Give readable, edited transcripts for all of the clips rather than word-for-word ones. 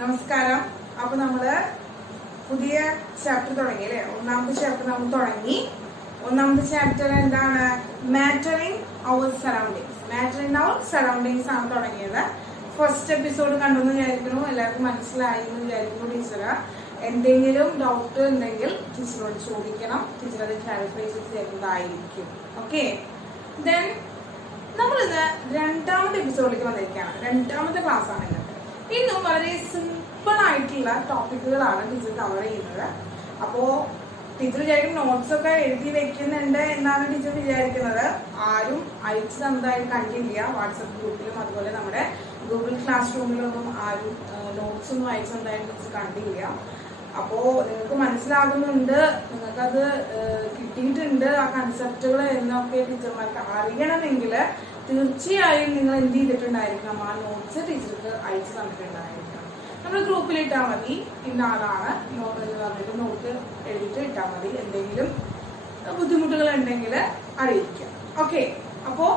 നമസ്കാരം. അപ്പൊ നമ്മള് പുതിയ ചാപ്റ്റർ തുടങ്ങി അല്ലെ? ഒന്നാമത്തെ ചാപ്റ്റർ നമ്മൾ തുടങ്ങി. ഒന്നാമത്തെ ചാപ്റ്റർ എന്താണ്? മാറ്ററിങ് അവർ സറൗണ്ടിങ്സ്. മാറ്ററിങ് അവർ സറൗണ്ടിങ്സ് ആണ് തുടങ്ങിയത്. ഫസ്റ്റ് എപ്പിസോഡ് കണ്ടെന്ന് വിചാരിക്കുന്നു, എല്ലാവർക്കും മനസ്സിലായി എന്ന് വിചാരിക്കുന്നു. ടീച്ചറ് എന്തെങ്കിലും ഡൗട്ട് ഉണ്ടെങ്കിൽ ടീച്ചറോട് ചോദിക്കണം. ടീച്ചർ അത് ക്ലാരിഫൈ ചെയ്ത് തരുന്നതായിരിക്കും. ഓക്കെ, ദെൻ നമ്മളിന്ന് രണ്ടാമത്തെ എപ്പിസോഡിലേക്ക് വന്നിരിക്കുകയാണ്. രണ്ടാമത്തെ ക്ലാസ് ആണ് ഇന്നത്തെ. ഇന്നും വളരെ സിമ്പിൾ ആയിട്ടുള്ള ടോപ്പിക്കുകളാണ് ടീച്ചർ കവർ ചെയ്യുന്നത്. അപ്പോ ടീച്ചർ വിചാരിക്കും നോട്ട്സ് ഒക്കെ എഴുതി വെക്കുന്നുണ്ട് എന്നാണ് ടീച്ചർ വിചാരിക്കുന്നത്. ആരും അയച്ചു തന്നതായിട്ട് കണ്ടില്ല. വാട്സപ്പ് ഗ്രൂപ്പിലും അതുപോലെ നമ്മുടെ ഗൂഗിൾ ക്ലാസ് റൂമിലൊന്നും ആരും നോട്ട്സ് ഒന്നും അയച്ചു തന്നതായിട്ട് ടീച്ചർ കണ്ടില്ല. അപ്പോ നിങ്ങൾക്ക് മനസ്സിലാകുന്നുണ്ട്, നിങ്ങൾക്കത് കിട്ടിയിട്ടുണ്ട് ആ കൺസെപ്റ്റുകൾ എന്നൊക്കെ ടീച്ചർമാർക്ക് അറിയണമെങ്കിൽ തീർച്ചയായും നിങ്ങൾ എന്ത് ചെയ്തിട്ടുണ്ടായിരിക്കണം? ആ നോട്ട്സ് ടീച്ചർക്ക് അയച്ചു തന്നിട്ടുണ്ടായിരിക്കണം. നമ്മൾ ഗ്രൂപ്പിൽ ഇട്ടാൽ മതി, ഇന്ന ആളാണ് നോട്ട് എന്ന് പറഞ്ഞിട്ട് നോട്ട് എഴുതിയിട്ട് ഇട്ടാൽ മതി. എന്തെങ്കിലും ബുദ്ധിമുട്ടുകൾ ഉണ്ടെങ്കിൽ അറിയിക്കാം. ഓക്കെ, അപ്പോ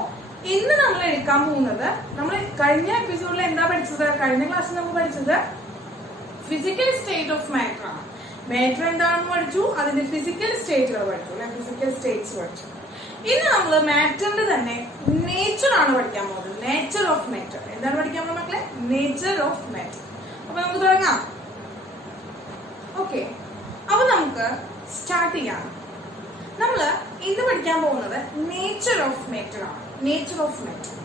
ഇന്ന് നമ്മൾ എടുക്കാൻ പോകുന്നത്, നമ്മൾ കഴിഞ്ഞ എപ്പിസോഡിൽ എന്താ പഠിച്ചത്? കഴിഞ്ഞ ക്ലാസ്സിൽ നമ്മൾ പഠിച്ചത് ഫിസിക്കൽ സ്റ്റേറ്റ് ഓഫ് മാറ്റർ ആണ്. മാറ്റർ എന്താണെന്ന് പഠിച്ചു, അതിന്റെ ഫിസിക്കൽ സ്റ്റേറ്റുകൾ പഠിച്ചു അല്ലെ? ഫിസിക്കൽ സ്റ്റേറ്റ്സ് പഠിച്ചു. ഇന്ന് നമ്മൾ മാറ്ററിന്റെ തന്നെ നേച്ചർ ആണ് പഠിക്കാൻ പോകുന്നത്. Nature of matter. എന്താണ് പഠിക്കാൻ പോകുന്നത് മക്കളെ? Nature of matter. അപ്പൊ നമുക്ക് തുടങ്ങാം. ഓക്കെ, അപ്പൊ നമുക്ക് സ്റ്റാർട്ട് ചെയ്യാം. നമ്മൾ ഇന്ന് പഠിക്കാൻ പോകുന്നത് നേച്ചർ ഓഫ് മാറ്റർ ആണ്. Nature of matter.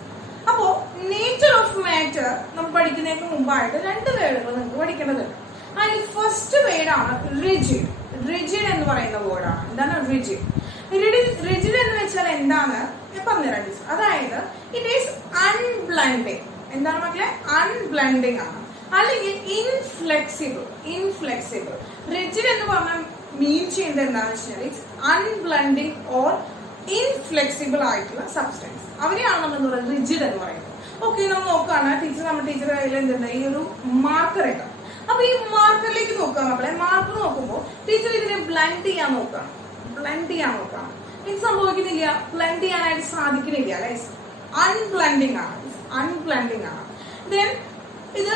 അപ്പോ നേച്ചർ ഓഫ് മാറ്റർ നമ്മൾ പഠിക്കുന്നതിന് മുമ്പായിട്ട് രണ്ട് വേർഡുകൾ നമുക്ക് പഠിക്കേണ്ടതുണ്ട്. അതിൽ ഫസ്റ്റ് വേർഡാണ് റിജിഡ്. റിജിഡ് എന്ന് പറയുന്ന വേർഡാണ്. എന്താണ് റിജിഡ്? റിജിഡ് എന്ന് വെച്ചാൽ എന്താണ് പറഞ്ഞുതരാം ടീച്ചർ. അതായത് ഇറ്റ് ഈസ് അൺബ്ലണ്ടിങ്. എന്താണ് മക്കളെ? അൺബ്ലണ്ടിങ് ആണ്. അല്ലെങ്കിൽ ഇൻഫ്ലെക്സിബിൾ. ഇൻഫ്ലെക്സിബിൾ. റിജിഡ് എന്ന് പറഞ്ഞാൽ മീൻ ചെയ്യുന്നത് എന്താണെന്ന് വെച്ചാൽ ഇറ്റ്സ് അൺബ്ലണ്ടിങ് ഓർ ഇൻഫ്ലെക്സിബിൾ ആയിട്ടുള്ള സബ്സ്റ്റൻസ്. അവരെയാണ് നമ്മൾ എന്താ പറയുക? റിജിഡ് എന്ന് പറയുന്നത്. ഓക്കെ, നമ്മൾ നോക്കുകയാണ്. നമ്മുടെ ടീച്ചറുടെ കയ്യിൽ എന്തുണ്ട്? ഈ ഒരു മാർക്കർ ഇട്ടാം. അപ്പൊ ഈ മാർക്കറിലേക്ക് നോക്കുക മക്കളെ. മാർക്കർ നോക്കുമ്പോൾ ടീച്ചർ ഇതിനെ ബ്ലണ്ട് ചെയ്യാൻ നോക്കുകയാണ്. ബ്ലണ്ട് ചെയ്യാൻ നോക്കുകയാണ്. ഇത് സംഭവിക്കുന്നില്ല, ബ്ലണ്ട് ചെയ്യാനായിട്ട് സാധിക്കുന്നില്ല. അൺബ്ലണ്ടിങ് ആണ്. അൺബ്ലണ്ടിങ് ആണ്. ദെൻ ഇത്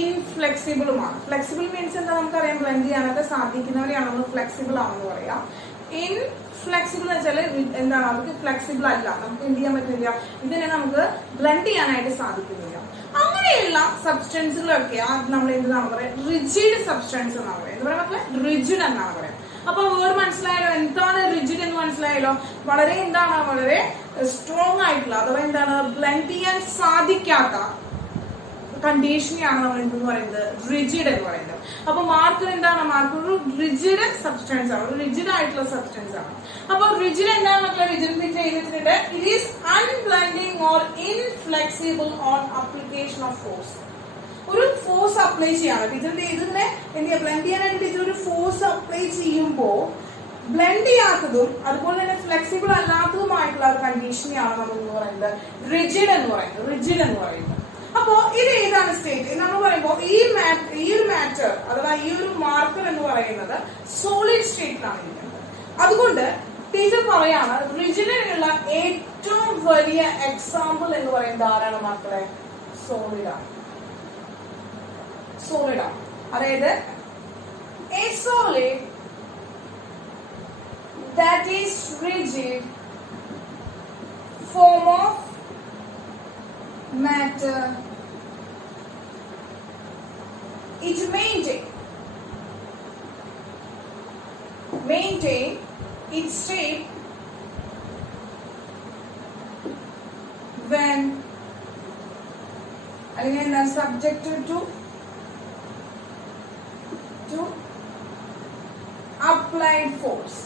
ഇൻഫ്ലെക്സിബിളുമാണ്. ഫ്ലെക്സിബിൾ മീൻസ് എന്താ നമുക്കറിയാം? ബ്ലണ്ട് ചെയ്യാനൊക്കെ സാധിക്കുന്നവരെയാണ് നമ്മൾ ഫ്ലെക്സിബിൾ ആണെന്ന് പറയാം. ഇൻഫ്ലെക്സിബിൾ എന്ന് വെച്ചാൽ എന്താണ്? അവർക്ക് ഫ്ലെക്സിബിൾ അല്ല, നമുക്ക് എന്ത് ചെയ്യാൻ പറ്റില്ല, ഇതിനെ നമുക്ക് ബ്ലണ്ട് ചെയ്യാനായിട്ട് സാധിക്കുന്നില്ല. അങ്ങനെയുള്ള സബ്സ്റ്റൻസുകളൊക്കെ നമ്മൾ എന്താണ് പറയാ? റിജിഡ് സബ്സ്റ്റൻസ് എന്നാണ് പറയാം. എന്താ പറയാ മക്കളെ? റിജിഡ് എന്നാണ് പറയാം. അപ്പൊ വേർഡ് മനസ്സിലായല്ലോ. എന്താണ് റിജിഡ് എന്ന് മനസ്സിലായല്ലോ. വളരെ എന്താണ്? വളരെ സ്ട്രോങ് ആയിട്ടുള്ള, അഥവാ എന്താണ്? ബ്ലണ്ട് ചെയ്യാൻ സാധിക്കാത്ത കണ്ടീഷനെയാണ് നമ്മൾ എന്തെന്ന് പറയുന്നത്? റിജിഡ് എന്ന് പറയുന്നത്. അപ്പൊ മാർക്കർ എന്താണ്? മാർക്കർ ഒരു റിജിഡ് സബ്സ്റ്റൻസ് ആണ്. ഒരു റിജിഡ് ആയിട്ടുള്ള സബ്സ്റ്റൻസ് ആണ്. അപ്പൊ റിജിഡ് എന്താണ് മക്കളെ? റിജിഡ് ചെയ്തിട്ടുണ്ട്. It is unbending or inflexible on application of force. ഒരു ഫോഴ്സ് അപ്ലൈ ചെയ്യാണ് ടീച്ചറിന്റെ ഇതിനെ എന്ത് ചെയ്യാം? ബ്ലണ്ട് ചെയ്യാനായിട്ട് ടീച്ചർ ഒരു ഫോഴ്സ് അപ്ലൈ ചെയ്യുമ്പോൾ ബ്ലണ്ട് ചെയ്യാത്തതും അതുപോലെ തന്നെ ഫ്ലെക്സിബിൾ അല്ലാത്തതുമായിട്ടുള്ള ഒരു കണ്ടീഷനെയാണ് നമ്മൾ എന്ന് പറയുന്നത് റിജിഡ് എന്ന് പറയുന്നത്. റിജിഡ് എന്ന് പറയുന്നത്. അപ്പോ ഇത് ഏതാണ് സ്റ്റേറ്റ് നമ്മൾ പറയുമ്പോൾ ഈ ഒരു മാറ്റർ അഥവാ ഈ ഒരു മാർക്കർ എന്ന് പറയുന്നത് സോളിഡ് സ്റ്റേറ്റിലാണ് ഇരിക്കുന്നത്. അതുകൊണ്ട് ടീച്ചർ പറയാണ് റിജിഡിനുള്ള ഏറ്റവും വലിയ എക്സാമ്പിൾ എന്ന് പറയുന്നത് ആരാണ് മക്കളെ? സോളിഡാണ്. സോളിഡാണ്. അതായത് a solid that is rigid form of matter, it maintain its shape when again subjected to applied force.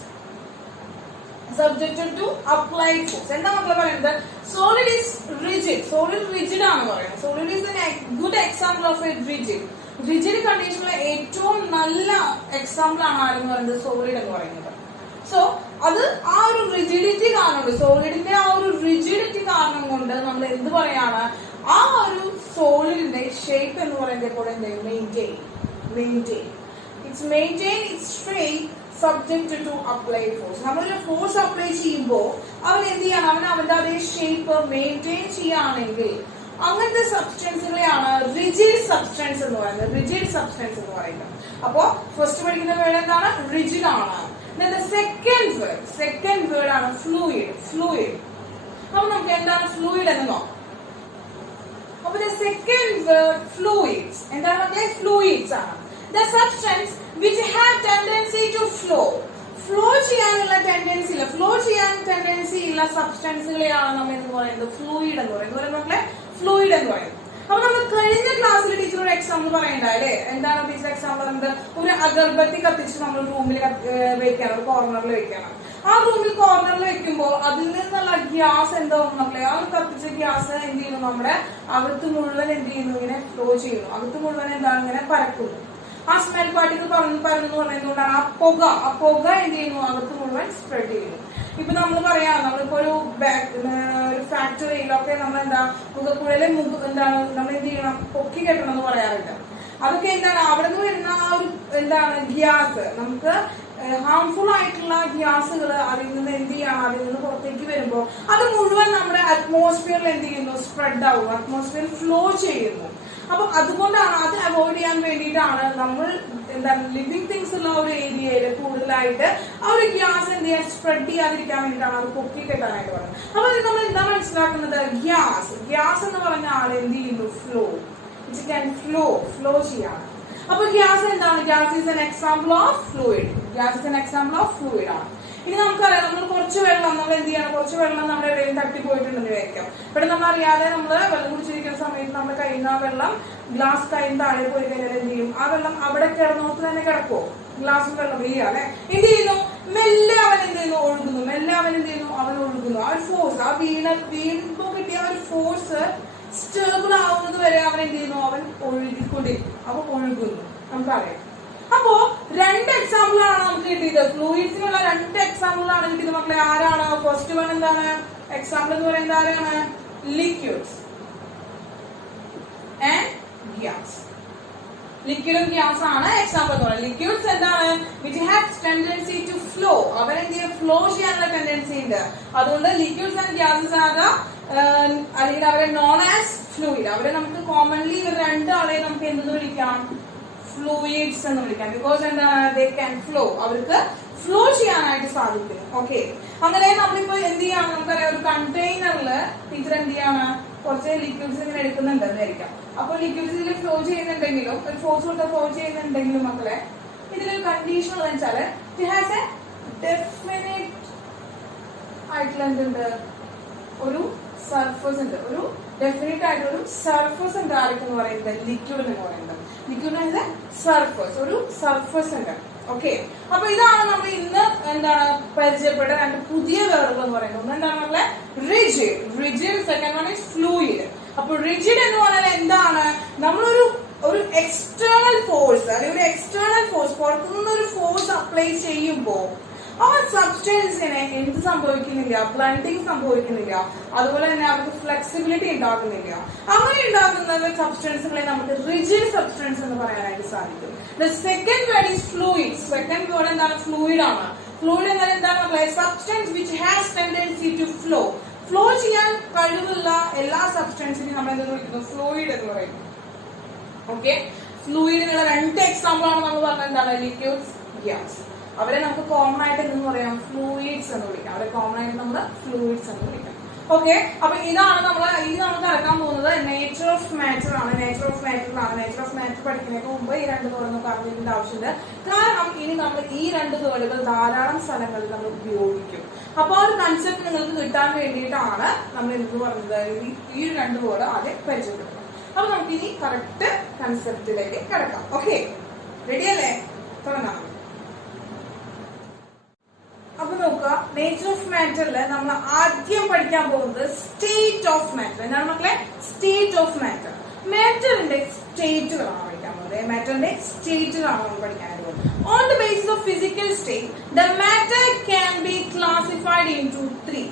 Subjected to applied force. എന്താ മക്കളെ പറയുന്നത്? Solid is rigid. Solid rigid ആണ് പറയുന്നത്. Solid is a good example of a rigid. Rigid കണ്ടീഷനിലെ ഏറ്റവും നല്ല example ആണ് ആരെന്ന് പറയുന്നത്? സോളിഡ് എന്ന് പറയുന്നത്. സോ അത് ആ ഒരു റിജിഡിറ്റി കാരണം, സോളിഡിന്റെ ആ ഒരു റിജിഡിറ്റി കാരണം കൊണ്ട് നമ്മൾ എന്ത് പറയാണ്? ആ ഒരു സോളിഡിന്റെ ഷേപ്പ് എന്ന് പറയുന്നത് എപ്പോഴും എന്ത്? Maintain. It's maintain its shape subject to applied force. നമ്മളൊരു ഫോഴ്സ് അപ്ലൈ ചെയ്യുമ്പോൾ അവൻ എന്ത് ചെയ്യണം? അവന്റെ അതേ ഷേപ്പ് മെയിൻറ്റെയിൻ ചെയ്യുകയാണെങ്കിൽ അങ്ങനത്തെ സബ്സ്റ്റൻസുകളെയാണ് റിജിഡ് സബ്സ്റ്റൻസ് എന്ന് പറയുന്നത്. റിജിഡ് സബ്സ്റ്റൻസ് എന്ന് പറയുന്നത്. അപ്പോ ഫസ്റ്റ് പഠിക്കുന്ന വേർഡ് എന്താണ്? റിജിഡ് ആണ്. സെക്കൻഡ് വേർഡ് ആണ് ഫ്ലൂയിഡ്. അപ്പൊ നമുക്ക് എന്താണ് ഫ്ലൂയിഡ് എന്ന് നോക്കാം. അപ്പൊ സെക്കൻഡ് വേർഡ് ഫ്ലൂയിഡ്സ് എന്താണ് മക്കളെ? ഫ്ലൂയിഡ്സ് ആണ്. The substance which have tendency to flow ചെയ്യാനുള്ള ടെൻഡൻസി ഉള്ള സബ്സ്റ്റൻസുകളെയാണ് നമ്മൾ എന്ന് പറയുന്നത് ഫ്ലൂയിഡ് എന്ന് പറയുന്നത്. മക്കളെ ഫ്ലൂയിഡ് എന്ന് പറയുന്നത്. അപ്പൊ നമ്മൾ കഴിഞ്ഞ ക്ലാസ്സിൽ ടീച്ചർ ഒരു എക്സാമ്പിൾ പറയണ്ടായില്ലേ? എന്താണ് ടീച്ചർ എക്സാമ്പിൾ പറയുന്നത്? ഒരു അഗർബത്തി കത്തിച്ച് നമ്മൾ റൂമിൽ വെക്കണം, കോർണറിൽ വെക്കണം. ആ റൂമിൽ കോർണറിൽ വെക്കുമ്പോൾ അതിൽ നിന്നുള്ള ഗ്യാസ് എന്താവും മക്കളെ? ആ കത്തിച്ച ഗ്യാസ് എന്ത് ചെയ്യുന്നു? നമ്മുടെ അകത്ത് മുഴുവൻ എന്ത് ചെയ്യുന്നു? ഇങ്ങനെ ഫ്ലോ ചെയ്യുന്നു. അകത്ത് മുഴുവൻ എന്താണ്? ഇങ്ങനെ പരക്കുന്നു. ആ സ്മെൽ പാർട്ടിക്കിൾ പരന്നു പറയുന്നതുകൊണ്ടാണ് ആ പുക എന്ത് ചെയ്യുന്നു? അകത്ത് മുഴുവൻ സ്പ്രെഡ് ചെയ്യുന്നു. ഇപ്പൊ നമ്മൾ പറയാം, നമ്മളിപ്പോ ഒരു ഫാക്ടറിയിലൊക്കെ നമ്മൾ എന്താ മുഖക്കുഴലെ എന്താണ് നമ്മൾ എന്ത് ചെയ്യണം? പൊക്കി കെട്ടണം എന്ന് പറയാറുണ്ട്. അതൊക്കെ എന്താണ്? അവിടെ നിന്ന് വരുന്ന ആ ഒരു എന്താണ് ഗ്യാസ്, നമുക്ക് ഹാർംഫുൾ ആയിട്ടുള്ള ഗ്യാസുകൾ അതിൽ നിന്ന് എന്ത് ചെയ്യണം? അതിൽ നിന്ന് പുറത്തേക്ക് വരുമ്പോൾ അത് മുഴുവൻ നമ്മുടെ അറ്റ്മോസ്ഫിയറിൽ എന്ത് ചെയ്യുന്നു? സ്പ്രെഡ് ആവും, അറ്റ്മോസ്ഫിയറിൽ ഫ്ലോ ചെയ്യുന്നു. അപ്പൊ അതുകൊണ്ടാണ്, അത് അവോയ്ഡ് ചെയ്യാൻ വേണ്ടിയിട്ടാണ് നമ്മൾ എന്താണ് ലിവിങ് തിങ്സ് ഉള്ള ഒരു ഏരിയയിൽ കൂടുതലായിട്ട് ആ ഒരു ഗ്യാസ് എന്ത് ചെയ്യാൻ സ്പ്രെഡ് ചെയ്യാതിരിക്കാൻ വേണ്ടിയിട്ടാണ് അത് പൊക്കി കെട്ടാനായിട്ട് പറയുന്നത്. അപ്പൊ നമ്മൾ എന്താ മനസ്സിലാക്കുന്നത്? ഗ്യാസ് എന്ന് പറഞ്ഞ ആൾ എന്ത് ചെയ്യുന്നു? ഇറ്റ് ക്യാൻ ഫ്ലോ ചെയ്യാണ്. അപ്പൊ ഗ്യാസ് എന്താണ്? Gas is an example of fluid ആണ്. ഇനി നമുക്കറിയാം, നമ്മൾ കുറച്ച് വെള്ളം നമ്മൾ എന്ത് ചെയ്യണം? കുറച്ച് വെള്ളം നമ്മുടെ ഇടയിൽ തട്ടിപ്പോയിട്ടുണ്ടെന്ന് വിചാരിക്കാം. ഇവിടെ നമ്മൾ അറിയാതെ നമ്മള് വെള്ളം കുടിച്ചിരിക്കുന്ന സമയത്ത് നമ്മുടെ കയ്യിൽ നിന്ന് ആ വെള്ളം ഗ്ലാസ് കയ്യിൽ താഴെ പോയി കഴിഞ്ഞാൽ എന്ത് ചെയ്യും? ആ വെള്ളം അവിടെ കിടന്നോത്ത് തന്നെ കിടക്കുമോ? ഗ്ലാസ്സിൽ വെള്ളം ഇല്ല അല്ലെ? എന്ത് ചെയ്യുന്നു? മെല്ലെ അവൻ എന്ത് ചെയ്യുന്നു? അവൻ ഒഴുകുന്നു. ആ ഒരു ഫോഴ്സ്, ആ വീണുമ്പോ കിട്ടിയ ആ ഒരു ഫോഴ്സ് സ്റ്റേബിൾ ആവുന്നത് വരെ അവൻ എന്ത് ചെയ്യുന്നു? അവൻ ഒഴുകിക്കൊണ്ടിരിക്കും. ഒഴുകുന്നു നമുക്കറിയാം. അപ്പോ രണ്ട് എക്സാമ്പിളാണ് നമുക്ക് കിട്ടിയത്. ഫ്ലൂയിഡ്സിനുള്ള രണ്ട് എക്സാമ്പിളാണ് കിട്ടിയത് മക്കളെ. ആരാണ്? ഫസ്റ്റ് വൺ എന്താണ്? എക്സാമ്പിൾ എന്ന് പറയുന്നത് ആരാണ്? Liquids and gas. ലിക്വിഡും ഗ്യാസ് ആണ് എക്സാമ്പിൾ എന്ന് പറയുന്നത്. ലിക്വിഡ്സ് എന്താണ്? Which have tendency to flow. അവരെന്ത് ചെയ്യും? ഫ്ലോ ചെയ്യാനുള്ള ടെൻഡൻസി ഉണ്ട്. അതുകൊണ്ട് ലിക്വിഡ്സ് ആൻഡ് ഗ്യാസസ് ആണ്, അല്ലെങ്കിൽ അവരെ നോൺ ആസ് ഫ്ലൂയിഡ്. അവരെ നമുക്ക് കോമൺലി ഇവർ രണ്ടാളെ നമുക്ക് എന്തെന്ന് വിളിക്കാം? ഫ്ലൂയിഡ്സ് എന്ന് വിളിക്കാം. ബിക്കോസ് എന്താണ്? They can flow. അവർക്ക് ഫ്ലോ ചെയ്യാനായിട്ട് സാധിക്കും. ഓക്കെ, അങ്ങനെ നമ്മളിപ്പോ എന്ത് ചെയ്യാണ്? നമുക്കറിയാം, ഒരു കണ്ടെയ്നറില് ടീച്ചർ എന്ത് ചെയ്യാണ്? കുറച്ച് ലിക്വിഡ്സ് ഇങ്ങനെ എടുക്കുന്നുണ്ട് എന്നായിരിക്കാം. അപ്പൊ ലിക്വിഡ്സ് ഇതിൽ ഫ്ലോ ചെയ്യുന്നുണ്ടെങ്കിലും, ഒരു ഫോഴ്സ് കൊടുത്ത് ഫ്ലോ ചെയ്യുന്നുണ്ടെങ്കിലും മക്കളെ, ഇതിലൊരു കണ്ടീഷൻ എന്ന് വെച്ചാല് ഇറ്റ് ഹാസ് എ ഡെഫിനിറ്റ് ആയിട്ടുള്ള എന്തുണ്ട്? ഒരു സർഫസ് ഉണ്ട്. ഒരു ഡെഫിനിറ്റ് ആയിട്ടുള്ള ഒരു സർഫസ് ഉണ്ട്. ആർക്കെന്ന് പറയുന്നത്? ലിക്വിഡ് എന്ന് പറയുന്നത്. ലിക്വിഡ് സർഫസ്, ഒരു സർഫസ് ഉണ്ട്. ഓക്കെ, അപ്പൊ ഇതാണ് നമ്മൾ ഇന്ന് എന്താണ് പരിചയപ്പെട്ട രണ്ട് പുതിയ വേർഡുകൾ എന്ന് പറയുന്നത്. ഒന്ന് എന്താണ് നമ്മളെ? Rigid. Second one is fluid. അപ്പൊ റിജിഡ് എന്ന് പറഞ്ഞാൽ എന്താണ്? നമ്മളൊരു എക്സ്റ്റേണൽ ഫോഴ്സ്, അല്ലെങ്കിൽ ഒരു എക്സ്റ്റേണൽ ഫോഴ്സ്, പുറത്തുനിന്ന് ഒരു ഫോഴ്സ് അപ്ലൈ ചെയ്യുമ്പോൾ ആ സബ്സ്റ്റൻസിനെ എന്ത് സംഭവിക്കുന്നില്ല? ബ്ലണ്ടിങ് സംഭവിക്കുന്നില്ല. അതുപോലെ തന്നെ അവർക്ക് ഫ്ലെക്സിബിലിറ്റി ഉണ്ടാകുന്നില്ല. അങ്ങനെ ഉണ്ടാകുന്ന സബ്സ്റ്റൻസുകളെ നമുക്ക് റിജിഡ് സബ്സ്റ്റൻസ് എന്ന് പറയാനായിട്ട് സാധിക്കും. The second word is fluid. Second word എന്താണ്? ഫ്ലൂയിഡ് ആണ്. ഫ്ലൂയിഡ് എന്നാൽ എന്താണ്? Substance which has tendency to flow ചെയ്യാൻ കഴിവുള്ള എല്ലാ സബ്സ്റ്റൻസിനെയും നമ്മൾ എന്തെന്ന് വിളിക്കുന്നു? ഫ്ലൂയിഡ് എന്ന് പറയുന്നു. ഓക്കെ, ഫ്ലൂയിഡിനുള്ള രണ്ട് എക്സാമ്പിൾ ആണ് നമ്മൾ പറഞ്ഞത്. എന്താണ്? Liquids, gas. അവരെ നമുക്ക് കോമൺ ആയിട്ട് എന്ന് പറയാം? ഫ്ലൂയിഡ്സ് എന്ന് വിളിക്കാം. അവരെ കോമൺ ആയിട്ട് നമ്മൾ ഫ്ലൂയിഡ്സ് എന്ന് വിളിക്കാം. ഓക്കെ, അപ്പൊ ഇതാണ് ഇനി നമുക്ക് നടക്കാൻ പോകുന്നത് നേച്ചർ ഓഫ് മാറ്റർ ആണ്. നേച്ചർ ഓഫ് മാറ്റർ പഠിക്കുന്നതിന് മുമ്പ് ഈ രണ്ട് വേർഡ് നമുക്ക് അറിഞ്ഞിരിക്കേണ്ട ആവശ്യമുണ്ട്. കാരണം ഇനി നമ്മൾ ഈ രണ്ട് വേർഡുകൾ ധാരാളം സ്ഥലങ്ങളിൽ നമ്മൾ ഉപയോഗിക്കും. അപ്പൊ ആ ഒരു കൺസെപ്റ്റ് നിങ്ങൾക്ക് കിട്ടാൻ വേണ്ടിയിട്ടാണ് നമ്മൾ എന്ത് പറഞ്ഞത്? ഈ രണ്ട് വേർഡ് ആദ്യം പരിചയപ്പെടുത്തണം. അപ്പൊ നമുക്ക് ഇനി കറക്റ്റ് കൺസെപ്റ്റിലേക്ക് കിടക്കാം. ഓക്കെ, റെഡി അല്ലേ? തുടങ്ങാം. അപ്പൊ നോക്കുക, നേച്ചർ ഓഫ് മാറ്ററിൽ നമ്മൾ ആദ്യം പഠിക്കാൻ പോകുന്നത് സ്റ്റേറ്റ് ഓഫ് മാറ്റർ. എന്താണ് മക്കളെ? State of matter. മാറ്ററിന്റെ സ്റ്റേറ്റുകളാണ് പഠിക്കാൻ പോകുന്നത്. മാറ്ററിന്റെ സ്റ്റേറ്റുകളാണ് നമ്മൾ പഠിക്കാനായിട്ട് പോകുന്നത്. On the basis of physical state the matter can be classified into three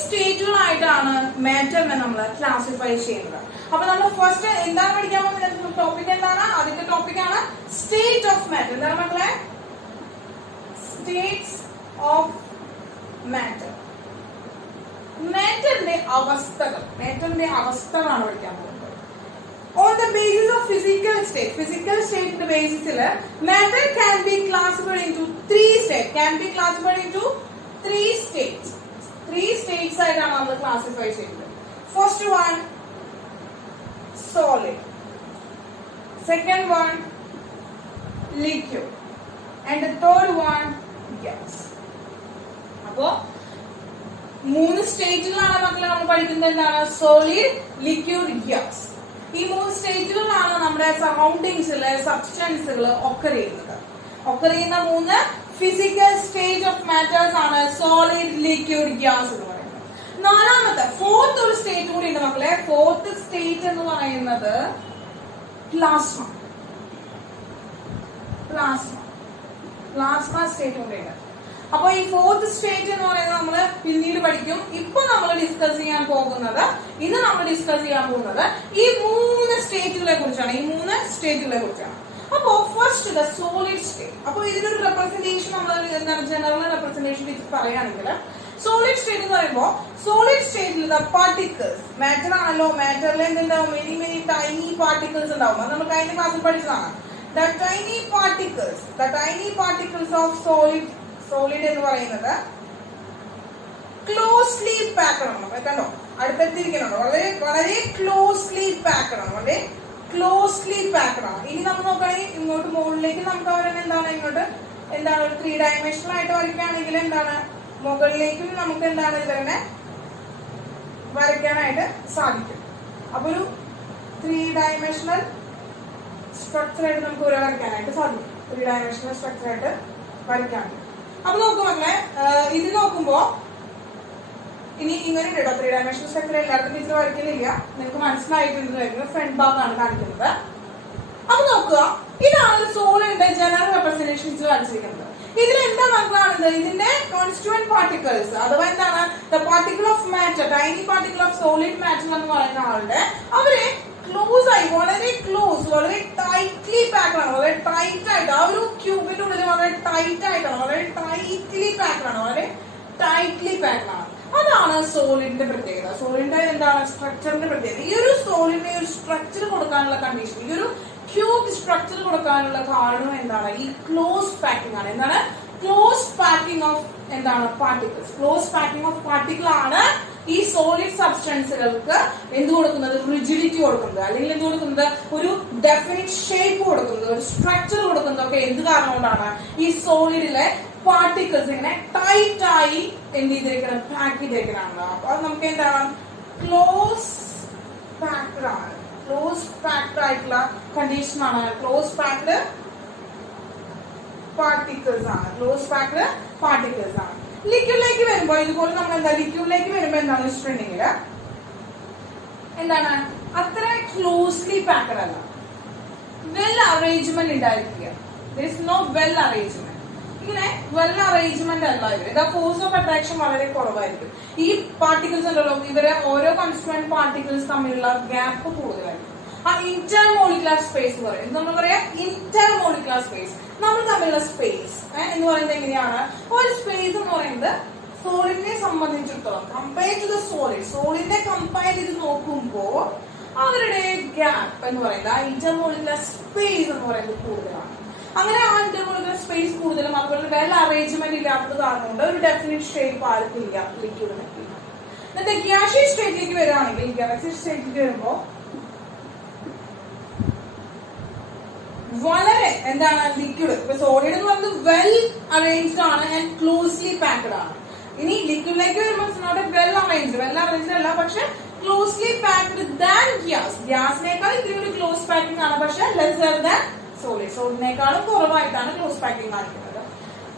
സ്റ്റേറ്റുകളായിട്ടാണ് മാറ്ററിനെ നമ്മൾ ക്ലാസിഫൈ ചെയ്യുന്നത്. അപ്പൊ നമ്മൾ ഫസ്റ്റ് എന്താണ് പഠിക്കാൻ പോകുന്നത്? ടോപ്പിക് എന്താണ്? ആദ്യത്തെ ടോപ്പിക്കാണ് സ്റ്റേറ്റ് ഓഫ് മാറ്റർ. എന്താണ് മക്കളെ? States of matter. മാറ്ററിന്റെ അവസ്ഥകളാണ് പഠിക്കാൻ പോകുന്നത്. On the basis of physical state ന്റെ ബേസിസിൽ matter can be classified into three states ആയിട്ടാണ് നമ്മൾ ക്ലാസിഫൈ ചെയ്യുന്നത്. First one solid, second one liquid, and the third one gas. അപ്പോ 3 സ്റ്റേറ്റുകളാണ് മക്കളെ നമ്മൾ പഠിക്കുന്നത്. എന്താണ്? Solid, liquid, gas. ഈ 3 സ്റ്റേറ്റുകളിലാണ് നമ്മുടെ സറൗണ്ടിങ്സില് സബ്സ്റ്റൻസുകൾ ഒക്കർ ചെയ്യുന്നത്. 3 ഫിസിക്കൽ സ്റ്റേജ് ഓഫ് മാറ്റേഴ്സ് ആണ് സോളിഡ്, ലിക്വിഡ്, ഗ്യാസ് എന്ന് പറയുന്നത്. 4ാമത്തെ ഫോർത്ത് ഒരു സ്റ്റേറ്റ് കൂടി ഉണ്ട് മക്കളെ. ഫോർത്ത് സ്റ്റേറ്റ് എന്ന് പറയുന്നത് പ്ലാസ്മ സ്റ്റേറ്റ് കൂടിയുണ്ട്. അപ്പൊ ഈ ഫോർത്ത് സ്റ്റേറ്റ് എന്ന് പറയുന്നത് നമ്മൾ പിന്നീട് പഠിക്കും. ഇപ്പൊ നമ്മൾ ഡിസ്കസ് ചെയ്യാൻ പോകുന്നത് ഈ 3 സ്റ്റേറ്റുകളെ കുറിച്ചാണ്. അപ്പോ ഫസ്റ്റ് ദ സോളിഡ് സ്റ്റേറ്റ്. അപ്പൊ ഇതിനൊരു റെപ്രസെന്റേഷൻ നമ്മൾ എന്താണ് ജനറൽ റെപ്രസെന്റേഷൻ പറയുകയാണെങ്കിൽ സോളിഡ് സ്റ്റേറ്റ് എന്ന് പറയുമ്പോൾ സോളിഡ് സ്റ്റേറ്റിൽ പാർട്ടിക്കിൾസ്, മാറ്റർ ആണല്ലോ, മാറ്ററിൽ എന്തുണ്ടാവും? മെനി ടൈനി പാർട്ടിക്കിൾസ് ഉണ്ടാവും. അത് നമ്മൾ കഴിഞ്ഞ ക്ലാസ്സിൽ പഠിച്ചതാണ്. The tiny particles of solid എന്ന് പറയുന്നത് ക്ലോസ്ലി പാക്ഡ് ആണ്. കണ്ടോ, അടുത്തെത്തിയിരിക്കണോ? വളരെ ക്ലോസ്ലി പാക്ഡ് ആണ്. ഇനി നമ്മൾ നോക്കുകയാണെങ്കിൽ ഇങ്ങോട്ട് മുകളിലേക്ക് നമുക്ക് അവരെ എന്താണ് ഒരു 3 ഡയമെൻഷണൽ ആയിട്ട് വരയ്ക്കുകയാണെങ്കിൽ എന്താണ് മുകളിലേക്കും നമുക്ക് എന്താണ് ഇതിനെ വരയ്ക്കാനായിട്ട് സാധിക്കും. അപ്പൊ ഒരു 3 ഡയമെൻഷണൽ സ്ട്രക്ചർ ആയിട്ട് നമുക്ക് വരയ്ക്കാനായിട്ട് സാധിക്കും. 3 ഡയമെൻഷണൽ സ്ട്രക്ചർ ആയിട്ട് വരയ്ക്കാൻ. അപ്പൊ നോക്കൂ മക്കളെ, ഇത് നോക്കുമ്പോ ഇനി ഇങ്ങനെ കേട്ടോ 3 ഡയമെൻഷണൽ സ്ട്രക്ചർ എല്ലാവർക്കും ടീച്ചർ വരയ്ക്കുന്നില്ല. നിങ്ങൾക്ക് മനസ്സിലായിട്ടുണ്ടായിരുന്നു. ഫ്രണ്ട് ഭാഗമാണ് കാണിക്കുന്നത്. അപ്പൊ നോക്കുക, ഇതാണ് സോളിഡിന്റെ ജനറൽ റെപ്രസെന്റേഷൻ ടീച്ചർ കാണിച്ചിരിക്കുന്നത്. ഇതിൽ എന്താ മക്കളാണിത്? ഇതിന്റെ കോൺസ്റ്റുവന്റ് പാർട്ടിക്കിൾസ് അഥവാ എന്താണ് particle of matter, tiny particle of solid matter എന്ന് പറയുന്ന ആളുടെ അവരെ ക്ലോസ് ആയി വളരെ ടൈറ്റ്ലി പാക്ഡ് ആണ്. വളരെ ടൈറ്റ് ആയിട്ട് ആ ഒരു ക്യൂബിന്റെ ഉള്ളിൽ വളരെ ടൈറ്റ് ആയിട്ടാണ്, വളരെ ടൈറ്റ്ലി പാക്ഡ് ആണ്. അതാണ് സോളിഡിന്റെ പ്രത്യേകത. സോളിഡിന്റെ എന്താണ് സ്ട്രക്ചറിന്റെ പ്രത്യേകത. ഈ ഒരു സോളിഡിന് ഒരു സ്ട്രക്ചർ കൊടുക്കാനുള്ള കണ്ടീഷൻ, ഈ ഒരു ക്യൂബ് സ്ട്രക്ചർ കൊടുക്കാനുള്ള കാരണം എന്താണ്? ഈ ക്ലോസ് പാക്കിംഗ് ആണ്. എന്താണ്? Close packing of particles. Close packing of particle ആണ് ഈ സോളിഡ് സബ്സ്റ്റൻസുകൾക്ക് എന്ത് കൊടുക്കുന്നത്? റിജിഡിറ്റി കൊടുക്കുന്നത്, അല്ലെങ്കിൽ എന്ത് കൊടുക്കുന്നത്? ഒരു ഡെഫിനിറ്റ് ഷേപ്പ് കൊടുക്കുന്നത്, ഒരു സ്ട്രക്ചർ കൊടുക്കുന്നത് ഒക്കെ എന്ത് കാരണം കൊണ്ടാണ്? ഈ സോളിഡിലെ പാർട്ടിക്കിൾസ് ഇങ്ങനെ ടൈറ്റ് ആയി എന്ത് ചെയ്തിരിക്കണം? പാക്ക് ചെയ്തിരിക്കണാണല്ലോ. അപ്പൊ അത് നമുക്ക് എന്താണ്? ക്ലോസ് പാക്ഡ് ആണ്. ക്ലോസ് പാക്ഡ് ആയിട്ടുള്ള കണ്ടീഷൻ ആണ്. ക്ലോസ് പാക്ഡ് പാർട്ടിക്കിൾസ് ആണ്. ലിക്വിഡിലേക്ക് വരുമ്പോ ഇതുപോലെ നമ്മൾ ലിക്വിഡിലേക്ക് വരുമ്പോ എന്താണെന്ന് വെച്ചിട്ടുണ്ടെങ്കിൽ എന്താണ്? അത്ര ക്ലോസ്ലി പാക്ഡ് അല്ല. വെൽ അറേഞ്ച്മെന്റ് ഉണ്ടായിരിക്കുക. വെൽ അറേഞ്ച്മെന്റ് അല്ല. ഇവരുടെ ഫോഴ്സ് ഓഫ് അട്രാക്ഷൻ വളരെ കുറവായിരിക്കും. ഈ പാർട്ടിക്കിൾസ് ഉണ്ടല്ലോ, ഇവരെ ഓരോ കോൺസ്റ്റുവന്റ് പാർട്ടിക്കിൾസ് തമ്മിലുള്ള ഗ്യാപ്പ് കൂടുതലായിരിക്കും. ആ ഇന്റർമോളിക്കുലർ സ്പേസ് പറയും. നമ്മൾ പറയാം ഇന്റർമോളിക്കുലർ സ്പേസ്. നമ്മൾ തമ്മിലുള്ള സ്പേസ് എന്ന് പറയുന്നത് എങ്ങനെയാണ്? ഒരു സ്പേസ് എന്ന് പറയുന്നത് സോളിഡിനെ സംബന്ധിച്ചിടത്തോളം കമ്പയർ ടു ദ സോളിഡിനെ കമ്പയർ ചെയ്ത് നോക്കുമ്പോ അവരുടെ ഗ്യാപ്പ് എന്ന് പറയുന്നത് ആ ഇന്റർമോളിക്കുലർ സ്പേസ് എന്ന് പറയുന്നത് കൂടുതലാണ്. അങ്ങനെ ആ ഇന്റർമോളിക്കുലർ സ്പേസ് കൂടുതലും അതുപോലെ വെൽ അറേഞ്ച്മെന്റ് ഇല്ലാത്തത് കാരണം കൊണ്ട് ഒരു ഡെഫിനിറ്റ് ഷേപ്പ് ആർക്കും ഇല്ല ലിക്വിഡിന്. എന്നിട്ട് ഗ്യാസിയസ് സ്റ്റേറ്റിലേക്ക് വരുമ്പോ വളരെ എന്താണ് ലിക്വിഡ്. ഇപ്പൊ സോളിഡ് എന്ന് പറയുന്നത് വെൽ അറേഞ്ച്ഡ് ആണ് ആൻഡ് ക്ലോസ്ലി പാക്ഡ് ആണ്. ഇനി ലിക്വിഡിലേക്ക് വരുമ്പോൾ നോട്ട് വെൽ അറേഞ്ച്ഡ് അല്ല, പക്ഷെ ക്ലോസ്ലി പാക്ഡ് ദാൻ ഗ്യാസിനേക്കാൾ ഇതിലൊരു ക്ലോസ് പാക്കിംഗ് ആണ്, പക്ഷെ ലെസർ ദാൻ സോളിഡിനേക്കാളും കുറവായിട്ടാണ് ക്ലോസ് പാക്കിംഗ് കാണിക്കുന്നത്.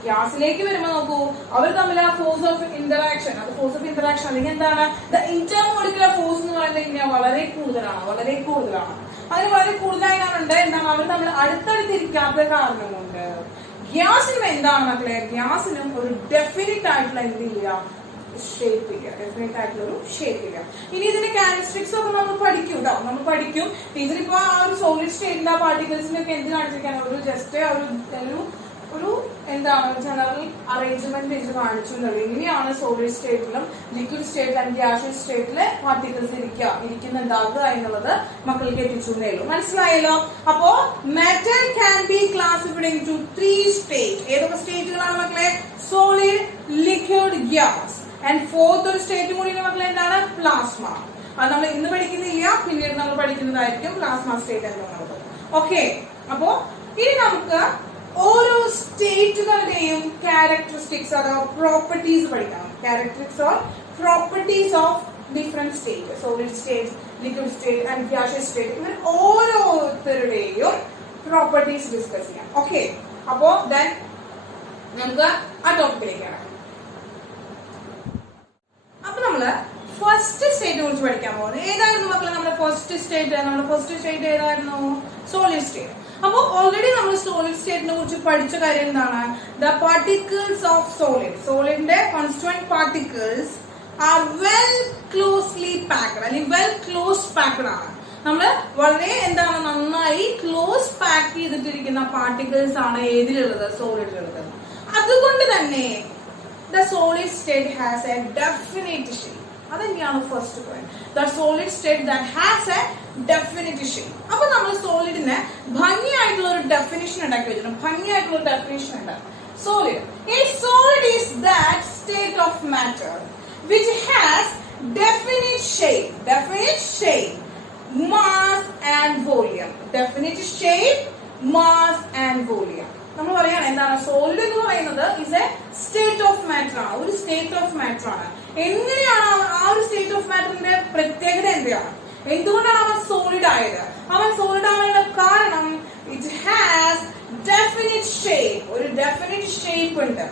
ഗ്യാസിലേക്ക് വരുമ്പോൾ നോക്കൂ, അവർ തമ്മിൽ ആ ഫോഴ്സ് ഓഫ് ഇന്ററാക്ഷൻ അല്ലെങ്കിൽ എന്താണ് ഇന്റർമോളിക്കുലർ ഫോഴ്സ് എന്ന് പറയുന്നത് ഇങ്ങനെ വളരെ കൂടുതലാണ്. അതിന് വളരെ കൂടുതലായതുകൊണ്ട് എന്താണ് അവർ തമ്മിൽ അടുത്തടുത്തിരിക്കാത്ത കാരണം കൊണ്ട് ഗ്യാസിനും എന്താണ് മക്കളെ? ഗ്യാസിനും ഒരു ഡെഫിനിറ്റ് ആയിട്ടുള്ള എന്തില്ല? ഷേപ്പ് ഇല്ല. ഇനി ഇതിന്റെ ക്യാരക്ടറിസ്റ്റിക്സ് ഒക്കെ നമ്മൾ പഠിക്കും. ടീച്ചർ ഇപ്പൊ ആ ഒരു സോളിഡ് സ്റ്റേറ്റിന്റെ പാർട്ടിക്കിൾസിന്റെ ഒക്കെ എന്ത് കാണിച്ചിരിക്കാണ്? ഒരു ജസ്റ്റ് ഒരു ഒരു എന്താണ് ജനറൽ അറേഞ്ച്മെന്റ് ഇത് കാണിച്ചിട്ടുള്ളത്. ഇങ്ങനെയാണ് സോളിഡ് സ്റ്റേറ്റിലും ലിക്വിഡ് സ്റ്റേറ്റിലും ആൻഡ് ഗ്യാഷ്യസ് സ്റ്റേറ്റിലെ പാർട്ടിക്കിൾസ് ഇരിക്കുന്നുണ്ടാവുക എന്നുള്ളത് മക്കൾക്ക് എത്തിച്ചേ ഉള്ളൂ. മനസ്സിലായല്ലോ? അപ്പോ matter can be classified into 3 state. ഏതൊക്കെ സ്റ്റേറ്റുകളാണ് മക്കളെ? Solid, liquid, gas. And fourth ഒരു സ്റ്റേറ്റ് കൂടി മക്കളെ എന്താണ്? പ്ലാസ്മ. അത് നമ്മൾ ഇന്ന് പഠിക്കുന്നില്ല, പിന്നീട് നമ്മൾ പഠിക്കുന്നതായിരിക്കും പ്ലാസ്മ സ്റ്റേറ്റ് എന്നുള്ളത്. ഓക്കെ, അപ്പോ ഇനി നമുക്ക് ഓരോ സ്റ്റേറ്റുകളുടെയും ക്യാരക്ടറിസ്റ്റിക്സ് അഥവാ പ്രോപ്പർട്ടീസ് പഠിക്കണം. Characteristics or properties of different state, solid state, liquid state and gaseous state. ഇങ്ങനെ ഓരോരുത്തരുടെയും പ്രോപ്പർട്ടീസ് ഡിസ്കസ് ചെയ്യാം. ഓക്കെ, അപ്പോ ദെൻ നമുക്ക് ആ ടോപ്പിക്കിലേക്ക് ഇറങ്ങാം. അപ്പൊ നമ്മള് ഫസ്റ്റ് സ്റ്റേറ്റ് കുറിച്ച് പഠിക്കാൻ പോകുന്നത്. ഏതായിരുന്നു മക്കളെ നമ്മുടെ ഫസ്റ്റ് സ്റ്റേറ്റ്? നമ്മുടെ ഫസ്റ്റ് സ്റ്റേറ്റ് ഏതായിരുന്നു? Solid state. അപ്പൊ ഓൾറെഡി നമ്മൾ സോളിഡ് സ്റ്റേറ്റിനെ കുറിച്ച് പഠിച്ച കാര്യം എന്താണ്? ദ പാർട്ടിക്കിൾസ് ഓഫ് സോളിഡ്, സോളിഡിന്റെ constituent particles are well closely packed, അല്ലെങ്കിൽ വെൽ ക്ലോസ് പാക്ഡ് ആണ്. നമ്മള് വളരെ എന്താണ് നന്നായി ക്ലോസ് പാക്ക് ചെയ്തിട്ടിരിക്കുന്ന പാർട്ടിക്കിൾസ് ആണ് ഏതിലുള്ളത്? സോളിഡിലുള്ളത്. അതുകൊണ്ട് തന്നെ the solid state has a definite shape. അതെന്താണ് first point? The solid state that has a definite shape. അപ്പൊ നമ്മൾ സോളിഡിനെ ഭംഗിയായിട്ടുള്ള ഒരു ഡെഫിനിഷൻ ഉണ്ടാക്കി വെച്ചിട്ടുണ്ട്. ഭംഗിയായിട്ടുള്ള ഒരു ഡെഫിനിഷൻ ഉണ്ട്. Solid, a solid is that state of matter which has definite shape, mass and volume. Definite shape, mass and volume. നമ്മൾ പറയാണ് എന്താണ്? സോളിഡ് എന്ന് പറയുന്നത് is A state of matter ആണ്, ഒരു സ്റ്റേറ്റ് ഓഫ് മാറ്റർ ആണ്. എങ്ങനെയാണ് ആ ഒരു സ്റ്റേറ്റ് ഓഫ് മാറ്ററിന്റെ പ്രത്യേകത എന്താണ്? എന്തുകൊണ്ടാണ് അവൻ സോളിഡ് ആയത്? അവൻ സോളിഡ് ആവാനുള്ള കാരണം ഇറ്റ് ഹാസ് ഡെഫിനിറ്റ് ഷേപ്പ്, ഒരു ഡെഫിനിറ്റ് ഷേപ്പ് ഉണ്ട്,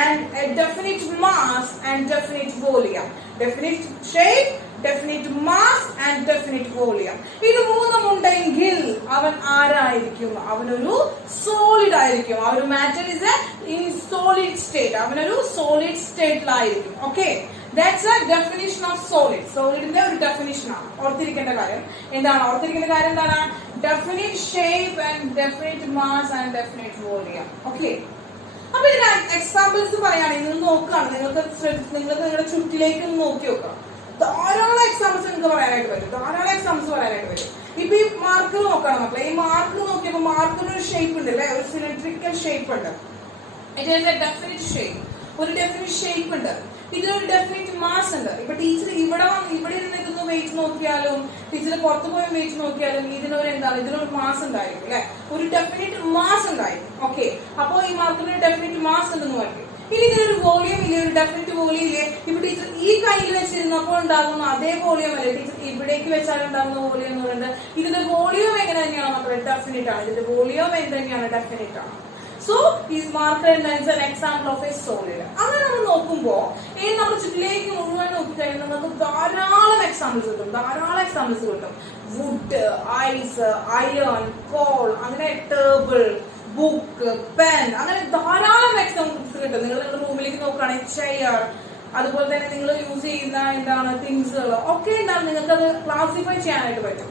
and A definite mass and definite volume. Definite shape, definite mass and definite volume. ഇത് മൂന്നും ഉണ്ടെങ്കിൽ അവൻ ആരായിരിക്കും? അവനൊരു സോളിഡ് ആയിരിക്കും. ആ ഒരു matter is in solid state, അവനൊരു സോളിഡ് സ്റ്റേറ്റിലായിരിക്കും. Okay, that's a definition of solid. സോളിഡിന്റെ ഒരു ഡെഫിനിഷൻ ആണ്. ഓർത്തിരിക്കേണ്ട കാര്യം എന്താണ്? ഓർത്തിരിക്കേണ്ട കാര്യം എന്താണ്? Definite shape and definite mass and definite volume. Okay, അപ്പൊ ഇതിന് എക്സാമ്പിൾസ് പറയുകയാണെങ്കിൽ നിങ്ങൾ നോക്കുകയാണ്, നിങ്ങൾക്ക് നിങ്ങളുടെ ചുറ്റിലേക്ക് നോക്കി നോക്കാം. ധാരാളം എക്സാമ്പിൾസ് നിങ്ങൾക്ക് പറയാനായിട്ട് പറ്റും. ഇപ്പൊ ഈ മാർക്ക് നോക്കണം മക്കളെ. ഈ മാർക്ക് നോക്കിയപ്പോ മാർക്കിന് ഒരു ഷേപ്പ് ഉണ്ട് അല്ലെ? ഒരു സിലിണ്ട്രിക്കൽ ഷേപ്പ് ഉണ്ട്. It is A definite shape, ഒരു ഡെഫിനിറ്റ് ഷേപ്പ് ഉണ്ട്. ഇതിനൊരു ഡെഫിനിറ്റ് മാസ് ഉണ്ട്. ഇപ്പൊ ടീച്ചർ ഇവിടെ ഇരുന്ന് വെയിറ്റ് നോക്കിയാലും ടീച്ചർ പുറത്തു പോയി വെയിറ്റ് നോക്കിയാലും ഇതിനൊരു എന്താണ്? ഇതിനൊരു മാസ് ഉണ്ടായിരിക്കും അല്ലെ? ഒരു ഡെഫിനിറ്റ് മാസ് ഉണ്ടായിരിക്കും. ഓക്കെ, അപ്പോ ഈ മാർക്കിന് ഡെഫിനിറ്റ് മാസ് ഉണ്ടെന്ന് പറയും. ഇനി ഇതിനൊരു വോളിയം ഇല്ലേ? ഒരു ഡെഫിനിറ്റ് വോളിയം ഇല്ലേ? ഇപ്പൊ ടീച്ചർ ഈ കയ്യിൽ വെച്ചിരുന്നപ്പോൾ ഉണ്ടാകുന്ന അതേ വോളിയം അല്ലേ ടീച്ചർ ഇവിടേക്ക് വെച്ചാൽ ഉണ്ടാകുന്ന വോളിയം എന്ന് പറയുന്നത്? ഇതിന്റെ വോളിയം എങ്ങനെ തന്നെയാണ് നമ്മുടെ? ഡെഫിനിറ്റ് ആണ്. ഇതിന്റെ വോളിയം എന്ത് തന്നെയാണ്? ഡെഫിനിറ്റ് ആണ്. So is marker is an example of A solid. അങ്ങനെ നമ്മൾ നോക്കുമ്പോ നമ്മുടെ ചുറ്റിലേക്ക് മുഴുവൻ നോക്കിക്കഴിഞ്ഞാൽ നമുക്ക് ധാരാളം എക്സാമ്പിൾസ് കിട്ടും. വുഡ്, ഐസ്, അയൺ, കോൾ, അങ്ങനെ ടേബിൾ, ബുക്ക്, പെൻ, അങ്ങനെ ധാരാളം എക്സാമ്പിൾസ് കിട്ടും. നിങ്ങൾ നിങ്ങളുടെ റൂമിലേക്ക് നോക്കുകയാണെങ്കിൽ ചെയർ, അതുപോലെ തന്നെ നിങ്ങൾ യൂസ് ചെയ്യുന്ന എന്താണ് തിങ്സുകൾ ഒക്കെ എന്താണ് നിങ്ങൾക്ക് അത് ക്ലാസിഫൈ ചെയ്യാനായിട്ട് പറ്റും.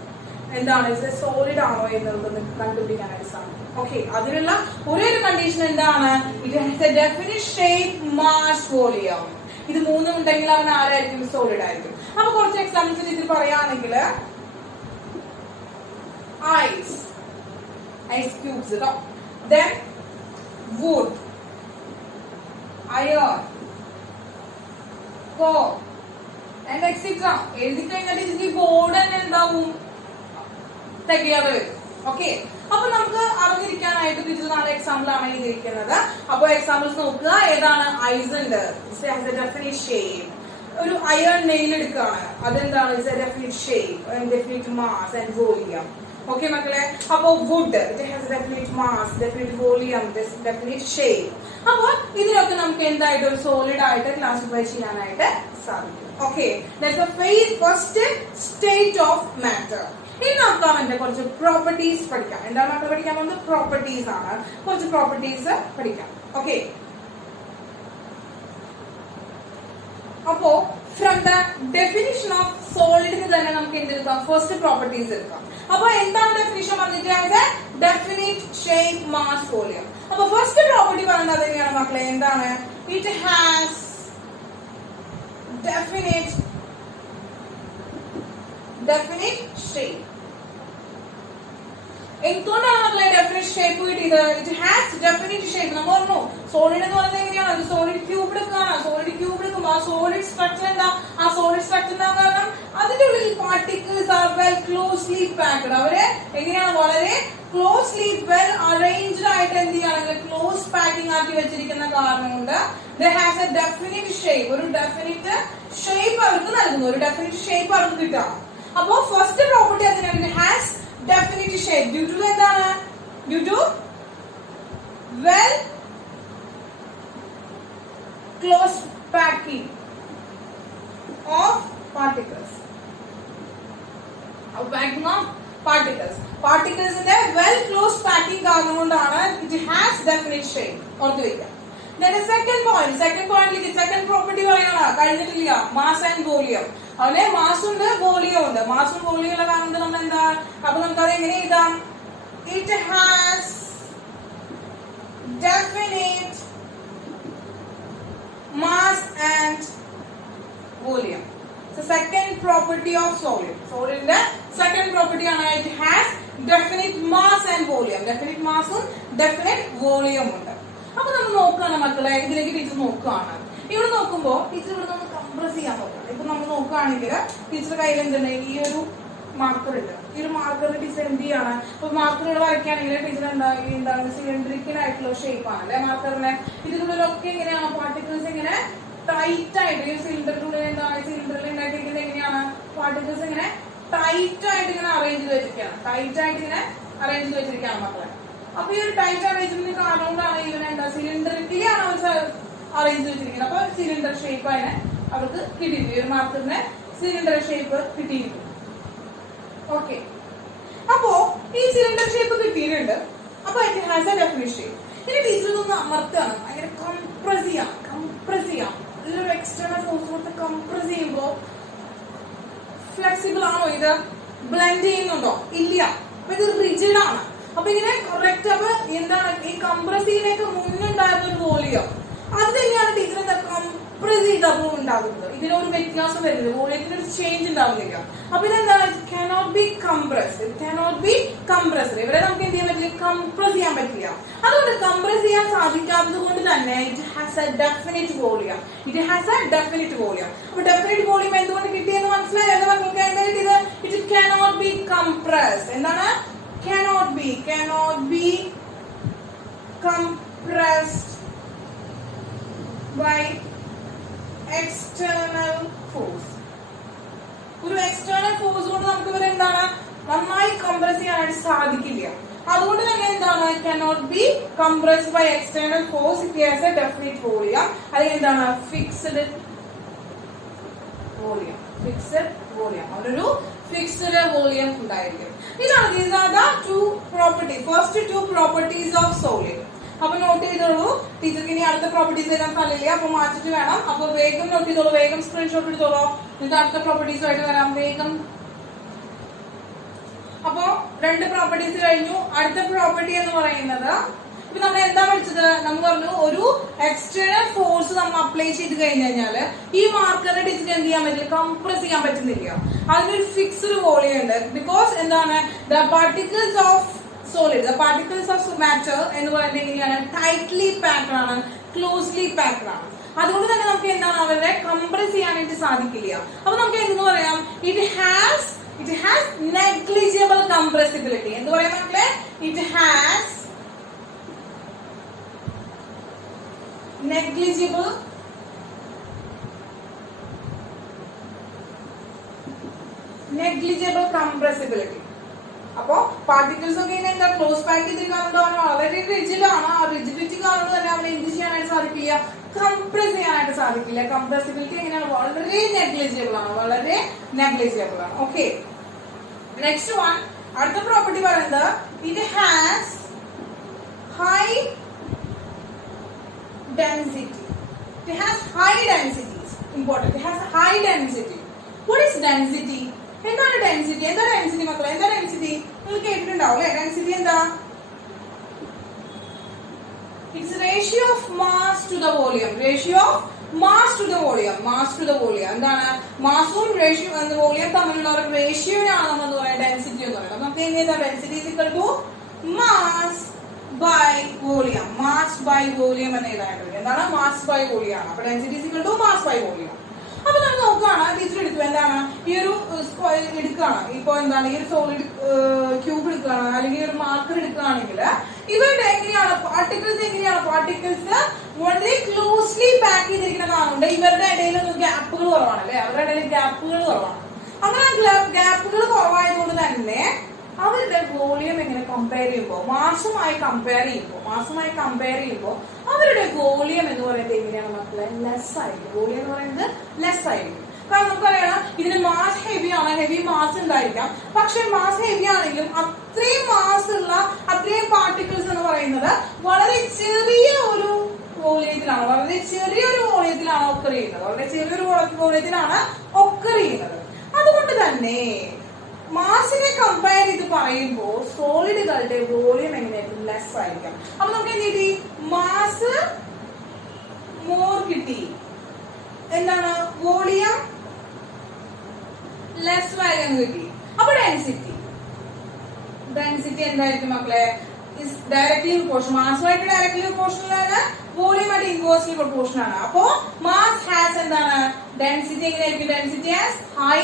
എന്താണ് ഇത് സോളിഡ് ആണോ എന്നുള്ളത് കണ്ടുപിടിക്കാനായിട്ട് സാധിക്കും. ഓക്കെ, അതിനുള്ള ഒരേ ഒരു കണ്ടീഷൻ എന്താണ്? It has A definite shape, mass, volume. ഇത് മൂന്നും ഉണ്ടെങ്കിൽ അവൻ ആരായിരിക്കും? സോളിഡ് ആയിരിക്കും. അപ്പൊ കുറച്ച് എക്സാമ്പിൾസ് ഇതിൽ പറയുകയാണെങ്കിൽ ice cubes, then wood, iron, coal and etc. എഴുതി കഴിഞ്ഞാൽ ഇതിന്റെ ബോർഡ് തന്നെ എന്താവും? തികയാതെ വരും. ഓക്കെ, അപ്പൊ നമുക്ക് അറിഞ്ഞിരിക്കാനായിട്ട് ടീച്ചർ നാളെ എക്സാമ്പിൾ ആണ് എഴുതിയിരിക്കുന്നത്. അപ്പൊ എക്സാമ്പിൾസ് നോക്കുക. ഏതാണ്? ഐസ് ഉണ്ട്, ഡെഫിനിറ്റ് ഷേപ്പ്. ഒരു അയൺ നെയിൽ എടുക്കുകയാണ്, അതെന്താണ്? Definite shape, definite mass and volume. Okay മക്കളെ, അപ്പൊ wood it has definite mass, definite volume, definite shape. അപ്പൊ ഇതിനൊക്കെ നമുക്ക് എന്തായിട്ട് ഒരു സോളിഡ് ആയിട്ട് ക്ലാസിഫൈ ചെയ്യാനായിട്ട് സാധിക്കും. Okay, that's the first state of matter. ഇനി നമുക്ക് അവന്റെ കുറച്ച് പ്രോപ്പർട്ടീസ് പഠിക്കാം. എന്താണ് മക്കൾ പഠിക്കാൻ പോകുന്നത്? പ്രോപ്പർട്ടീസ് ആണ്. കുറച്ച് പ്രോപ്പർട്ടീസ് പഠിക്കാം. ഓക്കെ, അപ്പോ ഫ്രം ദ ഡെഫിനിഷൻ ഓഫ് സോളിഡിന് തന്നെ നമുക്ക് എന്തെടുക്കാം? ഫസ്റ്റ് പ്രോപ്പർട്ടീസ് എടുക്കാം. അപ്പൊ എന്താണ് ഡെഫിനിഷൻ പറഞ്ഞിട്ട്? Definite shape, mass, volume. അപ്പൊ ഫസ്റ്റ് പ്രോപ്പർട്ടി പറയുന്നത് എങ്ങനെയാണ് മക്കളെ? എന്താണ്? It has definite shape. എന്തുകൊണ്ടാണ് മക്കളെ ഡെഫിനിറ്റ് ഷേപ്പ് കിട്ടിയത്? It has definite shape. നമ്മൾ പറഞ്ഞു സോളിഡ് എന്ന് പറയുന്നത് എങ്ങനെയാണ്? സോളിഡ് ക്യൂബ് എടുക്കുകയാണ്. സോളിഡ് ക്യൂബ് എടുക്കുമ്പോൾ ആ സോളിഡ് സ്ട്രക്ചർ എന്താ? ആ സോളിഡ് സ്ട്രക്ചർ എന്താ കാരണം അതിന്റെ ഉള്ളിൽ particles are well closely packed. അവര് എങ്ങനെയാണ്? വളരെ ക്ലോസ്ലി വെൽ അറേഞ്ച്ഡ് ആയിട്ട് എന്ത് ചെയ്യാണ്? ക്ലോസ് പാക്കിംഗ് ആക്കി വെച്ചിരിക്കുന്ന കാരണം കൊണ്ട് there has a definite shape. ഒരു ഡെഫിനിറ്റ് ഷേപ്പ് അവർക്ക് നൽകുന്നു. ഒരു ഡെഫിനിറ്റ് ഷേപ്പ് അവർക്ക് കിട്ടുക. അപ്പോ ഫസ്റ്റ് പ്രോപ്പർട്ടി അതിനാണ് it has definite shape. Due to എന്താണ്? Due to well close packing of particles. Packing of particles. Particles in the well close packing കാരണം കൊണ്ടാണ് it has definite shape. ഓർത്തു വെക്കുക. Then the second point second property പറയണ കഴിഞ്ഞിട്ടില്ല. Mass and volume. അവനെ mass ഉണ്ട്, volume ഉണ്ട്. മാസും volume ഉള്ള കാരണം നമ്മൾ എന്താ? അപ്പൊ നമുക്കത് എങ്ങനെ എഴുതാം? It has definite mass and volume. Second property of solid. സോളിഡിന്റെ സെക്കൻഡ് പ്രോപ്പർട്ടി ആണ് it has definite mass and volume. Definite മാസും ഡെഫിനിറ്റ് വോളിയം ഉണ്ട്. അപ്പൊ നമ്മൾ നോക്കുകയാണ് മക്കളെ, ഇതിലേക്ക് ടീച്ചർ നോക്കുകയാണ്. ഇവിടെ നോക്കുമ്പോ ടീച്ചർ ഇവിടെ നമ്മൾ കംപ്രസ് ചെയ്യാൻ നോക്കണം. ഇപ്പൊ നമ്മൾ നോക്കുകയാണെങ്കിൽ ടീച്ചർ കയ്യിൽ എന്തുണ്ട്? ഈ ഒരു മാർക്കർ ഉണ്ട്. ഈ ഒരു മാർക്കറിന്റെ ടീച്ചർ എന്ത് ചെയ്യാണ്? അപ്പൊ മാർക്കർ ഇവിടെ വരയ്ക്കുകയാണെങ്കിൽ ടീച്ചർ എന്താണ് സിലിണ്ടറിക്കൽ ആയിട്ടുള്ള ഷേപ്പ് ആണ് അല്ലെ മാർക്കറിനെ. ഇതിനുള്ളിലൊക്കെ എങ്ങനെയാണ് പാർട്ടിക്കിൾസ് ഇങ്ങനെ ടൈറ്റ് ആയിട്ട് ഈ സിലിണ്ടറിനുള്ളിൽ എന്താണ് സിലിണ്ടറിൽ ഉണ്ടാക്കിയിരിക്കുന്നത് എങ്ങനെയാണ്? പാർട്ടിക്കിൾസ് ഇങ്ങനെ ടൈറ്റ് ആയിട്ട് ഇങ്ങനെ അറേഞ്ച് ചെയ്ത് വെച്ചിരിക്കുകയാണ്. ടൈറ്റ് ആയിട്ട് ഇങ്ങനെ അറേഞ്ച് ചെയ്ത് വെച്ചിരിക്കുകയാണ് മക്കളെ. അപ്പൊ ഈ ഒരു ടൈറ്റ് അറേഞ്ച്മെന്റ് കാരണം കൊണ്ടാണ് ഇവനെ എന്താ സിലിണ്ടറിക്കലാണ് അവർ അറേഞ്ച് വെച്ചിരിക്കുന്നത്. അപ്പൊ സിലിണ്ടർ ഷേപ്പ് അതിനെ അവർക്ക് കിട്ടിയിരിക്കും. ഈ ഒരു മാർക്കറിന് സിലിണ്ടർ ഷേപ്പ് കിട്ടിയിരിക്കും. ഓക്കെ, അപ്പോ ഈ സിലിണ്ടർ ഷേപ്പ് കിട്ടിയിട്ടുണ്ട്. അപ്പൊ it has A definite shape. ഇനി ടീച്ചർ ഒന്ന് അമർത്താണ്, അങ്ങനെ കംപ്രസ് ചെയ്യാം. നല്ലൊരു എക്സ്റ്റേണൽ ഫോഴ്സ് കൊടുത്ത് കംപ്രസ് ചെയ്യുമ്പോ ഫ്ലെക്സിബിൾ ആണോ? ഇത് ബ്ലെൻഡ് ചെയ്യുന്നുണ്ടോ? ഇല്ല. അപ്പൊ ഇത് റിജിഡ് ആണ്. അപ്പൊ ഇങ്ങനെ കറക്റ്റ്. അപ്പൊ എന്താണ് ഈ കംപ്രസ് ചെയ്യുന്നതിനൊക്കെ മുന്നുണ്ടായിരുന്ന ഒരു വോളിയം അത് തന്നെയാണ് ടീച്ചർ എന്താ കംപ്രസ് ചെയ്തപ്പോൾ ഉണ്ടാകുന്നത്. ഇതിനൊരു വ്യത്യാസം വരുന്നത്, വോളിയത്തിന് ഒരു ചേഞ്ച് ഉണ്ടാവുന്നില്ല. അപ്പൊ ഇതെന്താണ്? cannot be compressed. ഇവിടെ നമുക്ക് എന്ത് ചെയ്യാൻ പറ്റില്ല? കംപ്രസ് ചെയ്യാൻ പറ്റില്ല. അതുകൊണ്ട് കംപ്രസ് ചെയ്യാൻ സാധിക്കാത്തത് കൊണ്ട് തന്നെ it has A definite volume. അപ്പൊ ഡെഫിനിറ്റ് വോളിയം എന്തുകൊണ്ട് കിട്ടിയെന്ന് മനസ്സിലായോ? എന്താ നിങ്ങൾക്ക് എന്താ കിട്ടിയത്? It cannot be compressed. എന്താണ്? cannot be compressed by external force. ഒരു എക്സ്റ്റേണൽ ഫോഴ്സ് കൊണ്ട് നമുക്ക് ഇവരെ എന്താണ് നന്നായി കംപ്രസ് ചെയ്യാനായിട്ട് സാധിക്കില്ല. അതുകൊണ്ട് തന്നെ എന്താണ്? cannot be compressed by external force. It has a definite volume. അല്ലെങ്കിൽ എന്താണ്? Fixed volume. അതൊരു ഫിക്സ്ഡ് വോളിയം ഉണ്ടായിരിക്കും. ഇതാണ് these are the first two properties of solid. അപ്പൊ നോട്ട് ചെയ്തോളൂ. ടീച്ചർക്ക് ഇനി അടുത്ത പ്രോപ്പർട്ടീസ് എഴുതാൻ സ്ഥലമില്ല. അപ്പൊ മാറ്റിട്ട് വേണം. അപ്പൊ വേഗം നോട്ട് ചെയ്തോളൂ, വേഗം സ്ക്രീൻഷോട്ട് എടുത്തോളൂ. എന്നിട്ട് അടുത്ത പ്രോപ്പർട്ടീസുമായിട്ട് വരാം വേഗം. അപ്പൊ രണ്ട് പ്രോപ്പർട്ടീസ് കഴിഞ്ഞു. അടുത്ത പ്രോപ്പർട്ടി എന്ന് പറയുന്നത് ഇപ്പൊ നമ്മൾ എന്താ പഠിച്ചത്? നമ്മൾ പറഞ്ഞു ഒരു എക്സ്റ്റേണൽ ഫോഴ്സ് നമ്മൾ അപ്ലൈ ചെയ്ത് കഴിഞ്ഞാല് ഈ മാർക്കറിന്റെ ടീച്ചർ എന്ത് ചെയ്യാൻ പറ്റില്ല? കംപ്രസ് ചെയ്യാൻ പറ്റുന്നില്ല. അതിനൊരു ഫിക്സ്ഡ് വോളിയം ഉണ്ട്. ബിക്കോസ് എന്താണ്? ദ പാർട്ടിക്കിൾസ് ഓഫ് മാറ്റർ എന്ന് പറയുന്നത് എങ്ങനെയാണ്? ടൈറ്റ്ലി പാക്ഡ് ആണ്, ക്ലോസ്ലി പാക്ഡ് ആണ്. അതുകൊണ്ട് തന്നെ നമുക്ക് എന്താണ് അവരെ കംപ്രസ് ചെയ്യാനായിട്ട് സാധിക്കില്ല. അപ്പൊ നമുക്ക് എന്തെന്ന് പറയാം? It has negligible compressibility. എന്ത് പറയാം മക്കളെ? It has negligible compressibility. അപ്പോ പാർട്ടിക്കിൾസ് ഒക്കെ എന്താ ക്ലോസ് പാക്ക് ചെയ്തിരിക്കാറുണ്ടാവും, വളരെ റിജിഡ് ആണ്. ആ റിജിഡിറ്റി കാരണം തന്നെ അവന് എന്ത് ചെയ്യാനായിട്ട് സാധിക്കില്ല? കംപ്രസ് ചെയ്യാനായിട്ട് സാധിക്കില്ല. കംപ്രസിബിലിറ്റി എങ്ങനെയാണ്? വളരെ നെഗ്ലിജിബിൾ ആണ്. Okay, next one. അടുത്ത പ്രോപ്പർട്ടി പറയുന്നത് it has high density. Important. It has high density. What is density? എന്താണ് ഡെൻസിറ്റി? മക്കളെ? എന്താ ഡെൻസിറ്റി? നിങ്ങൾ കേട്ടിട്ടുണ്ടാവും അല്ലെ? ഡെൻസിറ്റി എന്താ? It's ratio of mass to the volume. Ratio of mass to the volume. Mass to the volume. എന്താണ് മാസും ratio volume തമ്മിലുള്ള ഒരു റേഷ്യോയാണ് നമ്മൾ എന്താ പറയുക ഡെൻസിറ്റി എന്ന് പറയുന്നത്. നമുക്ക് എങ്ങനെയാ density is equal to mass by volume. Mass by volume എന്ന് എഴുതാനായിട്ട് എന്താണ് മാസ് ബൈ വോളിയം ആണ്. അപ്പൊ density is equal to mass by volume. അപ്പൊ നമ്മൾ നോക്കുകയാണ് ടീച്ചർ എടുക്കുക എന്താണ് ഈ ഒരു എടുക്കുകയാണ് ഇപ്പൊ എന്താണ് ഈ ഒരു സോളിഡ് ക്യൂബ് എടുക്കുകയാണ് അല്ലെങ്കിൽ ഒരു മാർക്കർ എടുക്കുകയാണെങ്കിൽ ഇവരുടെ എങ്ങനെയാണ് പാർട്ടിക്കിൾസ് വളരെ ക്ലോസ്ലി പാക്ക് ചെയ്തിരിക്കുന്ന കാണുന്നുണ്ട്. ഇവരുടെ ഇടയിൽ ഗ്യാപ്പുകൾ കുറവാണ് അല്ലെ, അവരുടെ ഇടയിൽ ഗ്യാപ്പുകൾ കുറവാണ്. അങ്ങനെ ഗ്യാപ്പുകൾ കുറവായതുകൊണ്ട് തന്നെ അവരുടെ വോളിയം എങ്ങനെ കമ്പയർ ചെയ്യുമ്പോൾ മാസുമായി കമ്പയർ ചെയ്യുമ്പോൾ അവരുടെ വോളിയം എന്ന് പറയുന്നത് എങ്ങനെയാണ് മക്കളെ ലെസ് ആയിരിക്കും. വോളിയം എന്ന് പറയുന്നത് ലെസ് ആയിരിക്കും. കാരണം നമുക്കറിയാം ഇതിന് മാസ് ഹെവി മാസ് ഉണ്ടായിരിക്കാം. പക്ഷെ മാസ് ഹെവി ആണെങ്കിലും അത്രയും മാസ് ഉള്ള അത്രയും പാർട്ടിക്കിൾസ് എന്ന് പറയുന്നത് വളരെ ചെറിയ ഒരു വോളിയത്തിലാണ് ഒക്കർ ചെയ്യുന്നത്. അതുകൊണ്ട് തന്നെ മാസിനെ കമ്പയർ ചെയ്ത് പറയുമ്പോൾ സോളിഡുകളുടെ വോളിയം എങ്ങനെയായിരിക്കും ലെസ് ആയിരിക്കാം. അപ്പൊ നമുക്ക് എന്ത് കിട്ടി മാസ് മോർ കിട്ടി, എന്താണ് വോളിയം ലെസ് വാല്യൂ എന്ന് കിട്ടി. അപ്പൊ ഡെൻസിറ്റി എന്തായിരിക്കും മക്കളെ ഡയറക്ട്ലി പ്രൊപ്പോർഷൻ. മാസുമായിട്ട് ഡയറക്ട്ലി പ്രൊപ്പോർഷനിലാണ്, വോളിയമായിട്ട് ഇൻവേഴ്സ്ലി പ്രൊപ്പോർഷൻ ആണ്. അപ്പോ മാസ് ഹാസ് എന്താണ് ഡെൻസിറ്റി എങ്ങനെയായിരിക്കും ഡെൻസിറ്റി ഹാസ് ഹൈ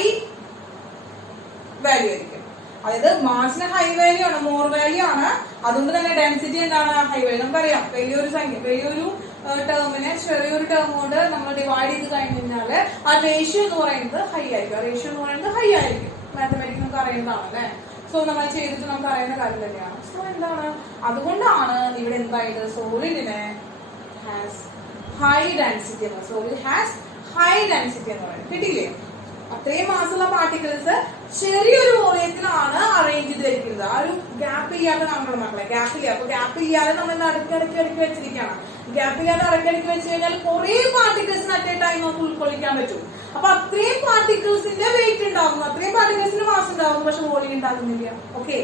വാല്യൂ ആയിരിക്കും. അതായത് മാസിന് ഹൈ വാല്യൂ ആണ്, മോർ വാല്യൂ ആണ്. അതുകൊണ്ട് തന്നെ ഡെൻസിറ്റി എന്താണ് ഹൈ വാല്യൂ. നമുക്കറിയാം വലിയൊരു ടേമിനെ ചെറിയൊരു ടേം കൊണ്ട് നമ്മൾ ഡിവൈഡ് ചെയ്ത് കഴിഞ്ഞാല് ആ റേഷ്യോ എന്ന് പറയുന്നത് ഹൈ ആയിരിക്കും. മാത്തമാറ്റിക്സ് നമുക്ക് അറിയുന്നതാണ് അല്ലെ. സോ നമ്മൾ ചെയ്തിട്ട് നമുക്ക് അറിയുന്ന കാര്യം തന്നെയാണ്. സോ എന്താണ് അതുകൊണ്ടാണ് ഇവിടെ എന്തായത് സോളിഡിന് ഹാസ് ഹൈ ഡെൻസിറ്റി എന്ന് പറയുന്നത്. കിട്ടിയില്ലേ? അത്രയും മാസുള്ള പാർട്ടിക്കിൾസ് ചെറിയൊരു വോളിയത്തിലാണ് അറേഞ്ച് ചെയ്തിരിക്കുന്നത്. ആ ഒരു ഗ്യാപ്പ് ഇല്ലാതെ നമ്മുടെ മക്കളെ ഗ്യാപ്പ് ഇല്ലാതെ നമ്മൾ അടുക്കി വെച്ചിരിക്കുകയാണ്. ഗ്യാപ്പ് ഇല്ലാതെ അടുക്കി വെച്ച് കഴിഞ്ഞാൽ കുറെ പാർട്ടിക്കിൾസിന് അറ്റ് എ ടൈം നമുക്ക് ഉൾക്കൊള്ളിക്കാൻ പറ്റും. അപ്പൊ അത്രയും പാർട്ടിക്കിൾസിന്റെ വെയിറ്റ് ഉണ്ടാകുന്നു, അത്രയും പാർട്ടിക്കിൾസിന്റെ മാസ് ഉണ്ടാകുന്നു, പക്ഷെ വോളിയം ഉണ്ടാകുന്നില്ല. ഓക്കെ,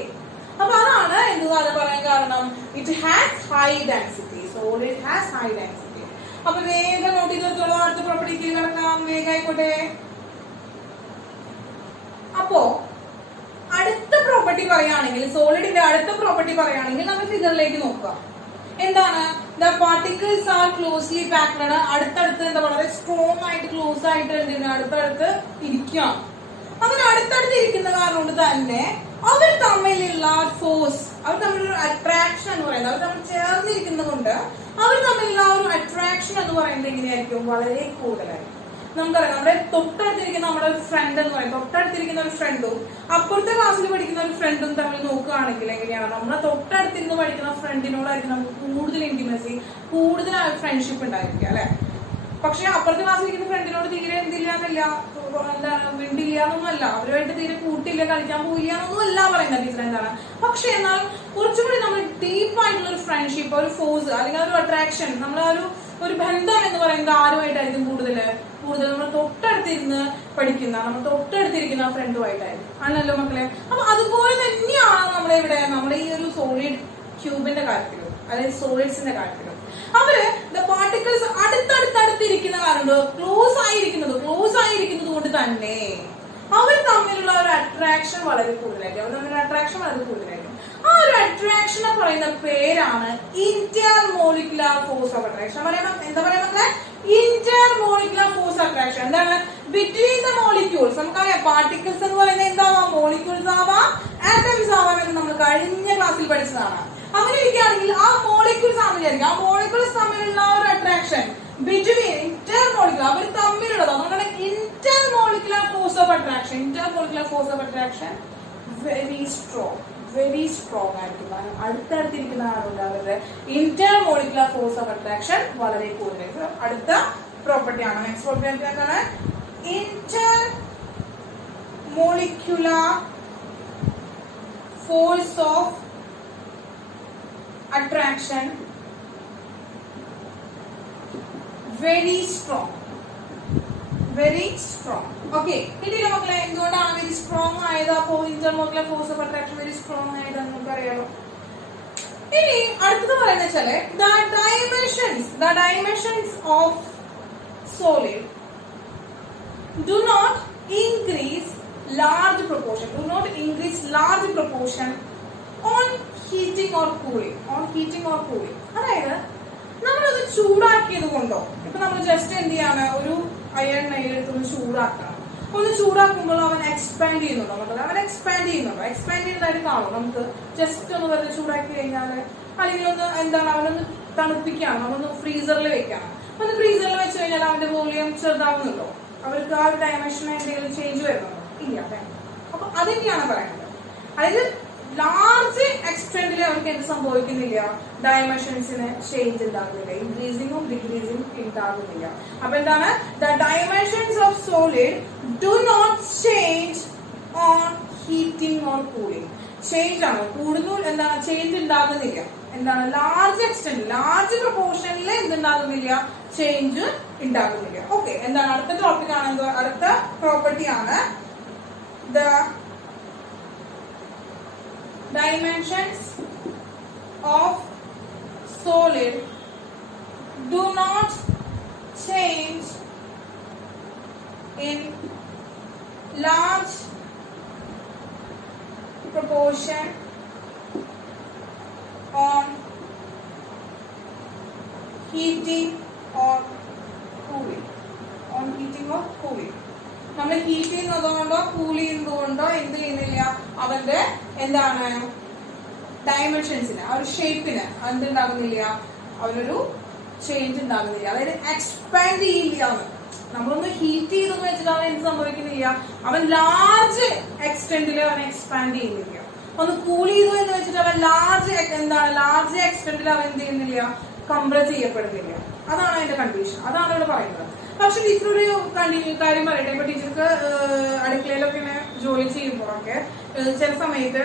അപ്പൊ അതാണ് എന്തുവാ പറയാൻ കാരണം it has high density. Solid has high density. അപ്പൊ വേഗം നോട്ട് ചെയ്തോളൂ. അടുത്ത പ്രോപ്പർട്ടിക്ക് കിടക്കാം, വേഗമായിക്കോട്ടെ. അപ്പോ അടുത്ത പ്രോപ്പർട്ടി പറയുകയാണെങ്കിൽ സോളിഡിന്റെ അടുത്ത പ്രോപ്പർട്ടി പറയുകയാണെങ്കിൽ നമ്മൾ ഫിഗറിലേക്ക് നോക്കാം. എന്താണ് the particles R closely packed. അടുത്തടുത്ത് എന്താ വളരെ സ്ട്രോങ് ആയിട്ട് ക്ലോസ് ആയിട്ട് അടുത്തടുത്ത് ഇരിക്കുകയാണ്. അങ്ങനെ അടുത്തടുത്ത് ഇരിക്കുന്ന കാരണം കൊണ്ട് തന്നെ അവർ തമ്മിലുള്ള ഫോഴ്സ്, അവർ തമ്മിലുള്ള അട്രാക്ഷൻ എന്ന് പറയുന്നത്, അവർ തമ്മിൽ ചേർന്നിരിക്കുന്നത് കൊണ്ട് അവർ തമ്മിലുള്ള ഒരു അട്രാക്ഷൻ എന്ന് പറയുന്നത് എങ്ങനെയായിരിക്കും വളരെ കൂടുതലായിരിക്കും. നമുക്കറിയാം നമ്മുടെ തൊട്ടടുത്തിരിക്കുന്ന നമ്മുടെ ഫ്രണ്ട് എന്ന് പറയും, തൊട്ടടുത്തിരിക്കുന്ന ഒരു ഫ്രണ്ടും അപ്പുറത്തെ ക്ലാസ്സിൽ പഠിക്കുന്ന ഒരു ഫ്രണ്ടും തമ്മിൽ നോക്കുകയാണെങ്കിൽ എങ്ങനെയാണ് നമ്മളെ തൊട്ടടുത്തിരുന്ന് പഠിക്കുന്ന ഫ്രണ്ടിനോടായിരിക്കും നമുക്ക് കൂടുതൽ ഇന്റിമസി, കൂടുതൽ ഫ്രണ്ട്ഷിപ്പ് ഉണ്ടായിരിക്കും അല്ലെ. പക്ഷെ അപ്പുറത്തെ ക്ലാസ്സിലിരിക്കുന്ന ഫ്രണ്ടിനോട് തീരെ എന്തില്ലാന്നില്ല, എന്താണ് മിണ്ടില്ല എന്നൊന്നുമല്ല, അവരുമായിട്ട് തീരെ കൂട്ടില്ല, കളിക്കാൻ പോയില്ല എന്നൊന്നുമല്ല പറയുന്നത് ടീച്ചർ. എന്താണ് പക്ഷെ എന്നാൽ കുറച്ചുകൂടി നമ്മൾ ഡീപ്പായിട്ടുള്ള ഒരു ഫ്രണ്ട്ഷിപ്പ്, ഒരു ഫോഴ്സ് അല്ലെങ്കിൽ ഒരു അട്രാക്ഷൻ, നമ്മളെ ഒരു ബന്ധം എന്ന് പറയുന്നത് ആരുമായിട്ടായിരിക്കും കൂടുതൽ നമ്മൾ തൊട്ടടുത്തിരുന്ന് പഠിക്കുന്ന, നമ്മൾ തൊട്ടടുത്തിരിക്കുന്ന ഫ്രണ്ടുമായിട്ടായിരിക്കും ആണല്ലോ മക്കളെ. അപ്പൊ അതുപോലെ തന്നെയാണ് നമ്മുടെ ഈ ഒരു സോളിഡ് ക്യൂബിന്റെ കാര്യത്തിലും അതായത് സോളിഡ്സിന്റെ കാര്യത്തിലും അവര് പാർട്ടിക്കിൾസ് അടുത്തടുത്തിരിക്കുന്ന കാരണം ക്ലോസ് ആയിരിക്കുന്നത് കൊണ്ട് തന്നെ അവർ തമ്മിലുള്ള ഒരു അട്രാക്ഷൻ വളരെ കൂടുതലായിരിക്കും. ആ ഒരു അട്രാക്ഷനെ പറയുന്ന പേരാണ് ഇന്റർമോളിക്കുലർ ഫോഴ്സ് ഓഫ് അട്രാക്ഷൻ. എന്താ പറയുക ഇന്റർമോളിക്കുലർ ഫോഴ്സ് ഓഫ് അട്രാക്ഷൻ. എന്താണ് ബിറ്റ്വീൻ ദ മോളിക്യൂൾസ്. നമുക്കറിയാം പാർട്ടിക്കിൾസ് എന്ന് പറയുന്നത് എന്താവാം, മോളിക്യൂൾസ് ആവാം, ആറ്റംസ് ആവാം എന്ന് നമ്മൾ കഴിഞ്ഞ ക്ലാസ്സിൽ പഠിച്ചതാണ്. അങ്ങനെ ഇരിക്കുകയാണെങ്കിൽ ആ മോളിക്യൂൾസ് ആണെന്നിരിക്കും, ആ മോളിക്യൂൾസ് തമ്മിലുള്ള ഒരു അട്രാക്ഷൻ ബിറ്റ്വീൻ ഇന്റർമോളിക്കുലർ, അവർ തമ്മിലുള്ളത്. അതുകൊണ്ടാണ് intermolecular force of attraction very strong ആയിരിക്കും. അടുത്തടുത്തിരിക്കുന്ന ആളുണ്ട് അവരുടെ ഇന്റർമോളിക്കുലർ ഫോഴ്സ് ഓഫ് അട്രാക്ഷൻ വളരെ കൂടുതലായിരിക്കും. അടുത്ത പ്രോപ്പർട്ടിയാണ്, നെക്സ്റ്റ് പ്രോപ്പർട്ടി എന്താണ് intermolecular force of attraction very strong. Okay, കിട്ടിയില്ല മക്കളെ? എന്തുകൊണ്ടാണ് വെരി സ്ട്രോങ് ആയത്? അപ്പോൾ intermolecular force of attraction very strong ആയതെന്ന് നമുക്ക് അറിയാലോ. ഇനി അടുത്തത് പറയുന്നത് വെച്ചാല് the dimensions of solid do not increase large proportion on heating or cooling. അതായത് നമ്മളത് ചൂടാക്കിയത് കൊണ്ടോ, ഇപ്പൊ നമ്മൾ ജസ്റ്റ് എന്ത് ചെയ്യാണ്, ഒരു അയൺ എടുത്തൊന്ന് ചൂടാക്കണം. ഒന്ന് ചൂടാക്കുമ്പോൾ അവൻ എക്സ്പാൻഡ് ചെയ്യുന്നുണ്ടോ? അവൻ എക്സ്പാൻഡ് ചെയ്യുന്നതായിട്ട് കാണും. നമുക്ക് ജസ്റ്റ് ഒന്ന് വെറുതെ ചൂടാക്കി കഴിഞ്ഞാല്, അല്ലെങ്കിൽ ഒന്ന് എന്താണ് അവനൊന്ന് തണുപ്പിക്കുകയാണ്, അവനൊന്ന് ഫ്രീസറിൽ വെക്കണം. ഒന്ന് ഫ്രീസറിൽ വെച്ച് കഴിഞ്ഞാൽ അവന്റെ വോളിയം ചെറുതാവുന്നുണ്ടോ? അവർക്ക് ആ ഒരു ഡയമെൻഷൻ എന്തെങ്കിലും ചേഞ്ച് വരുന്നുണ്ടോ? ഇല്ല. അപ്പൊ അതെന്നെയാണ് പറയുന്നത്. അതായത് ലാർജ് എക്സ്റ്റെന്റിൽ അവർക്ക് എന്ത് സംഭവിക്കുന്നില്ല, ഡയമെൻഷൻസിന് ചേഞ്ച് ഉണ്ടാകുന്നില്ല, ഇൻക്രീസിങ്ങും ഡിക്രീസിങ്ങും ഉണ്ടാകുന്നില്ല. അപ്പൊ എന്താണ്, the dimensions of solid do not change on heating or cooling. Change ആണ്, കൂടുന്നു, എന്താണ് ചേഞ്ച് ഉണ്ടാകുന്നില്ല. എന്താണ്, ലാർജ് എക്സ്റ്റെന്റ്, ലാർജ് പ്രൊപ്പോർഷനിൽ എന്തുണ്ടാകുന്നില്ല, ചേഞ്ച് ഉണ്ടാകുന്നില്ല. ഓക്കെ, എന്താണ് അടുത്ത ടോപ്പിക് ആണെന്തോ, അടുത്ത പ്രോപ്പർട്ടി ആണ് the dimensions of solid do not change in large proportion on heating or cooling. നമ്മൾ ഹീറ്റ് ചെയ്യുന്നതുകൊണ്ടോ കൂൾ ചെയ്യുന്നതുകൊണ്ടോ എന്ത് ചെയ്യുന്നില്ല, അവന്റെ എന്താണ് ഡയമെൻഷൻസിന്, ആ ഒരു ഷേപ്പിന് എന്തുണ്ടാകുന്നില്ല, അവനൊരു ചേഞ്ച് ഉണ്ടാകുന്നില്ല. അതായത് എക്സ്പാൻഡ് ചെയ്യില്ല. നമ്മളൊന്ന് ഹീറ്റ് ചെയ്തെന്ന് വെച്ചിട്ട് അവൻ എന്ത് സംഭവിക്കുന്നില്ല, അവൻ ലാർജ് എക്സ്റ്റെന്റിൽ അവൻ എക്സ്പാൻഡ് ചെയ്യുന്നില്ല. ഒന്ന് കൂൾ ചെയ്തു എന്ന് വെച്ചിട്ട് അവൻ ലാർജ് എക്സ്റ്റെന്റിൽ അവൻ എന്ത് ചെയ്യുന്നില്ല, കംപ്രസ് ചെയ്യപ്പെടുന്നില്ല. അതാണ് അതിന്റെ കണ്ടീഷൻ, അതാണ് ഇവിടെ പറയുന്നത്. പക്ഷെ ടീച്ചറൊരു കാര്യം പറയട്ടെ. ഇപ്പൊ ടീച്ചർക്ക് അടുക്കളയിലൊക്കെ ഇങ്ങനെ ജോലി ചെയ്യുമ്പോഴൊക്കെ ചില സമയത്ത്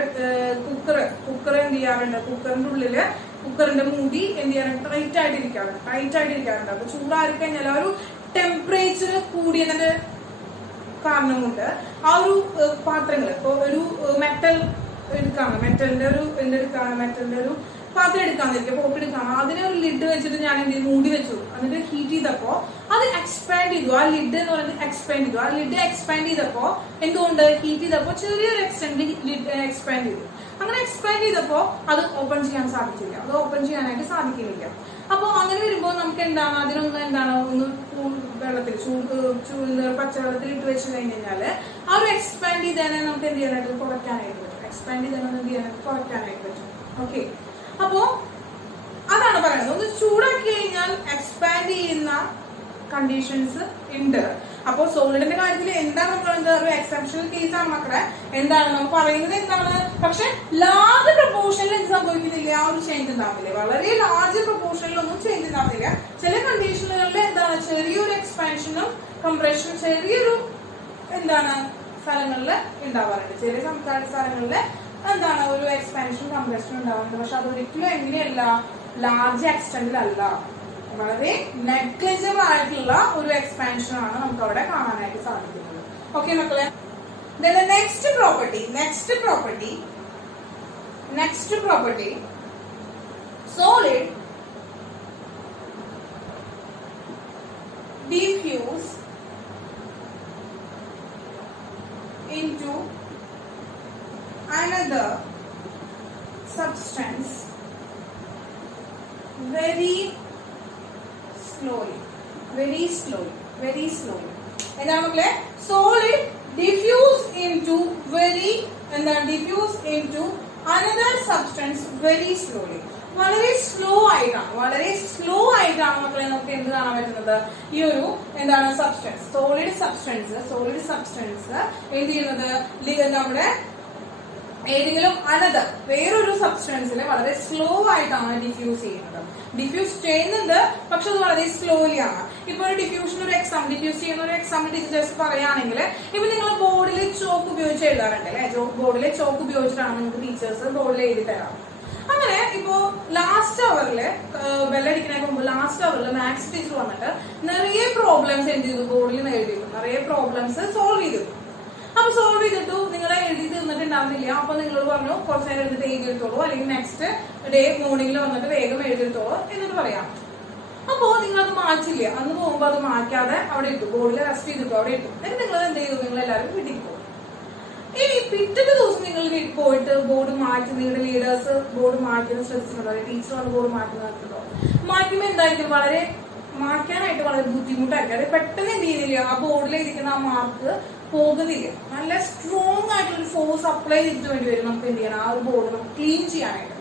കുക്കർ എന്ത് ചെയ്യാറുണ്ട്, കുക്കറിന്റെ ഉള്ളില് കുക്കറിന്റെ മൂടി എന്ത് ചെയ്യാറുണ്ട്, ടൈറ്റ് ആയിട്ട് ഇരിക്കാറുണ്ട്. അപ്പൊ ചൂടാറി കഴിഞ്ഞാൽ ആ ഒരു ടെമ്പറേച്ചർ കൂടിയതിന്റെ കാരണം കൊണ്ട് ആ ഒരു പാത്രങ്ങൾ, ഇപ്പൊ ഒരു മെറ്റൽ എടുക്കാണ്, മെറ്റലിന്റെ ഒരു പാത്രം എടുക്കാന്നിരിക്കും, പോട്ട് എടുക്കാണ്, അതിനെ ഒരു ലിഡ് വെച്ചിട്ട് ഞാൻ എന്ത് ചെയ്തു, മൂടി വെച്ചു. എന്നിട്ട് ഹീറ്റ് ചെയ്തപ്പോ അത് എക്സ്പാൻഡ് ചെയ്തു. ആ ലിഡ് എന്ന് പറയുന്നത് എക്സ്പാൻഡ് ചെയ്തപ്പോ എന്തുകൊണ്ട്, ഹീറ്റ് ചെയ്തപ്പോ ചെറിയൊരു എക്സ്റ്റെന്റ് ലിഡ് എക്സ്പാൻഡ് ചെയ്തു. അങ്ങനെ എക്സ്പാൻഡ് ചെയ്തപ്പോ അത് ഓപ്പൺ ചെയ്യാനായിട്ട് സാധിക്കുന്നില്ല. അപ്പൊ അങ്ങനെ വരുമ്പോ നമുക്ക് എന്താണ്, അതിനൊന്ന് എന്താണ്, ഒന്ന് വെള്ളത്തിൽ പച്ചവെള്ളത്തിൽ ഇട്ട് വെച്ച് കഴിഞ്ഞാല് ആ ഒരു എക്സ്പാൻഡ് ചെയ്തതിനെ നമുക്ക് എന്ത് ചെയ്യാനായിട്ട് കുറയ്ക്കാനായിട്ട് പറ്റും. ഓക്കെ, അപ്പോ അതാണ് പറയുന്നത്. ഒന്ന് ചൂടാക്കി കഴിഞ്ഞാൽ എക്സ്പാൻഡ് ചെയ്യുന്ന കണ്ടീഷൻസ് ഉണ്ട്. അപ്പോ സോളിഡിന്റെ കാര്യത്തിൽ എന്താണ് നമ്മൾ ഒരു എക്സെപ്ഷണൽ കേസ് ആണ് മക്കളെ. എന്താണ് നമ്മൾ പറയുന്നത് എന്താണ്, പക്ഷെ ലാർജ് പ്രൊപ്പോർഷനിൽ എന്ത് സംഭവിക്കുന്നില്ല, ആ ഒരു ചേഞ്ച് ഉണ്ടാവുന്നില്ല. വളരെ ലാർജ് പ്രൊപ്പോർഷനിലൊന്നും ചേഞ്ച് ഉണ്ടാവുന്നില്ല. ചില കണ്ടീഷനുകളിൽ എന്താണ്, ചെറിയൊരു എക്സ്പാൻഷനും കംപ്രഷനും ചെറിയൊരു എന്താണ് സ്ഥലങ്ങളിൽ ഉണ്ടാവാറുണ്ട്. ചെറിയ സ്ഥലങ്ങളിൽ എന്താണ് ഒരു എക്സ്പാൻഷൻ കംപ്രഷൻ ഉണ്ടാവുന്നുണ്ട്. പക്ഷെ അതൊരിക്കലും എങ്ങനെയല്ല, ലാർജ് എക്സ്റ്റെന്റിലല്ല, വളരെ നെഗ്ലിജിബിൾ ആയിട്ടുള്ള ഒരു എക്സ്പാൻഷൻ ആണ് നമുക്ക് അവിടെ കാണാനായിട്ട് സാധിക്കുന്നത്. ഓക്കെ മക്കളെ, next property solid diffuse into another substance very slowly. എന്താണ് മക്കളെ, solid diffuse into another substance very slowly. വളരെ സ്ലോ ആയിട്ടാണ് മക്കളെ നമുക്ക് എന്ത് കാണാൻ പറ്റുന്നത്, ഈ ഒരു എന്താണ് സബ്സ്റ്റൻസ്, സോളിഡ് സബ്സ്റ്റൻസ് എന്ത് ചെയ്യുന്നത്, നമ്മുടെ ഏതെങ്കിലും വേറൊരു സബ്സ്റ്റൻസിൽ വളരെ സ്ലോ ആയിട്ടാണ് ഡിഫ്യൂസ് ചെയ്യുന്നത്. പക്ഷെ അത് വളരെ സ്ലോലി ആണ്. ഇപ്പൊ ഒരു ഡിഫ്യൂസ് ചെയ്യുന്ന ഒരു എക്സാമ്പിൾ ടീച്ചർ ജസ്റ്റ് പറയുകയാണെങ്കിൽ, ഇപ്പൊ നിങ്ങൾ ബോർഡിൽ ചോക്ക് ഉപയോഗിച്ച് എഴുതാറുണ്ട് അല്ലെ, ബോർഡിൽ ചോക്ക് ഉപയോഗിച്ചിട്ടാണ് നിങ്ങൾക്ക് ടീച്ചേഴ്സ് ബോർഡിൽ എഴുതി തരാം. അങ്ങനെ ഇപ്പോ ലാസ്റ്റ് അവറില് ബെല്ലടിക്കുന്നതിന് മുമ്പ് മാത്സ് ടീച്ചർ വന്നിട്ട് നിറയെ പ്രോബ്ലംസ് എന്ത് ചെയ്തു, ബോർഡിൽ എഴുതിയിരുന്നു, നിറയെ പ്രോബ്ലംസ് സോൾവ് ചെയ്തു. അപ്പൊ സോൾവ് ചെയ്തിട്ടു നിങ്ങൾ എഴുതി തീർന്നിട്ടുണ്ടാവുന്നില്ല. അപ്പൊ നിങ്ങളോട് പറഞ്ഞു കുറച്ച് നേരം എടുത്തിട്ട് എഴുതിയെടുത്തോളൂ, അല്ലെങ്കിൽ നെക്സ്റ്റ് ഡേ മോർണിംഗിൽ വന്നിട്ട് വേഗം എഴുതിയെടുത്തോളൂ എന്നിട്ട് പറയാം. അപ്പോ നിങ്ങളത് മാറ്റില്ല, അന്ന് പോകുമ്പോ അത് മാറ്റാതെ അവിടെ ഇട്ടു, ബോർഡിൽ റെസ്റ്റ് ചെയ്തിട്ടു അവിടെ ഇട്ടു. എന്നിട്ട് നിങ്ങൾ എന്ത് ചെയ്തു, നിങ്ങൾ എല്ലാവരും വീട്ടിൽ പോകും. ഇനി പിറ്റത്തെ ദിവസം നിങ്ങൾ പോയിട്ട് ബോർഡ് മാറ്റി, നിങ്ങളുടെ ലീഡേഴ്സ് ബോർഡ് മാറ്റുന്ന ശ്രദ്ധിച്ചിട്ടുണ്ടോ, ടീച്ചറാണ് ബോർഡ് മാറ്റുന്നുണ്ടോ? മാറ്റുമ്പോൾ എന്തായിരിക്കും, വളരെ മാറ്റാനായിട്ട് വളരെ ബുദ്ധിമുട്ടായിരിക്കും. അത് പെട്ടെന്ന് എന്ത് ചെയ്യുന്നില്ല, ആ ബോർഡിലിരിക്കുന്ന ആ മാർക്ക് പോകുന്നില്ല. നല്ല സ്ട്രോങ് ആയിട്ടുള്ള ഒരു ഫോഴ്സ് അപ്ലൈ ചെയ്തിട്ട് വേണ്ടി വരും നമുക്ക് എന്ത് ചെയ്യണം, ആ ഒരു ബോർഡ് നമുക്ക് ക്ലീൻ ചെയ്യാനായിട്ട്.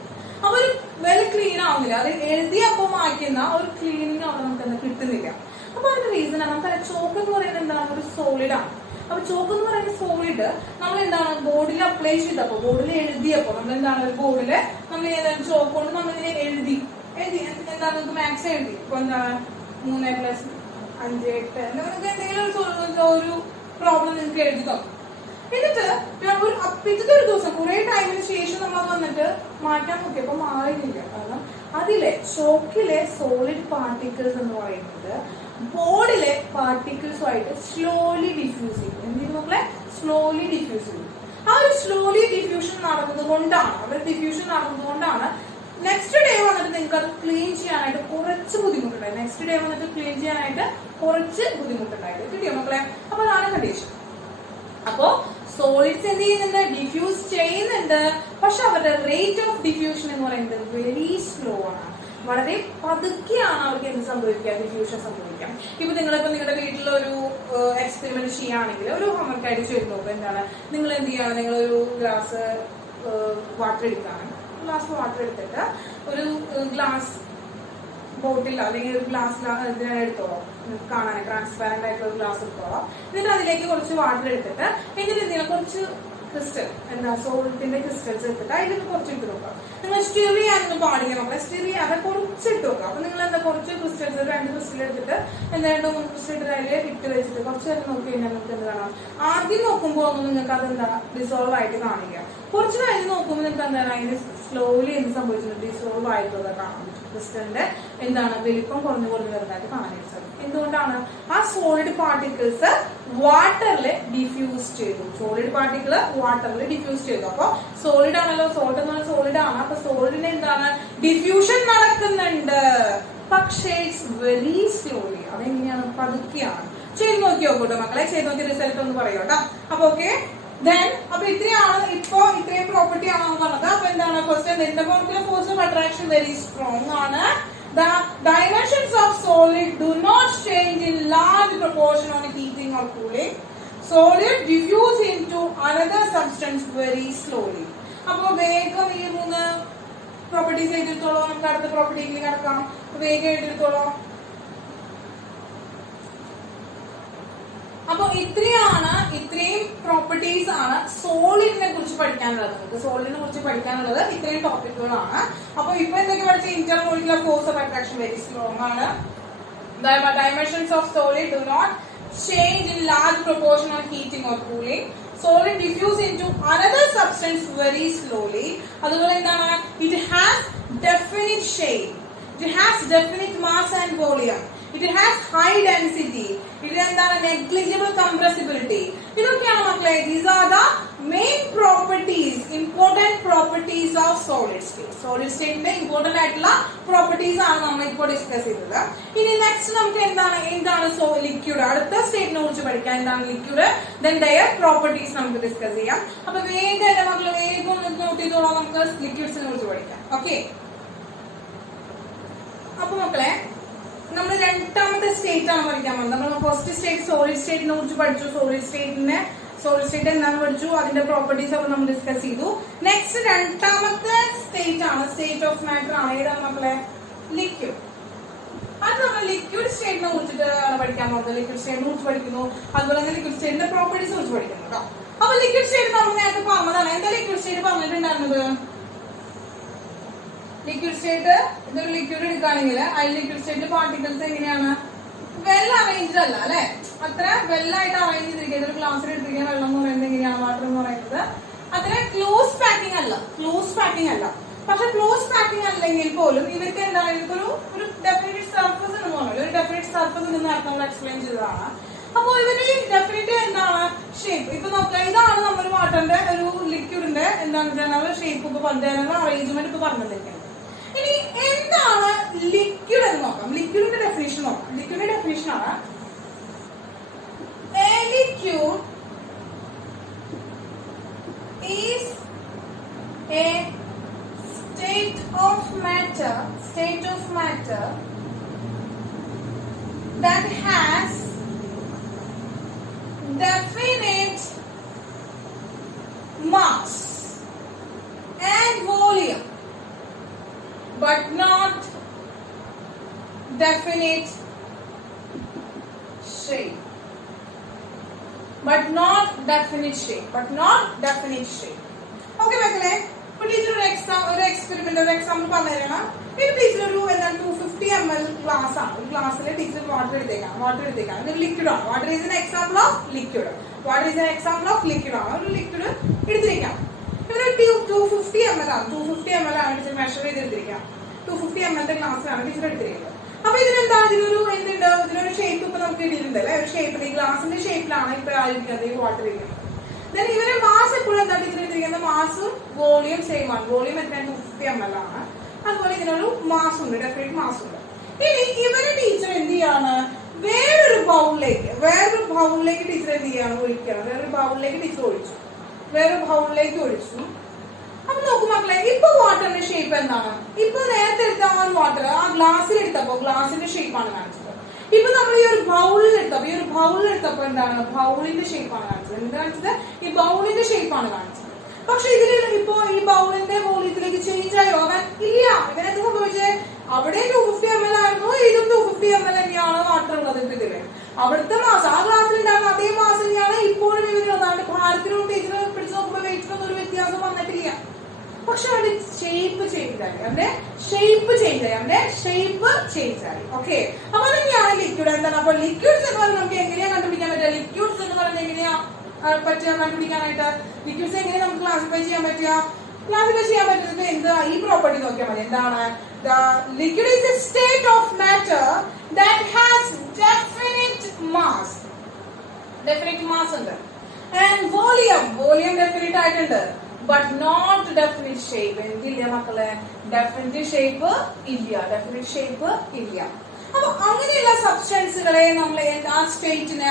അപ്പൊ ഒരു വെൽ ക്ലീൻ ആവുന്നില്ല, അത് എഴുതിയപ്പോ മാറ്റുന്ന ഒരു ക്ലീനിങ് അവിടെ നമുക്ക് എന്താ കിട്ടുന്നില്ല. അപ്പൊ അതിന്റെ റീസൺ ആണ്, നമുക്ക് ചോക്ക് എന്ന് പറയുന്നത് എന്താണ്, ഒരു സോളിഡ് ആണ്. അപ്പൊ ചോക്ക് എന്ന് പറയുന്ന സോളിഡ് നമ്മൾ എന്താണ് ബോർഡിൽ അപ്ലൈ ചെയ്തപ്പോ, ബോർഡിൽ എഴുതിയപ്പോ നമ്മൾ എന്താണ് ഒരു ബോർഡില് നമ്മൾ ഏതായാലും ചോക്ക് കൊണ്ട് നമ്മളിങ്ങനെ എഴുതി എന്താണ് നിങ്ങൾക്ക് മാത്സ് എഴുതി. ഇപ്പൊ എന്താണ് 3+5 8 നിങ്ങൾക്ക് എന്തെങ്കിലും ഒരു പ്രോബ്ലം നിങ്ങൾക്ക് എഴുതി തന്നു. എന്നിട്ട് ഒരു പിറ്റത്തെ ഒരു ദിവസം കുറെ ടൈമിന് ശേഷം നമ്മൾ വന്നിട്ട് മാറ്റാൻ നോക്കിയപ്പോ മാറിയില്ല. കാരണം അതിലെ ചോക്കിലെ സോളിഡ് പാർട്ടിക്കിൾസ് എന്ന് പറയുന്നത് ബോർഡിലെ പാർട്ടിക്കിൾസുമായിട്ട് സ്ലോലി ഡിഫ്യൂസ് ചെയ്യും. എന്തിനു മക്കളെ, സ്ലോലി ഡിഫ്യൂസ് ചെയ്യും. ആ ഒരു സ്ലോലി ഡിഫ്യൂഷൻ നടന്നതുകൊണ്ടാണ് നെക്സ്റ്റ് ഡേ വന്നിട്ട് നിങ്ങൾക്ക് അത് ക്ലീൻ ചെയ്യാനായിട്ട് കുറച്ച് ബുദ്ധിമുട്ടുണ്ടായത്. കിട്ടിയോ മക്കളെ? അപ്പൊ അതാണ് കണ്ടീഷൻ. അപ്പോ സോളിഡ്സ് എന്ത് ചെയ്യുന്നുണ്ട്, ഡിഫ്യൂസ് ചെയ്യുന്നുണ്ട്. പക്ഷെ അവരുടെ റേറ്റ് ഓഫ് ഡിഫ്യൂഷൻ എന്ന് പറയുന്നത് വെരി സ്ലോ ആണ്. വളരെ പതുക്കെയാണ് അവർക്ക് എന്ത് സംഭവിക്കുക, ഡിഫ്യൂഷൻ സംഭവിക്കാം. ഇപ്പൊ നിങ്ങളിപ്പോ നിങ്ങളുടെ വീട്ടിലൊരു എക്സ്പെരിമെന്റ് ചെയ്യുകയാണെങ്കിൽ ഒരു ഹോംവർക്ക് ആയിട്ട് ചെയ്ത് നോക്കുക. എന്താണ്, നിങ്ങൾ എന്ത് ചെയ്യാണ്, നിങ്ങളൊരു ഗ്ലാസ് വാട്ടർ എടുക്കുകയാണ്. ഗ്ലാസ് വാട്ടർ എടുത്തിട്ട് ഒരു ഗ്ലാസ് ബോട്ടിൽ അല്ലെങ്കിൽ ഒരു ഗ്ലാസ് ഇതിനാണ് എടുത്തോളാം, കാണാൻ ട്രാൻസ്പാരന്റ് ആയിട്ടുള്ള ഒരു ഗ്ലാസ് എടുത്തോളാം. എന്നിട്ട് അതിലേക്ക് കുറച്ച് വാട്ടർ എടുത്തിട്ട് എന്നിട്ട് എന്തിനാ കുറച്ച് ക്രിസ്റ്റൽ എന്താ സോൾട്ടിന്റെ ക്രിസ്റ്റൽസ് എടുത്തിട്ട് അതിലേക്ക് കുറച്ച് ഇട്ട് നോക്കാം. നിങ്ങൾ സ്റ്റിർ ചെയ്യാനൊന്നും പാടില്ല മക്കളെ, സ്റ്റിർ ചെയ്യാതെ കുറച്ച് ഇട്ട് നോക്കാം. അപ്പൊ നിങ്ങൾ എന്താ കുറച്ച് ക്രിസ്റ്റൽസ് 2 ക്രിസ്റ്റൽ എടുത്തിട്ട് എന്താ 2-3 ക്രിസ്റ്റൽ എടുത്തിട്ട് അതിലേക്ക് ഇട്ട് വെച്ചിട്ട് കുറച്ച് നേരം നോക്കി കഴിഞ്ഞാൽ നമുക്ക് എന്ത് കാണാം, ആദ്യം നോക്കുമ്പോൾ ഒന്നും നിങ്ങൾക്ക് അതെന്താ ഡിസോൾവ് ആയിട്ട് കാണില്ല. കുറച്ച് കഴിഞ്ഞ് നോക്കുമ്പോൾ നിങ്ങൾക്ക് എന്താണ് അതിന് സ്ലോലി എന്ത് സംഭവിച്ചിട്ടുണ്ട്, ഡിസോൾവ് ആയിട്ടുള്ളത് കാണാൻ പറ്റും. ക്രിസ്റ്റലിന്റെ എന്താണ് വലിപ്പം കുറഞ്ഞു വരുന്നതായിട്ട് കാണാൻ സാധിക്കും. എന്തുകൊണ്ടാണ്, ആ സോളിഡ് പാർട്ടിക്കിൾസ് വാട്ടറിൽ ഡിഫ്യൂസ് ചെയ്തു. അപ്പൊ സോളിഡ് ആണല്ലോ, സോൾട്ട് എന്ന് പറഞ്ഞാൽ സോളിഡ് ആണ്. അപ്പൊ സോളിഡിന് എന്താണ് ഡിഫ്യൂഷൻ നടക്കുന്നുണ്ട്, പക്ഷേ ഇറ്റ്സ് വെരി സ്ലോലി. അതെങ്ങനെയാണ്, പതുക്കെയാണ്. ചെയ്ത് നോക്കിയോ കൂട്ടോ മക്കളെ, ചെയ്ത് നോക്കിയ റിസൾട്ട് ഒന്ന് പറയോട്ടോ. അപ്പൊ ഓക്കെ അപ്പൊ ഇത്രയും പ്രോപ്പർട്ടി ആണ് പറഞ്ഞത്. അപ്പൊ എന്താണ്, first force of attraction very strong ആണ്. The dimensions of solid do not change in large proportion on heating or cooling. Solid diffuse into another substance very slowly. അപ്പൊ വേഗം ഈ 3 പ്രോപ്പർട്ടീസ് എഴുതിയെടുത്തോളൂ. നമുക്ക് അടുത്ത പ്രോപ്പർട്ടിയിലേക്ക് കടക്കാം. വേഗം എഴുതിയെടുത്തോളൂ. അപ്പൊ ഇത്രയും പ്രോപ്പർട്ടീസ് ആണ് സോളിഡിനെ കുറിച്ച് പഠിക്കാനുള്ളത്. നമുക്ക് സോളിഡിനെ കുറിച്ച് പഠിക്കാനുള്ളത് ഇത്രയും ടോപ്പിക്കുകളാണ്. അപ്പൊ ഇപ്പൊ എന്തൊക്കെ പഠിച്ച, intermolecular force of attraction very strong ആണ്. Dimensions of solid do not change in large proportion on heating or cooling. Solid diffuse into another substance very slowly. അതുപോലെ എന്താണ്, it has definite shape, it has definite mass and volume, it has high density, it എന്താണ് negligible compressibility. ഇതൊക്കെയാണ് മക്കളെ, these are the main properties, important properties of solid state. Solid stateന്റെ important ആയിട്ടുള്ള properties ആണ് നമ്മൾ ഇപ്പോൾ ഡിസ്കസ് ചെയ്തത്. ഇനി നെക്സ്റ്റ് നമുക്ക് എന്താണ് ലിക്വിഡ്, അടുത്ത സ്റ്റേറ്റിനെ കുറിച്ച് പഠിക്കാം. എന്താണ് ലിക്വിഡ്, then their properties നമുക്ക് ഡിസ്കസ് ചെയ്യാം. അപ്പൊ വേഗം മക്കളെ വേഗം നോട്ട് ചെയ്തോളാം, നമുക്ക് ലിക്വിഡ്സിനെ കുറിച്ച് പഠിക്കാം. ഓക്കെ, അപ്പൊ മക്കളെ നമ്മൾ രണ്ടാമത്തെ സ്റ്റേറ്റ് ആണ് പഠിക്കാൻ പോകുന്നത്. നമ്മൾ ഫസ്റ്റ് സ്റ്റേറ്റ് സോളിഡ് സ്റ്റേറ്റിനെ കുറിച്ച് പഠിച്ചു. സോളിഡ് സ്റ്റേറ്റ് എന്താണെന്ന് പഠിച്ചു, അതിന്റെ പ്രോപ്പർട്ടീസ് ഒക്കെ നമ്മൾ ഡിസ്കസ് ചെയ്തു. നെക്സ്റ്റ് രണ്ടാമത്തെ സ്റ്റേറ്റ് ആണ്, സ്റ്റേറ്റ് ഓഫ് മാറ്റർ ആണ്. ഏതാണ് മക്കളെ, ലിക്വിഡ്. അത് നമ്മൾ ലിക്വിഡ് സ്റ്റേറ്റിനെ കുറിച്ചിട്ട് പഠിക്കാൻ പോകുന്നത്. ലിക്വിഡ് സ്റ്റേറ്റിനെ കുറിച്ച് പഠിക്കുന്നു, അതുപോലെ തന്നെ ലിക്വിഡ് സ്റ്റേറ്റിന്റെ പ്രോപ്പർട്ടീസ് കുറിച്ച് പഠിക്കുന്നു കേട്ടോ. അപ്പൊ ലിക്വിഡ് സ്റ്റേറ്റ് നമ്മൾ നേരത്തെ പറഞ്ഞതാണ്. എന്താ ലിക്വിഡ് സ്റ്റേറ്റ് പറഞ്ഞിട്ടുണ്ടായിരുന്നത്, ലിക്വിഡ് സ്റ്റേറ്റ് ഇതൊരു ലിക്വിഡ് എടുക്കുകയാണെങ്കിൽ അതിൽ ലിക്വിഡ് സ്റ്റേറ്റ് പാർട്ടിക്കിൾസ് എങ്ങനെയാണ്, വെൽ അറേഞ്ച്ഡ് അല്ല അല്ലെ, അത്ര വെല്ലായിട്ട് അറേഞ്ച് ചെയ്തിരിക്കുക. ഇതൊരു ഗ്ലാസ്സിൽ ഇട്ടിരിക്കുന്ന വെള്ളം എന്ന് പറയുന്നത് എങ്ങനെയാണ്, വാട്ടർ എന്ന് പറയുന്നത് അത്ര ക്ലോസ് പാക്കിംഗ് അല്ല. പക്ഷെ ക്ലോസ് പാക്കിംഗ് അല്ലെങ്കിൽ പോലും ഇവർക്ക് എന്താണ്, ഇവർക്കൊരു ഡെഫിനിറ്റ് സർഫസ് എന്ന് പറഞ്ഞാൽ ഒരു ഡെഫിനിറ്റ് സർഫസ് എന്ന് നമ്മൾ എക്സ്പ്ലെയിൻ ചെയ്തതാണ്. അപ്പൊ ഇവര് ഡെഫിനറ്റ് എന്താണ് ഷേപ്പ്. ഇപ്പൊ നോക്കാം, ഇതാണ് നമ്മുടെ വാട്ടറിന്റെ ഒരു ലിക്വിഡിന്റെ എന്താണ് ഷേപ്പ് ഇപ്പൊ പറഞ്ഞ അറേഞ്ച്മെന്റ് ഇപ്പൊ പറഞ്ഞിരിക്കുന്നത്. ഇനി എന്താണ് ലിക്വിഡ് എന്ന് നോക്കാം. ലിക്വിഡിന്റെ ഡെഫിനേഷൻ നോക്കാം. ലിക്വിഡിന്റെ ഡെഫിനേഷൻ ആണ് a liquid is a state of matter that has definite mass and volume but not definite shape. Okay, മക്കളെ, ഇപ്പൊ ടീച്ചർ ഒരു എക്സാമ്പിൾ പറഞ്ഞു തരണം. ഇത് ടീച്ചർ ഒരു 250 ml ഗ്ലാസ് ആണ്. ഒരു ഗ്ലാസ്സിൽ ടീച്ചർ വാട്ടർ എടുത്തേക്കാം. ഇത് ലിക്വിഡ് ആണ്. Water is an example of liquid ആണ്. ഒരു ലിക്വിഡ് എടുത്തിരിക്കാം. ഇവര് 250 ml ആണ്. 250 ml ആണ് ടീച്ചർ മെഷർ ചെയ്തെടുത്തിരിക്കാം. 250 ml ഗ്ലാസ്സിലാണ് ടീച്ചർ എടുത്തിരിക്കുന്നത്. അപ്പൊ ഇതിനെന്താ, ഇതിനൊരു ഷേപ്പ് ഇപ്പൊ നമുക്ക് കിട്ടിയിട്ടുണ്ട് അല്ലെ. ഒരു ഷേപ്പിൽ ഈ ഗ്ലാസിന്റെ ഷേപ്പിലാണ് ഇപ്പൊ ആയിരിക്കുന്നത് ഈ വാട്ടർ ഇരിക്കുന്നത്. ദെൻ ഇവരെ മാസ് എപ്പോഴും എന്താ ടീച്ചർ എടുത്തിരിക്കുന്നത്, മാസും വോളിയം സെയിം ആണ്. വോളിയം എത്ര 250 ml ആണ്. അതുപോലെ ഇതിനൊരു മാസ് ഉണ്ട്, ഡെഫിനറ്റ് മാസ് ഉണ്ട്. ഇനി ഇവരെ ടീച്ചർ എന്ത് ചെയ്യാണ്, വേറൊരു ബൗളിലേക്ക് ടീച്ചർ എന്ത് ചെയ്യാണ്, ഒഴിക്കുകയാണ്. വേറൊരു ബൗളിലേക്ക് ടീച്ചർ ഒഴിച്ചു. അപ്പൊ നോക്കും മക്കളെ, ഇപ്പൊ വാട്ടറിന്റെ ഷേപ്പ് എന്താണ്. ഇപ്പൊ നേരത്തെ എടുത്ത ആ വാട്ടർ ആ ഗ്ലാസ്സിൽ എടുത്തപ്പോ ഗ്ലാസിന്റെ ഷേപ്പാണ് കാണിച്ചത്. ഇപ്പൊ നമ്മൾ ഈ ഒരു ബൗളിൽ എടുത്തപ്പോ എന്താണ്, ബൗളിന്റെ ഷേപ്പാണ് കാണിച്ചത്. എന്താ കാണിച്ചത്, ഈ ബൗളിന്റെ ഷേപ്പാണ് കാണിച്ചത്. പക്ഷെ ഇതിൽ ഇപ്പൊ ഈ ബൗളിന്റെ വോളിയത്തിലേക്ക് ചേഞ്ച് ആയോ, അവൻ ഇല്ല. ഇവനെന്ത് സംഭവിച്ചേ, അവിടെ 250 ml ആയിരുന്നു, ഇതും 250 ml തന്നെയാണ് വാട്ടർ ഉള്ളത്. ഇതില് അവിടുത്തെ മാസം ആ ഗ്ലാസ്സിൽ ഉണ്ടാകുന്ന അതേ മാസം തന്നെയാണ് ഇപ്പോഴും ഇതിലുള്ളതാണ്. ഭാരത്തിനും ടീച്ചർ പിടിച്ചു നോക്കുമ്പോൾ വെയിറ്റിനൊന്നും ഒരു വ്യത്യാസം വന്നിട്ടില്ല. പക്ഷെ അവന്റെ ഷേപ്പ് ചേഞ്ച് ആയി. ഓക്കെ, അപ്പൊ തന്നെയാണ് ലിക്വിഡ്. എന്താണ് അപ്പൊ ലിക്വിഡ്സ് എന്ന് പറഞ്ഞാൽ നമുക്ക് എങ്ങനെയാ കണ്ടുപിടിക്കാൻ പറ്റുക, ലിക്വിഡ്സ് എന്ന് പറഞ്ഞാൽ എങ്ങനെയാ കണ്ടുപിടിക്കാനായിട്ട്, ലിക്വിഡ്സ് എങ്ങനെ നമുക്ക് ക്ലാസിഫൈ ചെയ്യാൻ പറ്റുന്നത് എന്ത്, ഈ പ്രോപ്പർട്ടി നോക്കിയാൽ മതി. എന്താണ്, liquid is A state of matter that has definite mass ഉണ്ട്, ആൻഡ് വോളിയം ഡെഫിനിറ്റ് ആയിട്ടുണ്ട്, ബട്ട് നോട്ട് ഡെഫിനിറ്റ് ഷേപ്പ്. എന്തില്ല മക്കളെ, ഡെഫിനിറ്റ് ഷേപ്പ് ഇല്ല. അപ്പൊ അങ്ങനെയുള്ള സബ്സ്റ്റൻസുകളെ നമ്മൾ ആ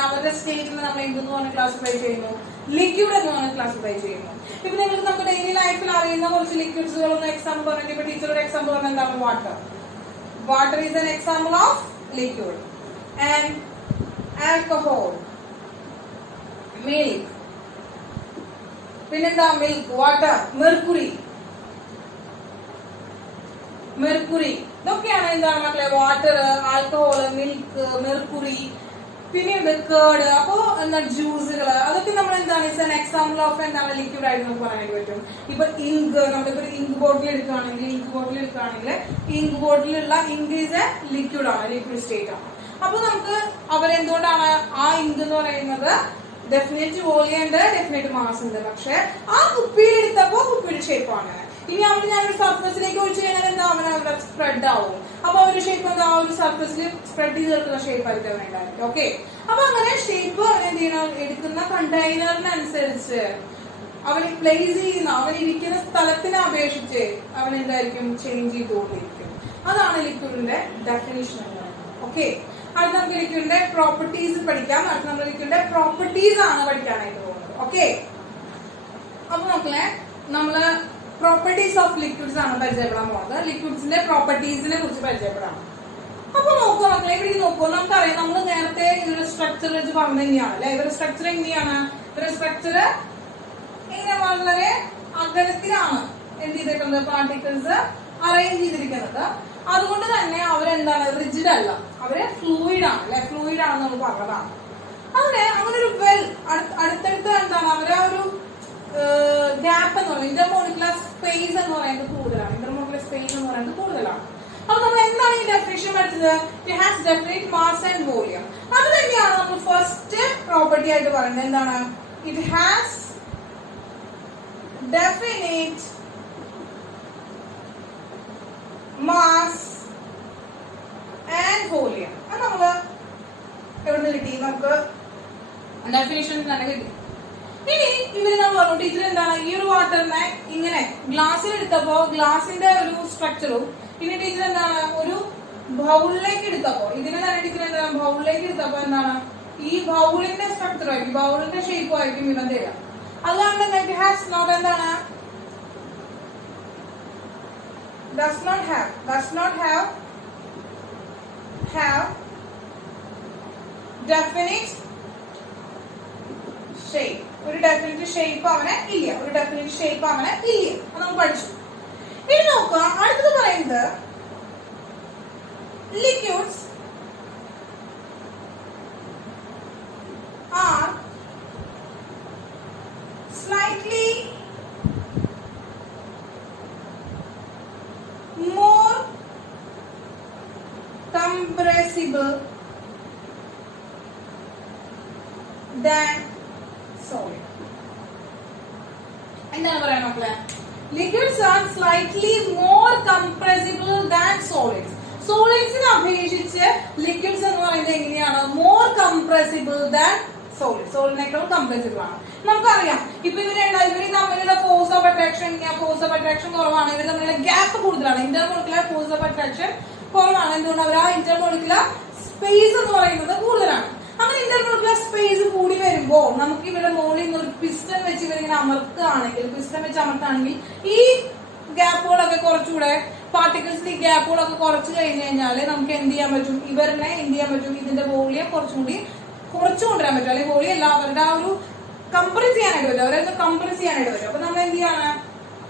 അവരുടെ സ്റ്റേറ്റിനെ നമ്മൾ എന്തെന്ന് പറഞ്ഞ് ക്ലാസിഫൈ ചെയ്യുന്നു, ലിക്വിഡ് എന്ന് പറഞ്ഞ് ക്ലാസിഫൈ ചെയ്യുന്നു. ഇപ്പൊ നിങ്ങൾക്ക് നമുക്ക് ഡെയിലി ലൈഫിൽ അറിയുന്ന കുറച്ച് ലിക്വിഡ്സുകളൊന്നും എക്സാമ്പിൾ പറഞ്ഞിട്ട്, ഇപ്പൊ ടീച്ചർ ഒരു എക്സാമ്പിൾ പറഞ്ഞ എന്താണ്, water is an example of liquid, and alcohol, milk, പിന്നെന്താ മിൽക്ക്, വാട്ടർ, മെർക്കുറി ഇതൊക്കെയാണ് എന്താണ് മക്കളെ, വാട്ടർ, ആൽക്കഹോൾ, മിൽക്ക്, മെർക്കുറി, പിന്നീട് കേർഡ്. അപ്പോ എന്താ ജ്യൂസുകൾ, അതൊക്കെ നമ്മൾ എന്താണ് എക്സാമ്പിൾ ഓഫ് എന്താണ് ലിക്വിഡ് ആയിട്ട് നമുക്ക് പറയാൻ പറ്റും. ഇപ്പൊ ഇങ്ക്, നമ്മളിപ്പോ ഇങ്ക് ബോട്ടിൽ എടുക്കുകയാണെങ്കിൽ ഇങ്ക് ബോട്ടിലുള്ള ഇങ്ക് ഈസ് എ ലിക്വിഡ് ആണ്, ലിക്വിഡ് സ്റ്റേറ്റ് ആണ്. അപ്പൊ നമുക്ക് അവരെന്തുകൊണ്ടാണ് ആ ഇങ്ക് എന്ന് പറയുന്നത് ഡെഫിനറ്റ് വോളിയം ഉണ്ട്, ഡെഫിനറ്റ് മാസ് ഉണ്ട്. പക്ഷെ ആ കുപ്പിയിൽ എടുത്തപ്പോ കുപ്പിയുടെ ഷേപ്പാണ്. ഇനി അവിടെ ഞാനൊരു സർഫസിലേക്ക് ഒഴിച്ചു കഴിഞ്ഞാൽ എന്താ, അവിടെ സ്പ്രെഡ് ആവും. അപ്പൊ ഒരു ഷേപ്പ് എന്താ, ഒരു സർഫസിൽ സ്പ്രെഡ് ചെയ്ത് എടുക്കുന്ന ഷേപ്പ് ആയിരിക്കും അവനുണ്ടായിരിക്കും. ഓക്കെ, അപ്പൊ അങ്ങനെ ഷേപ്പ് എന്ത് ചെയ്യണം, എടുക്കുന്ന കണ്ടെയ്നറിനനുസരിച്ച് അവന് പ്ലേസ് ചെയ്യുന്ന അവനിരിക്കുന്ന സ്ഥലത്തിനെ അപേക്ഷിച്ച് അവൻ എന്തായിരിക്കും, ചേഞ്ച് ചെയ്തുകൊണ്ടിരിക്കും. അതാണ് ലിക്വിഡിന്റെ ഡെഫിനിഷൻ എന്ന് പറയുന്നത്. ഓക്കെ, അടുത്ത നമുക്ക് ലിക്വിഡിന്റെ പ്രോപ്പർട്ടീസ് പഠിക്കാം. അടുത്ത നമ്മൾ ലിക്വിഡിന്റെ പ്രോപ്പർട്ടീസ് ആണ് പഠിക്കാനായിട്ട് പോകുന്നത്. ഓക്കെ, അപ്പൊ നമ്മള് പ്രോപ്പർട്ടീസ് ഓഫ് ലിക്വിഡ്സ് ആണ് പരിചയപ്പെടാൻ പോകുന്നത്. ലിക്വിഡ്സിന്റെ പ്രോപ്പർട്ടീസിനെ കുറിച്ച് പരിചയപ്പെടാം. അപ്പൊ നോക്കുക മക്കളെ, ഇവിടെ നോക്കുക, നമുക്കറിയാം നമ്മൾ നേരത്തെ ഇവരുടെ സ്ട്രക്ചർ വെച്ച് പറഞ്ഞു തന്നെയാണ് അല്ലെ. ഇവരുടെ സ്ട്രക്ചർ എങ്ങനെയാണ്, ഇവരുടെ സ്ട്രക്ചർ ഇങ്ങനെ വളരെ അകലത്തിലാണ് എന്ത് ചെയ്തിരിക്കുന്നത്, പാർട്ടിക്കിൾസ് അറേഞ്ച് ചെയ്തിരിക്കുന്നത്. അതുകൊണ്ട് തന്നെ അവരെന്താണ്, റിജിഡ് അല്ല, അവര് ഫ്ലൂയിഡ് ആണ് അല്ലെ. ഫ്ലൂയിഡ് ആണെന്ന് നമ്മൾ പറഞ്ഞതാണ്. അങ്ങനെ ഒരു അടുത്തടുത്ത് എന്താണ് അവരെ ഒരു ഗ്യാപ്പ് എന്ന് പറയുന്നത്, ഇന്റർമോളിക്കുലർ സ്പേസ് എന്ന് പറയുന്നത് കൂടുതലാണ്. അപ്പൊ നമ്മൾ എന്താണ് ഈ ഡെഫിനിഷൻ പഠിച്ചത്, it has definite mass and volume. അത് തന്നെയാണ് നമ്മൾ ഫസ്റ്റ് പ്രോപ്പർട്ടി ആയിട്ട് പറയുന്നത്. എന്താണ്, it has definite mass and volume. അത് നമ്മള് എവിടെ നിന്ന് കിട്ടി, നമുക്ക് ഡെഫിനിഷൻ തന്നെ കിട്ടി. ഇനി ഇവര് നമ്മൾ പറഞ്ഞു ടീച്ചർ എന്താണ് ഈ ഒരു വാട്ടറിനെ ഇങ്ങനെ ഗ്ലാസ്സിൽ എടുത്തപ്പോ ഗ്ലാസിന്റെ ഒരു സ്ട്രക്ചറും ഇനി ടീച്ചർ എന്താണ് ഒരു ബൗളിലേക്ക് എടുത്തപ്പോ ഇതിനെ തന്നെ ടീച്ചർ എന്താണ് ബൗളിലേക്ക് എടുത്തപ്പോ എന്താണ് ഈ ബൗളിന്റെ സ്ട്രക്ചർ ആയിരിക്കും ബൗളിന്റെ ഷേപ്പ് ആയിരിക്കും ഇവൻ തരാം. അതുകൊണ്ട് തന്നെ ഇറ്റ് ഹാസ് നോട്ട് എന്താണ് does not have definite shape. ഒരു ഡെഫിനിറ്റ് ഷേപ്പ് അവന് ഇല്ല അത് നമ്മൾ പഠിച്ചു. ഇനി നോക്കുക അടുത്തത് പറയുന്നത് liquids are slightly more compressible than solid. എന്താണ് പറയാൻ മക്കളെ? Liquids are slightly more compressible than solids. സോളിഡ്സിനെ അപേക്ഷിച്ച് ലിക്വിഡ്സ് എന്ന് പറയുന്നത് എങ്ങനെയാണ്? More compressible than solid. സോളിഡിനേക്കാൾ കംപ്രസിബിൾ ആണ്. നമുക്കറിയാം ഇപ്പൊ ഇവര് തമ്മിലുള്ള ഫോഴ്സ് ഓഫ് അട്രാക്ഷൻ കുറവാണ്. ഇവർ തമ്മിലുള്ള ഗ്യാപ്പ് കൂടുതലാണ്. ഇന്റർമോളിക്കുലർ ഫോഴ്സ് ഓഫ് അട്രാക്ഷൻ കുറവാണ്. എന്തുകൊണ്ട്? അവർ ആ ഇന്റർമോളിക്കുലർ സ്പേസ് എന്ന് പറയുന്നത് കൂടുതലാണ്. അങ്ങനെ ഇന്റർമോളിക്കുലർ സ്പേസ് കൂടി വരുമ്പോൾ നമുക്ക് ഇവിടെ മുകളിൽ നിന്ന് ഒരു പിസ്റ്റൺ വെച്ച് ഇവരിങ്ങനെ അമർത്തുകയാണെങ്കിൽ ഈ ഗ്യാപ്പുകളൊക്കെ കുറച്ചുകൂടെ പാർട്ടിക്കിൾസിന്റെ ഈ ഗ്യാപ്പുകളൊക്കെ കുറച്ച് കഴിഞ്ഞ് കഴിഞ്ഞാൽ നമുക്ക് എന്ത് ചെയ്യാൻ പറ്റും? ഇവരിനെ എന്ത് ചെയ്യാൻ പറ്റും? ഇതിന്റെ വോളിയം കുറച്ചു കൊണ്ടുവരാൻ പറ്റും. അല്ലെങ്കിൽ വോളിയം അല്ല അവരുടെ ആ ഒരു കംപ്രസ് ചെയ്യാനായിട്ട് പറ്റും. അപ്പൊ നമ്മൾ എന്ത് ചെയ്യാണ്?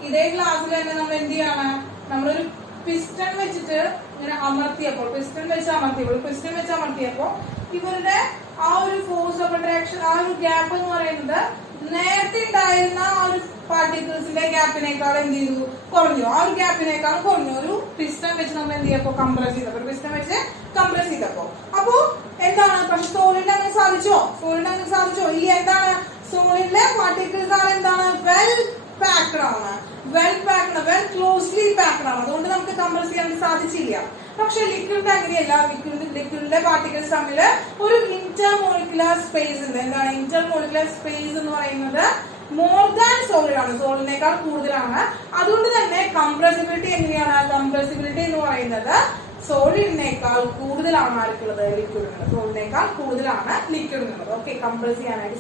ഇതേ ക്ലാസ്സിൽ തന്നെ നമ്മൾ എന്ത് ചെയ്യാണ്? നമ്മളൊരു പിസ്റ്റൺ വെച്ചിട്ട് ഇങ്ങനെ പിസ്റ്റൺ വെച്ച് അമർത്തിയപ്പോ ഇവരുടെ ആ ഒരു ഫോഴ്സ് ഓഫ് അട്രാക്ഷൻ ആ ഒരു ഗ്യാപ്പ് എന്ന് പറയുന്നത് നേരത്തെ ഉണ്ടായിരുന്ന ആ ഒരു പാർട്ടിക്കിൾസിന്റെ ഗ്യാപ്പിനേക്കാൾ എന്ത് ചെയ്തു? കുറഞ്ഞു. ആ ഒരു ഗ്യാപ്പിനേക്കാൾ കുറഞ്ഞു. ഒരു പിസ്റ്റൺ വെച്ച് നമ്മൾ എന്ത് ചെയ്യപ്പോ കംപ്രസ് ചെയ്തപ്പോ അപ്പോ എന്താണ്? പക്ഷെ സോളിഡിന് അങ്ങനെ സാധിച്ചോ? ഇല്ല. എന്താണ്? സോളിഡിലെ പാർട്ടിക്കിൾസ് ആണ് എന്താണ്? വെൽ ക്ലോസ്ലി പാക്ഡ് ആണ്. അതുകൊണ്ട് നമുക്ക് കംപ്രസ് ചെയ്യാൻ സാധിച്ചില്ല. പക്ഷെ ലിക്വിഡ് അങ്ങനെയല്ല. ലിക്വിഡിലെ പാർട്ടിക്കിൾസ് തമ്മിൽ ഒരു ഇന്റർമോളിക്കുലർ സ്പേസ് ഉണ്ട്. എന്താണ് ഇന്റർമോളിക്കുലർ സ്പേസ് എന്ന് പറയുന്നത്? മോർ ദാൻ സോളിഡ് ആണ്. സോളിഡിനേക്കാൾ കൂടുതലാണ്. അതുകൊണ്ട് തന്നെ കംപ്രസിബിലിറ്റി എങ്ങനെയാണ്? കംപ്രസിബിലിറ്റി എന്ന് പറയുന്നത് സോളിഡിനേക്കാൾ കൂടുതലാണ് ആർക്കുള്ളത്? ലിക്വിഡിനുള്ളത്. സോളിഡിനേക്കാൾ കൂടുതലാണ് ലിക്വിഡിനുള്ളത്. ഓക്കെ, കംപ്രസ് ചെയ്യാനായിട്ട്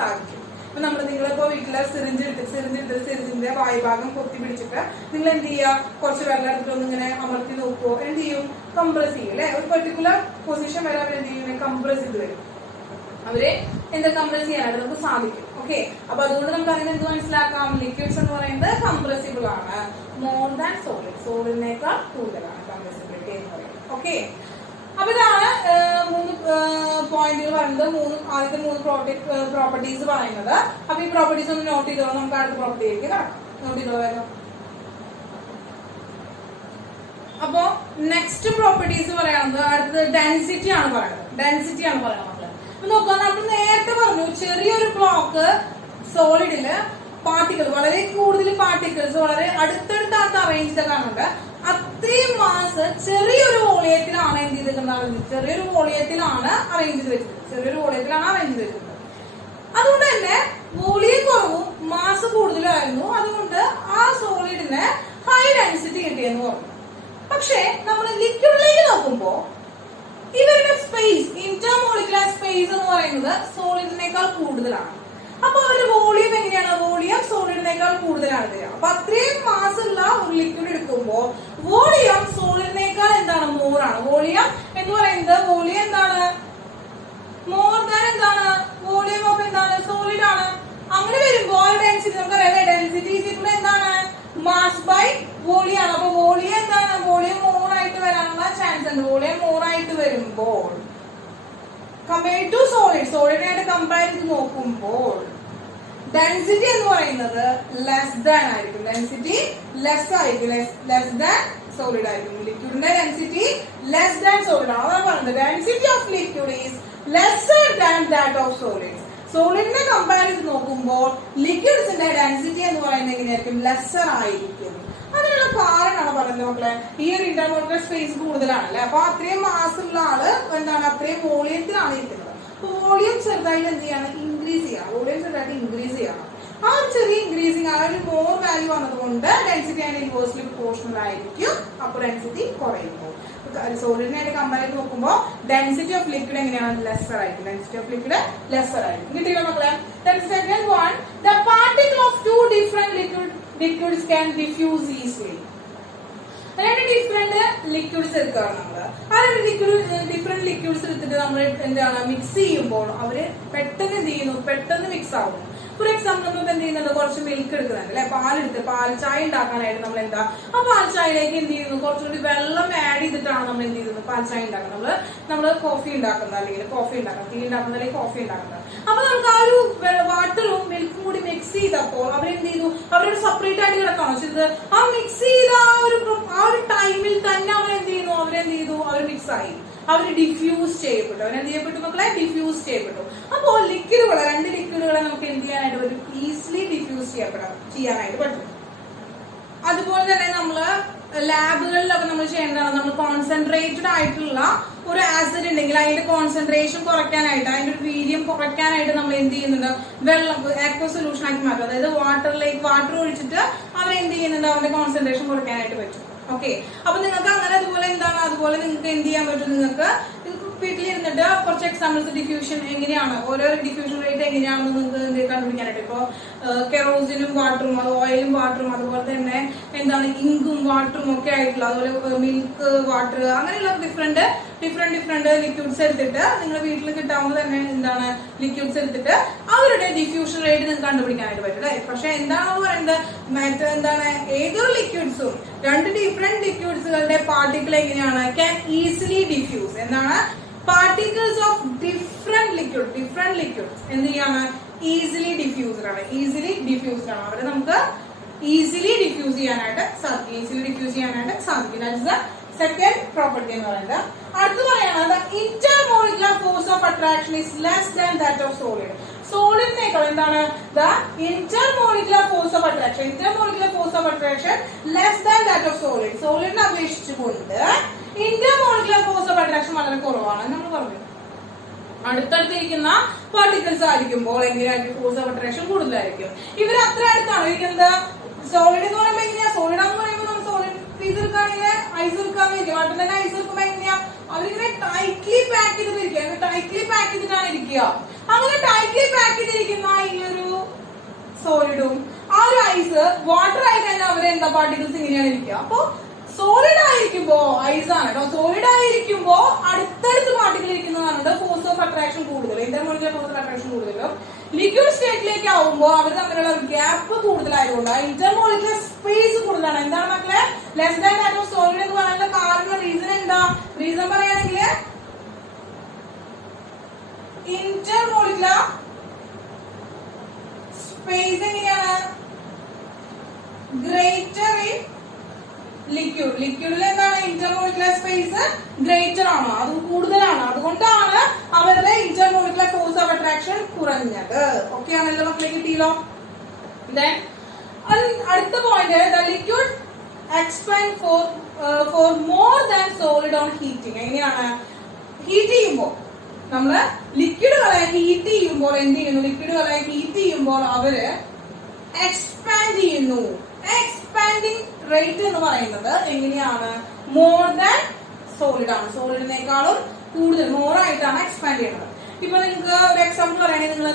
സാധിക്കും. അപ്പൊ നിങ്ങളിപ്പോ വീട്ടിലെ സിറിഞ്ചിന്റെ വായുഭാഗം കൊത്തി പിടിച്ചിട്ട് നിങ്ങൾ എന്ത് ചെയ്യുക? കുറച്ച് വെള്ളം എടുത്തിട്ട് ഇങ്ങനെ അമർത്തി നോക്കുവോ? എന്ത് ചെയ്യും? കംപ്രസ് ചെയ്യും അല്ലെ? ഒരു പെർട്ടിക്കുലർ പൊസിഷൻ വരെ അവർ എന്ത് ചെയ്യും? കംപ്രസ് ചെയ്ത് വരും. അവരെ എന്താ കംപ്രസ് ചെയ്യാനായിട്ട് നമുക്ക് സാധിക്കും. ഓക്കെ, അപ്പൊ അതുകൊണ്ട് നമുക്ക് അതിനെ എന്ത് മനസ്സിലാക്കാം? ലിക്വിഡ്സ് എന്ന് പറയുന്നത് കംപ്രസിബിൾ ആണ്. മോർ ദാൻ സോളിഡിനേക്കാൾ കൂടുതലാണ് കംപ്രസിബിലിറ്റി എന്ന് പറയുന്നത്. ഓക്കെ, അപ്പൊ ഇതാണ് 3 പോയിന്റുകൾ പറയുന്നത്. ആദ്യത്തെ 3 പ്രോപ്പർട്ടീസ് പറയുന്നത്. അപ്പൊ ഈ പ്രോപ്പർട്ടീസ് ഒന്ന് നോട്ട് ചെയ്തോളാം. നമുക്ക് അടുത്ത പ്രോപ്പർട്ടിയിലേക്ക് കിടക്കാം. നോട്ട് ചെയ്തോളാം. അപ്പോ നെക്സ്റ്റ് പ്രോപ്പർട്ടീസ് പറയുന്നത് അടുത്തത് ഡെൻസിറ്റി ആണ് പറയുന്നത്. അപ്പൊ നോക്കാം, നമ്മൾ നേരത്തെ പറഞ്ഞു ചെറിയൊരു ബ്ലോക്ക് സോളിഡില് വളരെ കൂടുതൽ പാർട്ടിക്കിൾസ് വളരെ അടുത്തടുത്താത്ത അറേഞ്ച് ചെയ്തിട്ടുണ്ട്. അത്രയും മാസ് ചെറിയൊരു വോളിയത്തിലാണ് എന്ത് ചെയ്തിട്ടുണ്ടാകുന്നത്? ചെറിയൊരു വോളിയത്തിലാണ് അറേഞ്ച് ചെയ്ത് വെച്ചിട്ടുള്ളത്. അതുകൊണ്ട് തന്നെ വോളിയം കുറവും മാസ് കൂടുതലായിരുന്നു. അതുകൊണ്ട് ആ സോളിഡിന് ഹൈ ഡെൻസിറ്റി കിട്ടിയെന്ന് പറഞ്ഞു. പക്ഷെ നമ്മൾ ലിക്വിഡിലേക്ക് നോക്കുമ്പോ ഇവരുടെ സ്പേസ് ഇന്റർമോളിക്കുലർ സ്പേസ് എന്ന് പറയുന്നത് സോളിഡിനേക്കാൾ കൂടുതലാണ്. അപ്പൊ അവരുടെ വോളിയം എങ്ങനെയാണ്? വോളിയം സോളിഡിനേക്കാൾ കൂടുതലാണ് തരിക. അപ്പൊ അത്രയും മാസ് ഉള്ള ഒരു ലിക്വിഡ് എടുക്കുമ്പോൾ വോളിയം സോളിഡിനേക്കാൾ എന്താണ്? മോറാണ്. വോളിയം എന്ന് പറയുന്നത് വോളിയം എന്താണ്? മോർ ദാൻ എന്താണ്? വോളിയം ഓഫ് എന്താണ്? സോളിഡ് ആണ്. അങ്ങനെ വരുമ്പോൾ ഡെൻസിറ്റി നമുക്കറിയാം. ഡെൻസിറ്റി എന്താണ്? മാസ് ബൈ വോളിയം ആണ്. അപ്പൊ വോളിയം എന്താണ്? വോളിയം മോർ ആയിട്ട് വരാനുള്ള ചാൻസ് ഉണ്ട്. വോളിയം മോർ ആയിട്ട് വരുമ്പോൾ കമ്പയർ ടു സോളിഡിനായിട്ട് കമ്പയർ ചെയ്ത് നോക്കുമ്പോൾ ഡെൻസിറ്റി എന്ന് പറയുന്നത് ലെസ് ദാൻ ആയിരിക്കും. ലെസ് ദാൻ സോളിഡ് ആയിരിക്കും. ലിക്വിഡിന്റെ ഡെൻസിറ്റി ലെസ് ദാൻ സോളിഡ് ആണ്. അതാണ് പറയുന്നത് density of liquid is lesser than that of solids. സോളിഡിനെ കമ്പയർ ചെയ്ത് നോക്കുമ്പോൾ ലിക്വിഡ്സിന്റെ ഡെൻസിറ്റി എന്ന് പറയുന്നത് എങ്ങനെയായിരിക്കും? ലെസ്സർ ആയിരിക്കും. അതിനുള്ള കാരണമാണ് പറയുന്നത് മക്കളെ. ഈ ഒരു ഇന്റർമോളിക്കുലർ സ്പേസ് കൂടുതലാണല്ലേ. അപ്പൊ അത്രയും മാസ് ഉള്ള ആള് എന്താണ്? അത്രയും വോളിയത്തിലാണ് ഇരിക്കുന്നത്. വോളിയം ചെറുതായിട്ട് എന്ത് ചെയ്യണം, ഇൻക്രീസ് ചെയ്യാം. വോളിയം ചെറുതായിട്ട് ഇൻക്രീസ് ചെയ്യണം. ആ ഒരു ചെറിയ ഇൻക്രീസിങ്, ആ ഒരു മോർ വാല്യൂ വന്നതുകൊണ്ട് ഡെൻസിറ്റി അതിന് ഇൻവേഴ്സ്ലി പ്രൊപ്പോർഷണൽ ആയിരിക്കും. അപ്പോൾ ഡെൻസിറ്റി കുറയുമ്പോൾ സോളിഡിനായിട്ട് കമ്പയർ ചെയ്ത് നോക്കുമ്പോൾ ഡെൻസിറ്റി ഓഫ് ലിക്വിഡ് എങ്ങനെയാണ്, ലെസ്സർ ആയിരിക്കും. ഡെൻസിറ്റി ഓഫ് ലിക്വിഡ് ലെസ്സർ ആയിരിക്കും. കിട്ടിയോ മക്കളെ? Second one, the particle of two different liquids can diffuse easily. രണ്ട് ഡിഫറെന്റ് ലിക്വിഡ്സ് എടുക്കുകയാണ് നമ്മള്. ആ ഡിഫറെന്റ് ലിക്വിഡ്സ് എടുത്തിട്ട് നമ്മൾ എന്താണ് മിക്സ് ചെയ്യുമ്പോൾ അവര് പെട്ടെന്ന് എന്ത് ചെയ്യുന്നു, പെട്ടെന്ന് മിക്സ് ആവുന്നു. ഫോർ എക്സാമ്പിൾ നമ്മൾ എന്ത് ചെയ്യുന്നുണ്ട്, കുറച്ച് മിൽക്ക് എടുക്കുന്നുണ്ട് അല്ലെ, പാലെടുത്ത് പാൽ ചായ ഉണ്ടാക്കാനായിട്ട് നമ്മൾ എന്താ ആ പാൽ ചായയിലേക്ക് എന്ത് ചെയ്യുന്നു, കുറച്ചുകൂടി വെള്ളം ആഡ് ചെയ്തിട്ടാണ് നമ്മൾ എന്ത് ചെയ്യുന്നത്, പാൽ ചായ ഉണ്ടാക്കുന്നത്. നമ്മള് കോഫി ഉണ്ടാക്കുന്നത്, അല്ലെങ്കിൽ കോഫി ഉണ്ടാക്കുന്നത്, ടീ ഉണ്ടാക്കുന്നത്, അല്ലെങ്കിൽ കോഫി ഉണ്ടാക്കുന്നത്. അപ്പൊ നമുക്ക് ആ ഒരു വാട്ടറും മിൽക്കും കൂടി മിക്സ് ചെയ്തപ്പോൾ അവരെന്ത് ചെയ്തു, അവരോട് സെപ്പറേറ്റ് ആയിട്ട് കിടക്കാണോ ചെയ്തത്? ആ മിക്സ് ചെയ്ത ആ ഒരു ടൈമിൽ തന്നെ അവരെന്ത് ചെയ്യുന്നു, അവർ മിക്സ് ആയി, അവർ ഡിഫ്യൂസ് ചെയ്യപ്പെട്ടു. അവരെന്ത് ചെയ്യപ്പെട്ടു മക്കളെ? ഡിഫ്യൂസ് ചെയ്യപ്പെട്ടു. അപ്പോൾ ലിക്വിഡുകളെ, രണ്ട് ലിക്വിഡുകളെ നമുക്ക് എന്ത് ചെയ്യാനായിട്ട് പറ്റും, ഈസിലി ഡിഫ്യൂസ് ചെയ്യാനായിട്ട് പറ്റും. അതുപോലെ തന്നെ നമ്മള് ലാബുകളിലൊക്കെ നമ്മൾ ചെയ്യേണ്ടതാണ്, നമ്മൾ കോൺസെൻട്രേറ്റഡ് ആയിട്ടുള്ള ഒരു ആസിഡ് ഉണ്ടെങ്കിൽ അതിന്റെ കോൺസെൻട്രേഷൻ കുറയ്ക്കാനായിട്ട്, അതിന്റെ ഒരു വീര്യം കുറയ്ക്കാനായിട്ട് നമ്മൾ എന്ത് ചെയ്യുന്നുണ്ട്, വെള്ളം ആക്വ സൊല്യൂഷൻ ആക്കി മാറ്റും. അതായത് വാട്ടർ ഒഴിച്ചിട്ട് അവരെന്ത് ചെയ്യുന്നുണ്ട്, അവന്റെ കോൺസെൻട്രേഷൻ കുറയ്ക്കാനായിട്ട് പറ്റും. ഓക്കെ, അപ്പൊ നിങ്ങൾക്ക് അങ്ങനെ അതുപോലെ നിങ്ങൾക്ക് എന്ത് ചെയ്യാൻ പറ്റും, നിങ്ങൾക്ക് വീട്ടിലിരുന്നിട്ട് കുറച്ച് എക്സാമ്പിൾസ് ഡിഫ്യൂഷൻ എങ്ങനെയാണ്, ഓരോ ഡിഫ്യൂഷൻ റേറ്റ് എങ്ങനെയാണെന്ന് നിങ്ങൾക്ക് കണ്ടുപിടിക്കാനായിട്ട്. ഇപ്പൊ കെറോസിനും വാട്ടറും, ഓയിലും വാട്ടറും, അതുപോലെ തന്നെ എന്താണ് ഇങ്കും വാട്ടറും ഒക്കെ ആയിട്ടുള്ള, അതുപോലെ മിൽക്ക് വാട്ടർ, അങ്ങനെയുള്ള ഡിഫറെന്റ് ലിക്വിഡ്സ് എടുത്തിട്ട് നിങ്ങൾ വീട്ടിൽ കിട്ടാവുന്ന തന്നെ എന്താണ് ലിക്വിഡ്സ് എടുത്തിട്ട് അവരുടെ ഡിഫ്യൂഷൻ റേറ്റ് നിങ്ങൾക്ക് കണ്ടുപിടിക്കാനായിട്ട് പറ്റും അല്ലെ. പക്ഷെ എന്താണെന്ന് പറയുന്നത് എന്താണ്, ഏതൊരു ലിക്വിഡ്സും രണ്ട് ഡിഫറെന്റ് ലിക്വിഡ്സുകളുടെ പാർട്ടിക്കിൾ എങ്ങനെയാണ്, ക്യാൻ ഈസിലി ഡിഫ്യൂസ്. എന്താണ്, പാർട്ടിക്കിൾസ് ഓഫ് ഡിഫറെന്റ് ലിക്വിഡ്സ് എന്ത് ചെയ്യാണ്, ഈസിലി ഡിഫ്യൂസ്ഡ് ആണ്. അവരെ നമുക്ക് ഈസിലി ഡിഫ്യൂസ് ചെയ്യാനായിട്ട് സാധിക്കും. That is the second property എന്ന് പറയുന്നത്. അടുത്ത് പറയുന്നത് intermolecular force of attraction is less than that of solid. സോളിഡിനേക്കാൾ എന്താണ്, the intermolecular force of attraction less than that of solid. സോളിഡിനെ അപേക്ഷിച്ചുകൊണ്ട് ഇന്റർമോളിക്കുലർ ഫോഴ്സ് ഓഫ് അട്രാക്ഷൻ വളരെ കുറവാണ് നമ്മൾ പറഞ്ഞു. അടുത്തടുത്തിരിക്കുന്ന പാർട്ടിക്കിൾസ് ആയിരിക്കുമ്പോൾ എങ്ങനെയായിരിക്കും, ഫോഴ്സ് ഓഫ് അട്രാക്ഷൻ കൂടുതലായിരിക്കും. ഇവർ അത്ര അടുത്താണ് ഇരിക്കുന്നത്. സോളിഡ് എന്ന് പറയുമ്പോൾ എങ്ങനെയാ, സോളിഡ് എന്ന് പറയുമ്പോൾ നമ്മൾ സോളിഡ് ഫ്രീസ് എടുക്കുകയാണെങ്കിൽ ഐസ് എടുക്കാൻ വരിക, വാട്ടറിന്റെ ഐസ് എടുക്കുമ്പോൾ എങ്ങനെയാ, അവരിങ്ങനെ ടൈറ്റ്ലി പാക്ക് ചെയ്തിട്ടിരിക്കുക, ടൈറ്റ്ലി പാക്ക് ചെയ്തിട്ടാണ് ഇരിക്കുക. അങ്ങനെ ടൈറ്റ്ലി പാക്ക് ചെയ്തിരിക്കുന്ന ഈ ഒരു സോളിഡും ആ ഒരു ഐസ് വാട്ടർ ആയി കഴിഞ്ഞാൽ അവരെ എന്താ പാർട്ടിക്കിൾസ് ഇങ്ങനെയാണ് ഇരിക്കുക. അപ്പൊ സോളിഡ് ആയിരിക്കുമ്പോ ഐസ് ആണ് കേട്ടോ, സോളിഡ് ആയിരിക്കുമ്പോ അടുത്തടുത്ത് പാർട്ടിക്കിൾ ഇരിക്കുന്നതാണ് ഫോഴ്സ് ഓഫ് അട്രാക്ഷൻ കൂടുതൽ, ഇന്റർമോളിക്കുലർ ഫോഴ്സ് ഓഫ് അട്രാക്ഷൻ കൂടുതലും. ലിക്വിഡ് സ്റ്റേറ്റിലേക്ക് ആവുമ്പോൾ അവർ തമ്മിലുള്ള ഗ്യാപ്പ് കൂടുതലായതുകൊണ്ട് ഇന്റർമോളിക്കുലർ സ്പേസ് കൂടുതലാണ്. എന്താണ് മക്കളെ, less than that of solid എന്ന് പറയാനുള്ള കാരണം, റീസൺ എന്താ, റീസൺ പറയുകയാണെങ്കിൽ ഇന്റർമോളിക്കുലർ സ്പേസ് എങ്ങനെയാണ്, ഗ്രേറ്റർ ഇൻ ലിക്വിഡിൽ എന്താണ്, ഇന്റർമോളിക്കുലർ സ്പേസ് ഗ്രേറ്റർ ആണ്, അത് കൂടുതലാണ്. അതുകൊണ്ടാണ് അവരുടെ ഇന്റർമോളിക്കുലർ ഫോഴ്സ് ഓഫ് അട്രാക്ഷൻ കുറഞ്ഞത്. ഓക്കെ ആണല്ലോ മക്കളെ, കിട്ടിയല്ലോ. അടുത്ത point, the liquid expand for more than solid on heating. എങ്ങനെയാണ്, ഹീറ്റ് ചെയ്യുമ്പോൾ നമ്മള് ലിക്വിഡുകളെ ഹീറ്റ് ചെയ്യുമ്പോൾ എന്ത് ചെയ്യുന്നു, ലിക്വിഡുകളെ ഹീറ്റ് ചെയ്യുമ്പോൾ അവര് എക്സ്പാൻഡ് ചെയ്യുന്നു. എക്സ്പാൻഡിങ് റേറ്റ് എന്ന് പറയുന്നത് എങ്ങനെയാണ്, മോർ ദാൻ സോളിഡ് ആണ്. സോളിഡിനേക്കാളും കൂടുതൽ മോറായിട്ടാണ് എക്സ്പാൻഡ് ചെയ്യുന്നത്. ഇപ്പൊ നിങ്ങൾക്ക് ഒരു എക്സാമ്പിൾ പറയുകയാണെങ്കിൽ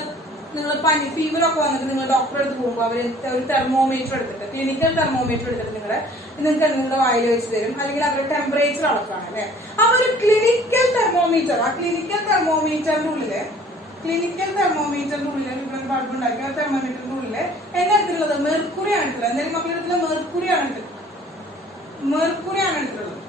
നിങ്ങൾ പനി ഫീവർ ഒക്കെ വന്നിട്ട് നിങ്ങൾ ഡോക്ടറെ അടുത്ത് പോകുമ്പോൾ അവർ ഒരു തെർമോമീറ്റർ എടുത്തിട്ട്, ക്ലിനിക്കൽ തെർമോമീറ്റർ എടുത്തിട്ട് നിങ്ങൾക്ക് നിങ്ങളുടെ വായിൽ വെച്ച് തരും, അല്ലെങ്കിൽ അവരുടെ ടെമ്പറേച്ചർ അളക്കാണ് അല്ലെ. അപ്പൊ ഒരു ക്ലിനിക്കൽ തെർമോമീറ്റർ, ആ ക്ലിനിക്കൽ തെർമോമീറ്ററിന്റെ ഉള്ളില് ഡിഫറെന്റ് ബൾബ് ഉണ്ടാക്കി, ആ തെർമോമീറ്ററിന്റെ ഉള്ളില് എന്താ എടുത്തിട്ടുള്ളത്, മെർക്കുറിയാണ് എടുത്തിട്ടുള്ളത്. എന്തായാലും മക്കളുടെ അടുത്തുള്ള മെർക്കുറിയാണ് എടുത്തിട്ടുള്ളത്.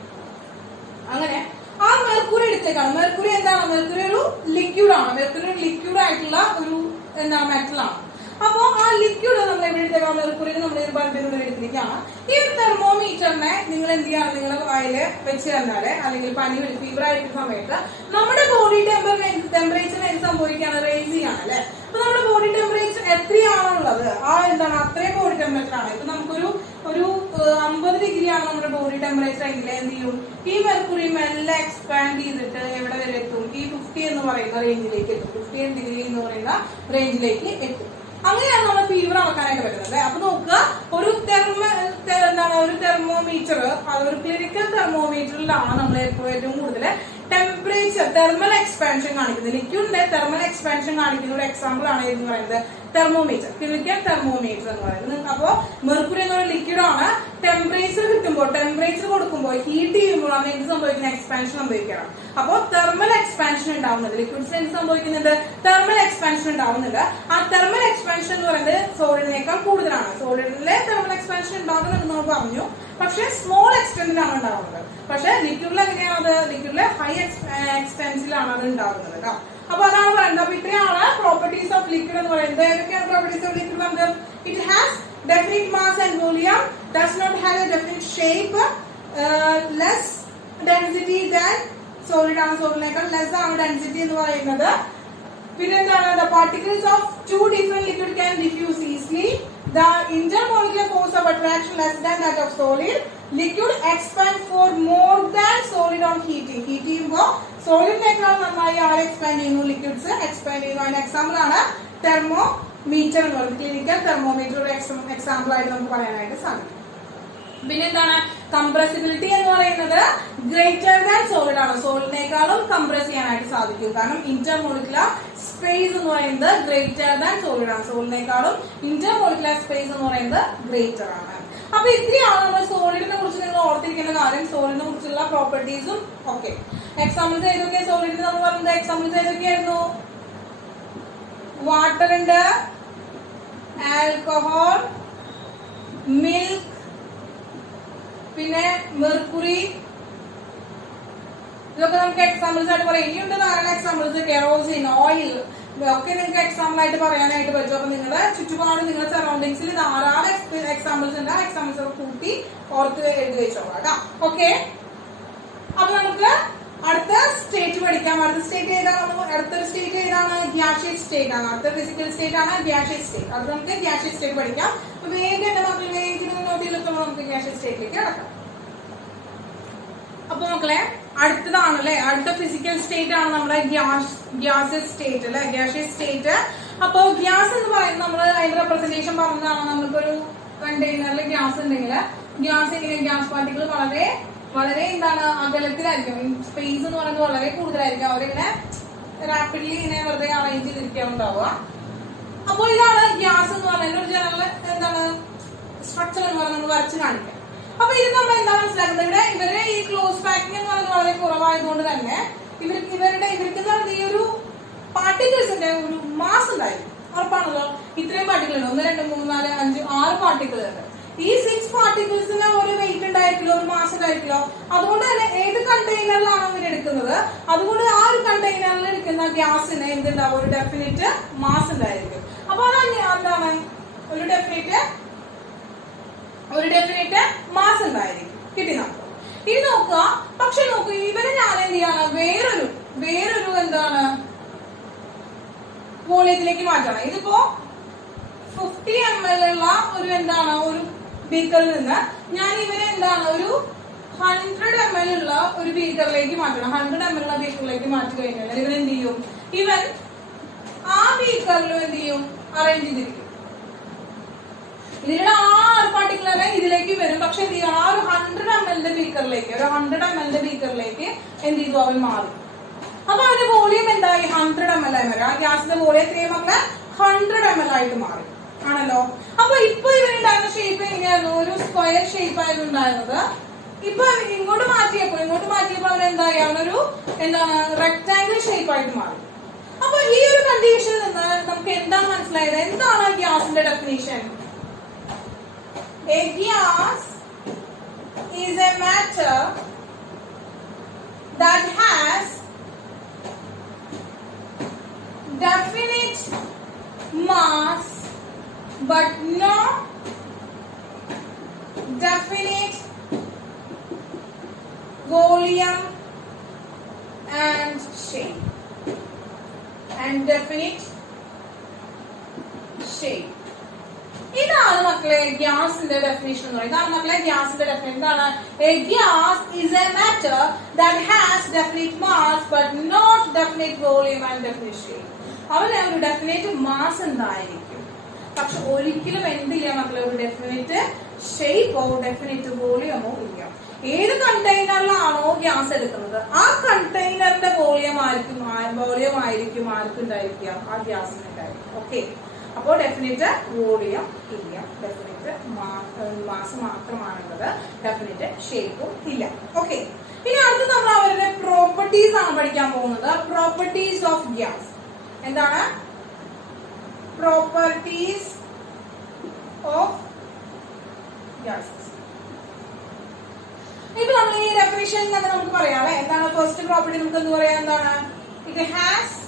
അങ്ങനെ ആ മെർക്കുറി എടുത്തേക്കാണ്. മെർക്കുറി എന്താണ്, മെർക്കുറി ഒരു ലിക്വിഡ് ആണ്. മെർക്കുറി ഒരു ലിക്വിഡ് ആയിട്ടുള്ള ഒരു എന്താണ് മെറ്റൽ ആണ്. അപ്പൊ ആ ലിക്വിഡ് നമ്മൾ എവിടെ എടുത്തേക്കാം, മെർക്കുറി നമ്മൾ ഒരു ബൾബിലൂടെ എടുത്തിരിക്കുകയാണ്. ഈ ഒരു തെർമോമീറ്ററിനെ നിങ്ങൾ എന്ത് ചെയ്യാണ്, നിങ്ങളുടെ വായില് വെച്ച് തന്നാല്, അല്ലെങ്കിൽ പനി ഫീവർ ആയിരിക്കുന്ന സമയത്ത് നമ്മുടെ ബോഡി ടെമ്പറേച്ചറിന് എന്ത് സംഭവിക്കുകയാണ്, റേസ് ചെയ്യാണ് അല്ലെ. അപ്പൊ നമ്മുടെ ബോഡി ടെമ്പറേച്ചർ എത്രയാണുള്ളത്, ആ എന്താണ് അത്രയും ബോഡി ടെമ്പറേച്ചർ ആണ്. ഇപ്പൊ നമുക്കൊരു 50 ഡിഗ്രി ആണ് നമ്മുടെ ഒരു ടെമ്പറേച്ചർ റേഞ്ചിൽ എന്ത് ചെയ്യും, ഈ മെർക്കുറി മെല്ലെ എക്സ്പാൻഡ് ചെയ്തിട്ട് എവിടെ വരെ എത്തും, ഈ 50 എന്ന് പറയുന്ന റേഞ്ചിലേക്ക് എത്തും. 50 ഡിഗ്രി എന്ന് പറയുന്ന റേഞ്ചിലേക്ക് എത്തും. അങ്ങനെയാണ് നമ്മൾ ഫീവർ അളക്കാനായിട്ട് പറ്റുന്നത്. അപ്പൊ നോക്കുക, ഒരു ഒരു തെർമോമീറ്റർ, ഒരു ക്ലിനിക്കൽ തെർമോമീറ്ററിലാണ് നമ്മൾ ഏറ്റവും കൂടുതൽ ടെമ്പറേച്ചർ തെർമൽ എക്സ്പാൻഷൻ കാണിക്കുന്നത്. ലിക്വിഡിന്റെ തെർമൽ എക്സ്പാൻഷൻ കാണിക്കുന്ന ഒരു എക്സാമ്പിൾ ആണ് എന്ന് പറയുന്നത് തെർമോമീറ്റർ, ക്ലിനിക്കൽ തെർമോമീറ്റർ എന്ന് പറയുന്നത്. അപ്പോ മെർക്കുറി എന്നൊരു ലിക്വിഡ് ആണ്. ടെമ്പറേച്ചർ കിട്ടുമ്പോൾ, ടെമ്പറേച്ചർ കൊടുക്കുമ്പോൾ, ഹീറ്റ് ചെയ്യുമ്പോഴാണ് എന്ത് സംഭവിക്കുന്നത്, എക്സ്പാൻഷൻ സംഭവിക്കണം. അപ്പോൾ തെർമൽ എക്സ്പാൻഷൻ ഉണ്ടാവുന്നത് ലിക്വിഡ്സിന് എന്ത് സംഭവിക്കുന്നുണ്ട്, തെർമൽ എക്സ്പാൻഷൻ ഉണ്ടാവുന്നുണ്ട്. ആ തെർമൽ എക്സ്പാൻഷൻ എന്ന് പറയുന്നത് സോളിഡിനേക്കാൾ കൂടുതലാണ്. സോളിഡിലെ തെർമൽ എക്സ്പാൻഷൻ ഉണ്ടാകുന്നുണ്ട് നമ്മൾ പറഞ്ഞു, പക്ഷെ സ്മോൾ എക്സ്റ്റെന്റിലാണ് ഉണ്ടാവുന്നത്. പക്ഷെ ലിക്വിഡിൽ എങ്ങനെയാണ് അത്, ലിക്വിഡിലെ ഹൈ എക്സ്റ്റെൻസിലാണ് അത് ഉണ്ടാകുന്നത് കേട്ടോ. അപ്പൊ അതാണ് പറയുന്നത്. അപ്പൊ ഇത്രയാണ് പ്രോപ്പർട്ടീസ് ഓഫ് ലിക്വിഡ് എന്ന് പറയുന്നത്. ഏതൊക്കെയാണ് പ്രോപ്പർട്ടീസ് ഓഫ് ലിക്വിഡ് നമുക്ക്, it has definite mass and volume, does not have a definite shape, less density than solid ആണ്, സോളിഡിനേക്കാൾ ലെസ് ആണ് ഡെൻസിറ്റി എന്ന് പറയുന്നത്. പിന്നെ എന്താണ്, the particles of two different liquid can diffuse easily, the intermolecular force of attraction less than that of solid, liquid expand for more than solid on heating. Heat ചെയ്യുമ്പോൾ സോളിഡിനേക്കാൾ നന്നായി ആര് expand ചെയ്യുന്നു, liquids expand ചെയ്യുന്നു. അതിന്റെ example ആണ് thermometer എന്ന് പറയുന്നത്. Clinical thermometer ഒരു എക്സാമ്പിൾ ആയിട്ട് നമുക്ക് പറയാനായിട്ട് സാധിക്കും. പിന്നെ എന്താണ്, കംപ്രസിബിലിറ്റി എന്ന് പറയുന്നത് ഗ്രേറ്റർ ദാൻ സോളിഡ് ആണ്. സോളിഡിനേക്കാളും കംപ്രസ് ചെയ്യാനായിട്ട് സാധിക്കും. കാരണം ഇന്റർമോളിക്കുലർ സ്പേസ് എന്ന് പറയുന്നത് ഗ്രേറ്റർ ദാൻ സോളിഡ് ആണ്. സോളിഡിനേക്കാളും ഇന്റർമോളിക്കുലർ സ്പേസ് എന്ന് പറയുന്നത് ഗ്രേറ്റർ ആണ്. അപ്പൊ ഇത്രയാണ് നമ്മൾ സോളിഡിനെ കുറിച്ച് നിങ്ങൾ ഓർത്തിരിക്കേണ്ട കാര്യം. സോളിഡിനെ കുറിച്ചുള്ള പ്രോപ്പർട്ടീസും ഓക്കെ. എക്സാമ്പിൾസ് ഏതൊക്കെ സോളിഡിന് നമ്മൾ പറയുന്നത്, എക്സാമ്പിൾസ് ഏതൊക്കെയായിരുന്നു, വാട്ടർ ഉണ്ട്, ആൽക്കഹോൾ, മിൽക്ക്, പിന്നെ മെർക്കുറി, ഇതൊക്കെ നമുക്ക് എക്സാമ്പിൾസ് ആയിട്ട് പറയാം. ഇനിയുണ്ട് ധാരാളം എക്സാമ്പിൾസ്, കെറോസിൻ, ഓയിൽ, ഒക്കെ നിങ്ങൾക്ക് എക്സാമ്പിൾ ആയിട്ട് പറയാനായിട്ട് പറ്റും. അപ്പൊ നിങ്ങളുടെ ചുറ്റുപാട്, നിങ്ങളുടെ സറൗണ്ടിങ്സിൽ ധാരാളം എക്സാമ്പിൾസ് ഉണ്ട്. ആ എക്സാമ്പിൾസ് ഒക്കെ കൂട്ടി ഓർത്ത് എഴുതി വെച്ചോളാം കേട്ടോ. ഓക്കെ, അപ്പൊ നമുക്ക് അടുത്ത സ്റ്റേറ്റ് പഠിക്കാം. അടുത്ത സ്റ്റേറ്റ് ഏതാണ്, അടുത്തൊരു സ്റ്റേറ്റ് ഏതാണ്, ഗ്യാഷ്യസ് സ്റ്റേറ്റ് ആണ്. അടുത്ത ഫിസിക്കൽ സ്റ്റേറ്റ് ആണ് ഗ്യാഷ്യസ് സ്റ്റേറ്റ്. അത് നമുക്ക് ഗ്യാഷ്യസ് സ്റ്റേറ്റ് പഠിക്കാം. അപ്പൊ വേഗം എന്റെ മക്കൾ വേഗം നോട്ട് ചെയ്തിട്ടുള്ള നമുക്ക് ഗ്യാഷ്യസ് സ്റ്റേറ്റിലേക്ക് കടക്കാം. അപ്പൊ മക്കളെ അടുത്തതാണ് അല്ലെ, അടുത്ത ഫിസിക്കൽ സ്റ്റേറ്റ് ആണ് നമ്മുടെ ഗ്യാസസ് സ്റ്റേറ്റ് അല്ലെ, ഗ്യാഷ്യസ് സ്റ്റേറ്റ്. അപ്പൊ ഗ്യാസ് എന്ന് പറയുന്നത് നമ്മൾ അതിന്റെ റെപ്രസെന്റേഷൻ പറഞ്ഞതാണ്. നമ്മളിപ്പോ കണ്ടെയ്നറിൽ ഗ്യാസ് ഉണ്ടെങ്കിൽ ഗ്യാസ് ഇങ്ങനെ ഗ്യാസ് പാർട്ടിക്കിൾ വളരെ വളരെ എന്താണ് അകലത്തിലായിരിക്കും. സ്പേസ് എന്ന് പറയുന്നത് വളരെ കൂടുതലായിരിക്കും. അവരിങ്ങനെ റാപ്പിഡ്ലി ഇങ്ങനെ വെറുതെ അറേഞ്ച് ചെയ്തിരിക്കാനുണ്ടാവുക. അപ്പോൾ ഇതാണ് ഗ്യാസ് എന്ന് പറയുന്നത് ഒരു ജനറൽ എന്താണ് സ്ട്രക്ചർ എന്ന് പറയുന്നത് നമ്മൾ വരച്ച് കാണിക്കാം. അപ്പൊ ഇത് നമ്മൾ എന്താ മനസ്സിലാക്കുന്നത്, ഇവിടെ ഇവരുടെ ഈ ക്ലോസ് പാക്കിംഗ് എന്ന് പറയുന്നത് വളരെ കുറവായതുകൊണ്ട് തന്നെ ഇവർക്ക് ഈ ഒരു പാർട്ടിക്കിൾസിന്റെ ഒരു മാസ് ഉണ്ടായിരിക്കും. ഉറപ്പാണല്ലോ, ഇത്രയും പാർട്ടിക്കിൾ ഉണ്ട്, 1 2 3 4 5 6 പാർട്ടിക്കിൾ ഉണ്ട്. ഈ 6 പാർട്ടിക്കിൾസിന് ഒരു വെയിറ്റ് ഉണ്ടായിരിക്കില്ലോ, ഒരു മാസ് ഉണ്ടായിരിക്കില്ലോ. അതുകൊണ്ട് തന്നെ ഏത് കണ്ടെയ്നറിലാണ് ഇവർ എടുക്കുന്നത്, അതുകൊണ്ട് ആ ഒരു കണ്ടെയ്നറിൽ എടുക്കുന്ന ഗ്യാസിന് എന്തുണ്ടാവും, ഒരു ഡെഫിനിറ്റ് മാസ് ഉണ്ടായിരിക്കും. അപ്പൊ അതാണ് എന്താണ് ഒരു ഡെഫിനിറ്റ് മാസ് ഉണ്ടായിരിക്കും. കിട്ടി നമുക്ക്. ഇനി നോക്കുക, പക്ഷെ നോക്കൂ, ഇവരെ ഞാൻ എന്ത് ചെയ്യാണ്, വേറൊരു എന്താണ് വോളിയത്തിലേക്ക് മാറ്റണം. ഇതിപ്പോ 50 ml ഉള്ള ഒരു എന്താണ് ഒരു ബീക്കറിൽ നിന്ന് ഞാൻ ഇവരെ എന്താണ് ഒരു 100 ml ഉള്ള ഒരു ബീക്കറിലേക്ക് മാറ്റണം. 100 ml ഉള്ള ബീക്കറിലേക്ക് മാറ്റി കഴിഞ്ഞാൽ ഇവൻ എന്ത് ചെയ്യും, ഇവൻ ആ ബീക്കറിലും എന്ത് ചെയ്യും, അറേഞ്ച് ചെയ്തിരിക്കും. ഇതിലുള്ള 6 പാർട്ടിക്കുലറെ ഇതിലേക്ക് വരും. പക്ഷെ എന്ത് ചെയ്യണം, ആ ഒരു 100 ml ബീക്കറിലേക്ക് എന്ത് ചെയ്തു, അവൻ മാറും. അപ്പൊ അതിന്റെ വോളിയം എന്തായി, 100 ml ആയി മാറി. ആ ഗ്യാസിന്റെ വോളിയം എത്രയും മക്കളെ 100 ml ആയിട്ട് മാറി ആണല്ലോ. അപ്പൊ ഇപ്പൊ ഇവരുണ്ടായിരുന്ന ഷേപ്പ് എങ്ങനെയായിരുന്നു, ഒരു സ്ക്വയർ ഷേപ്പ് ആയിരുന്നു ഉണ്ടായിരുന്നത്. ഇപ്പൊ ഇങ്ങോട്ട് മാറ്റിയപ്പോൾ അവരെന്തായി, അവനൊരു എന്താണ് റെക്ടാംഗിൾ ഷേപ്പ് ആയിട്ട് മാറി. അപ്പൊ ഈ ഒരു കണ്ടീഷനിൽ നിന്ന് നമുക്ക് എന്താണ് മനസ്സിലായത്, എന്താണ് ഗ്യാസിന്റെ definition? A gas is a matter that has definite mass but no definite volume and shape. ഇതാണ് മക്കളെ ഗ്യാസിന്റെ ഡെഫിനിഷൻ എന്ന് പറയുന്നത്. ഇതാണ് മക്കളെ ഗ്യാസിന്റെ ഡെഫിനിഷൻ. എന്താണ്? A gas is a matter that has definite mass but not definite volume and definite shape. അവന് ഒരു ഡെഫിനിറ്റ് മാസ് എന്തായിരിക്കും, പക്ഷെ ഒരിക്കലും എന്തില്ല മക്കളെ ഒരു ഡെഫിനിറ്റ് ഷേപ്പോ ഡെഫിനിറ്റ് വോളിയമോ ഇല്ല. ഏത് കണ്ടെയ്നറിലാണോ ഗ്യാസ് എടുക്കുന്നത് ആ കണ്ടെയ്നറിന്റെ വോളിയം ആയിരിക്കും ആർക്കുണ്ടായിരിക്കുക, ആ ഗ്യാസിന് ഉണ്ടായിരിക്കും. ഓക്കെ, അപ്പോ ഡെഫിനിറ്റ് വോളിയം ഇല്ല, ഡെഫിനിറ്റ് മാസ് മാത്രമാണുള്ളത്, ഡെഫിനിറ്റ് ഷേപ്പും ഇല്ല. ഓക്കെ, ഇനി അടുത്ത് നമ്മൾ അവരുടെ പ്രോപ്പർട്ടീസ് ആണ് പഠിക്കാൻ പോകുന്നത്. Properties of gas. എന്താണ്? Properties of gases. ഇപ്പൊ നമ്മൾ ഈ ഡെഫിനിഷൻ തന്നെ നമുക്ക് പറയാം. എന്താണ് ഫസ്റ്റ് പ്രോപ്പർട്ടി? നമുക്ക് എന്ത് പറയാം? എന്താണ്? It has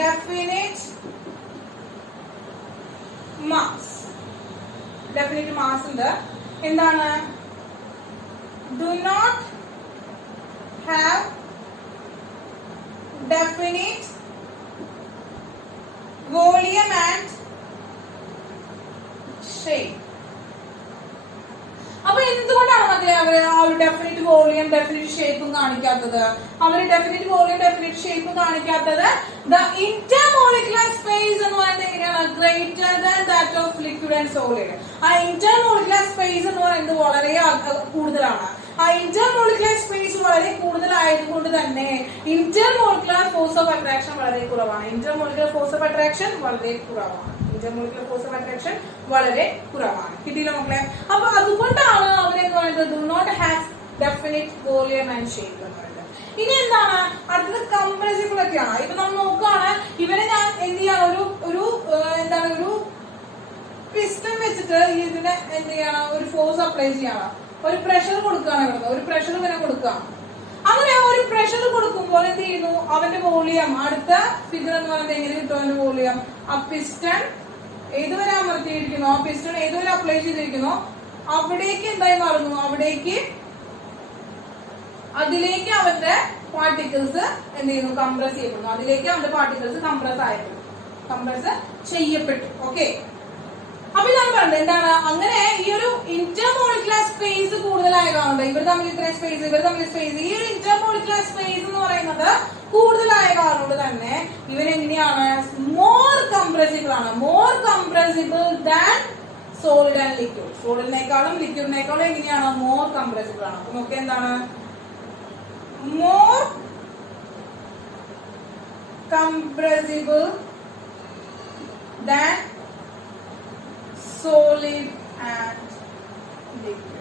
definite mass. Definite mass ഉണ്ട്. എന്താണ്? Do not have definite volume and shape. അപ്പൊ എന്തുകൊണ്ടാണ് മക്കളെ അവര് ആ ഒരു ഡെഫിനിറ്റ് വോളിയം ഡെഫിനിറ്റ് ഷേപ്പും കാണിക്കാത്തത്? അവര് ഡെഫിനിറ്റ് വോളിയം ഡെഫിനിറ്റ് ഷേപ്പും കാണിക്കാത്തത് ദ ഇന്റർമോളിക്കുലർ സ്പേസ് എന്ന് പറയുന്നത് എങ്ങനെയാണ്? Greater than that of liquid and solid. ആ ഇന്റർമോളിക്കുലർ സ്പേസ് എന്ന് പറയുന്നത് വളരെ കൂടുതലാണ്. ആ ഇന്റർമോളിക്കുലർ സ്പേസ് വളരെ കൂടുതലായതുകൊണ്ട് തന്നെ ഇന്റർമോളിക്കുലർ ഫോഴ്സ് ഓഫ് അട്രാക്ഷൻ വളരെ കുറവാണ്. ഇന്റർമോളിക്കുലർ ഫോഴ്സ് ഓഫ് അട്രാക്ഷൻ വളരെ കുറവാണ്. ഇന്റർമോളിക്കുലർ ഫോഴ്സ് ഓഫ് അട്രാക്ഷൻ വളരെ കുറവാണ്. കിട്ടിയില്ല മക്കളെ? അപ്പൊ അതുകൊണ്ടാണ് അവരെന്ന് പറയുന്നത് do not have definite volume and shape എന്ന് പറയുന്നത്. ഇനി എന്താണ് അടുത്തത്? കംപ്രസിബിലിറ്റി ആണ്. ഇപ്പൊ നമ്മൾ നോക്കുകയാണ്, ഇവരെ ഞാൻ എന്ത് ചെയ്യാണ്, ഒരു എന്താണ് ഒരു പിസ്റ്റൺ വെച്ചിട്ട് ഇതിനെ എന്ത് ചെയ്യണം, ഒരു ഫോഴ്സ് അപ്ലൈ ചെയ്യണം, ഒരു പ്രഷർ കൊടുക്കുകയാണ് ഇവിടെ, ഒരു പ്രഷർ ഇങ്ങനെ കൊടുക്കുക. അങ്ങനെ ഒരു പ്രഷർ കൊടുക്കുമ്പോൾ എന്ത് ചെയ്യുന്നു, അവന്റെ വോളിയം, അടുത്ത ഫിഗർ എന്ന് പറയുന്നത് എങ്ങനെ കിട്ടും അവന്റെ വോളിയം? ആ പിസ്റ്റൺ ഏതുവരെ അമർത്തിയിരിക്കുന്നു, ആ പിസ്റ്റൺ ഏതുവരെ അപ്ലൈ ചെയ്തിരിക്കുന്നു അവിടേക്ക് എന്തായി മാറുന്നു, അതിലേക്ക് അവന്റെ പാർട്ടിക്കിൾസ് എന്ത് ചെയ്യുന്നു, കംപ്രസ് ചെയ്യപ്പെടുന്നു. അതിലേക്ക് അവന്റെ പാർട്ടിക്കിൾസ് കംപ്രസ് ചെയ്യപ്പെട്ടു. ഓക്കെ, അപ്പൊ ഇതാണ് പറഞ്ഞത്. എന്താണ്? അങ്ങനെ ഈ ഒരു ഇന്റർമോളിക്കുലർ സ്പേസ് കൂടുതലായ കാരണം, ഇവർ തമ്മിൽ ഇത്രയും സ്പേസ്, ഇവർ തമ്മിൽ സ്പേസ്, ഈ ഒരു ഇന്റർമോളിക്കുലർ സ്പേസ് എന്ന് പറയുന്നത് കൂടുതലായ കാരണം തന്നെ ഇവരെങ്ങനെയാണ്? മോർ കംപ്രസിബിൾ ആണ്. More compressible than solid and liquid. സോളിഡിനേക്കാളും ലിക്വിഡിനേക്കാളും എങ്ങനെയാണ്? മോർ കംപ്രസിബിൾ ആണ്. അപ്പൊ നോക്കിയാൽ എന്താണ്? More compressible than solid and liquid.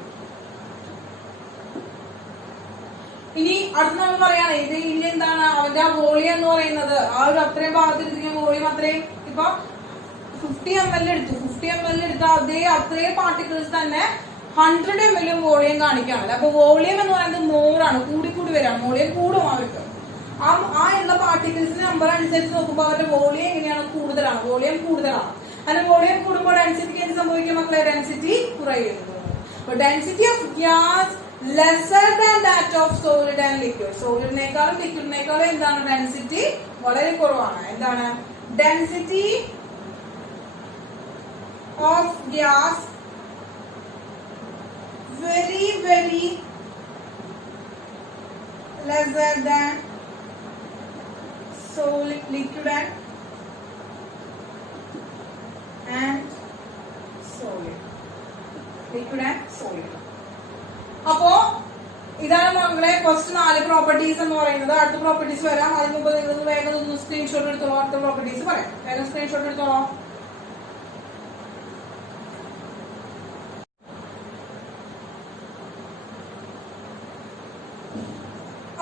ഇനി അടുത്ത് നമ്മൾ പറയാണ് ഇത് ഇനി എന്താണ് അവന്റെ ആ വോളിയം എന്ന് പറയുന്നത്, ആ ഒരു അത്രയും ഭാഗത്തിരിക്കുന്ന വോളിയം അത്രയും, ഇപ്പൊ 50 ml എടുത്തു, 50 ml എടുത്ത അത്രയും പാർട്ടിക്കിൾസ് തന്നെ 100 ml വോളിയം കാണിക്കുകയാണല്ലോ. അപ്പൊ വോളിയം എന്ന് പറയുന്നത് മോറാണ്, കൂടി വരാം, വോളിയം കൂടും അവർക്ക്. ആ ഉള്ള പാർട്ടിക്കിൾസിന്റെ നമ്പർ അനുസരിച്ച് നോക്കുമ്പോൾ അവരുടെ വോളിയം എങ്ങനെയാണ്? കൂടുതലാണ്, വോളിയം കൂടുതലാണ്. അങ്ങനെ വോളിയം കൂടുമ്പോൾ ഡെൻസിറ്റിക്ക് എന്ത് സംഭവിക്കും മക്കളെ? ഡെൻസിറ്റി കുറയുന്നു. Density of gas lesser than that of solid and liquid. സോളിഡിനേക്കാളും ലിക്വിഡിനേക്കാളും എന്താണ്? ഡെൻസിറ്റി വളരെ കുറവാണ്. എന്താണ്? Density of gas very lesser than solid, liquid and solid. Liquid and solid. അപ്പോ ഇതാണ് നമ്മളെ ഫസ്റ്റ് 4 പ്രോപ്പർട്ടീസ് എന്ന് പറയുന്നത്. അടുത്ത പ്രോപ്പർട്ടീസ് വരാം. അതിന് മുമ്പ് നിങ്ങൾ വേഗം ഒന്ന് സ്ക്രീൻഷോട്ട് എടുത്തോളൂ. അടുത്ത പ്രോപ്പർട്ടീസ് പറയാം. വേഗം സ്ക്രീൻഷോട്ട് എടുത്തോളൂ.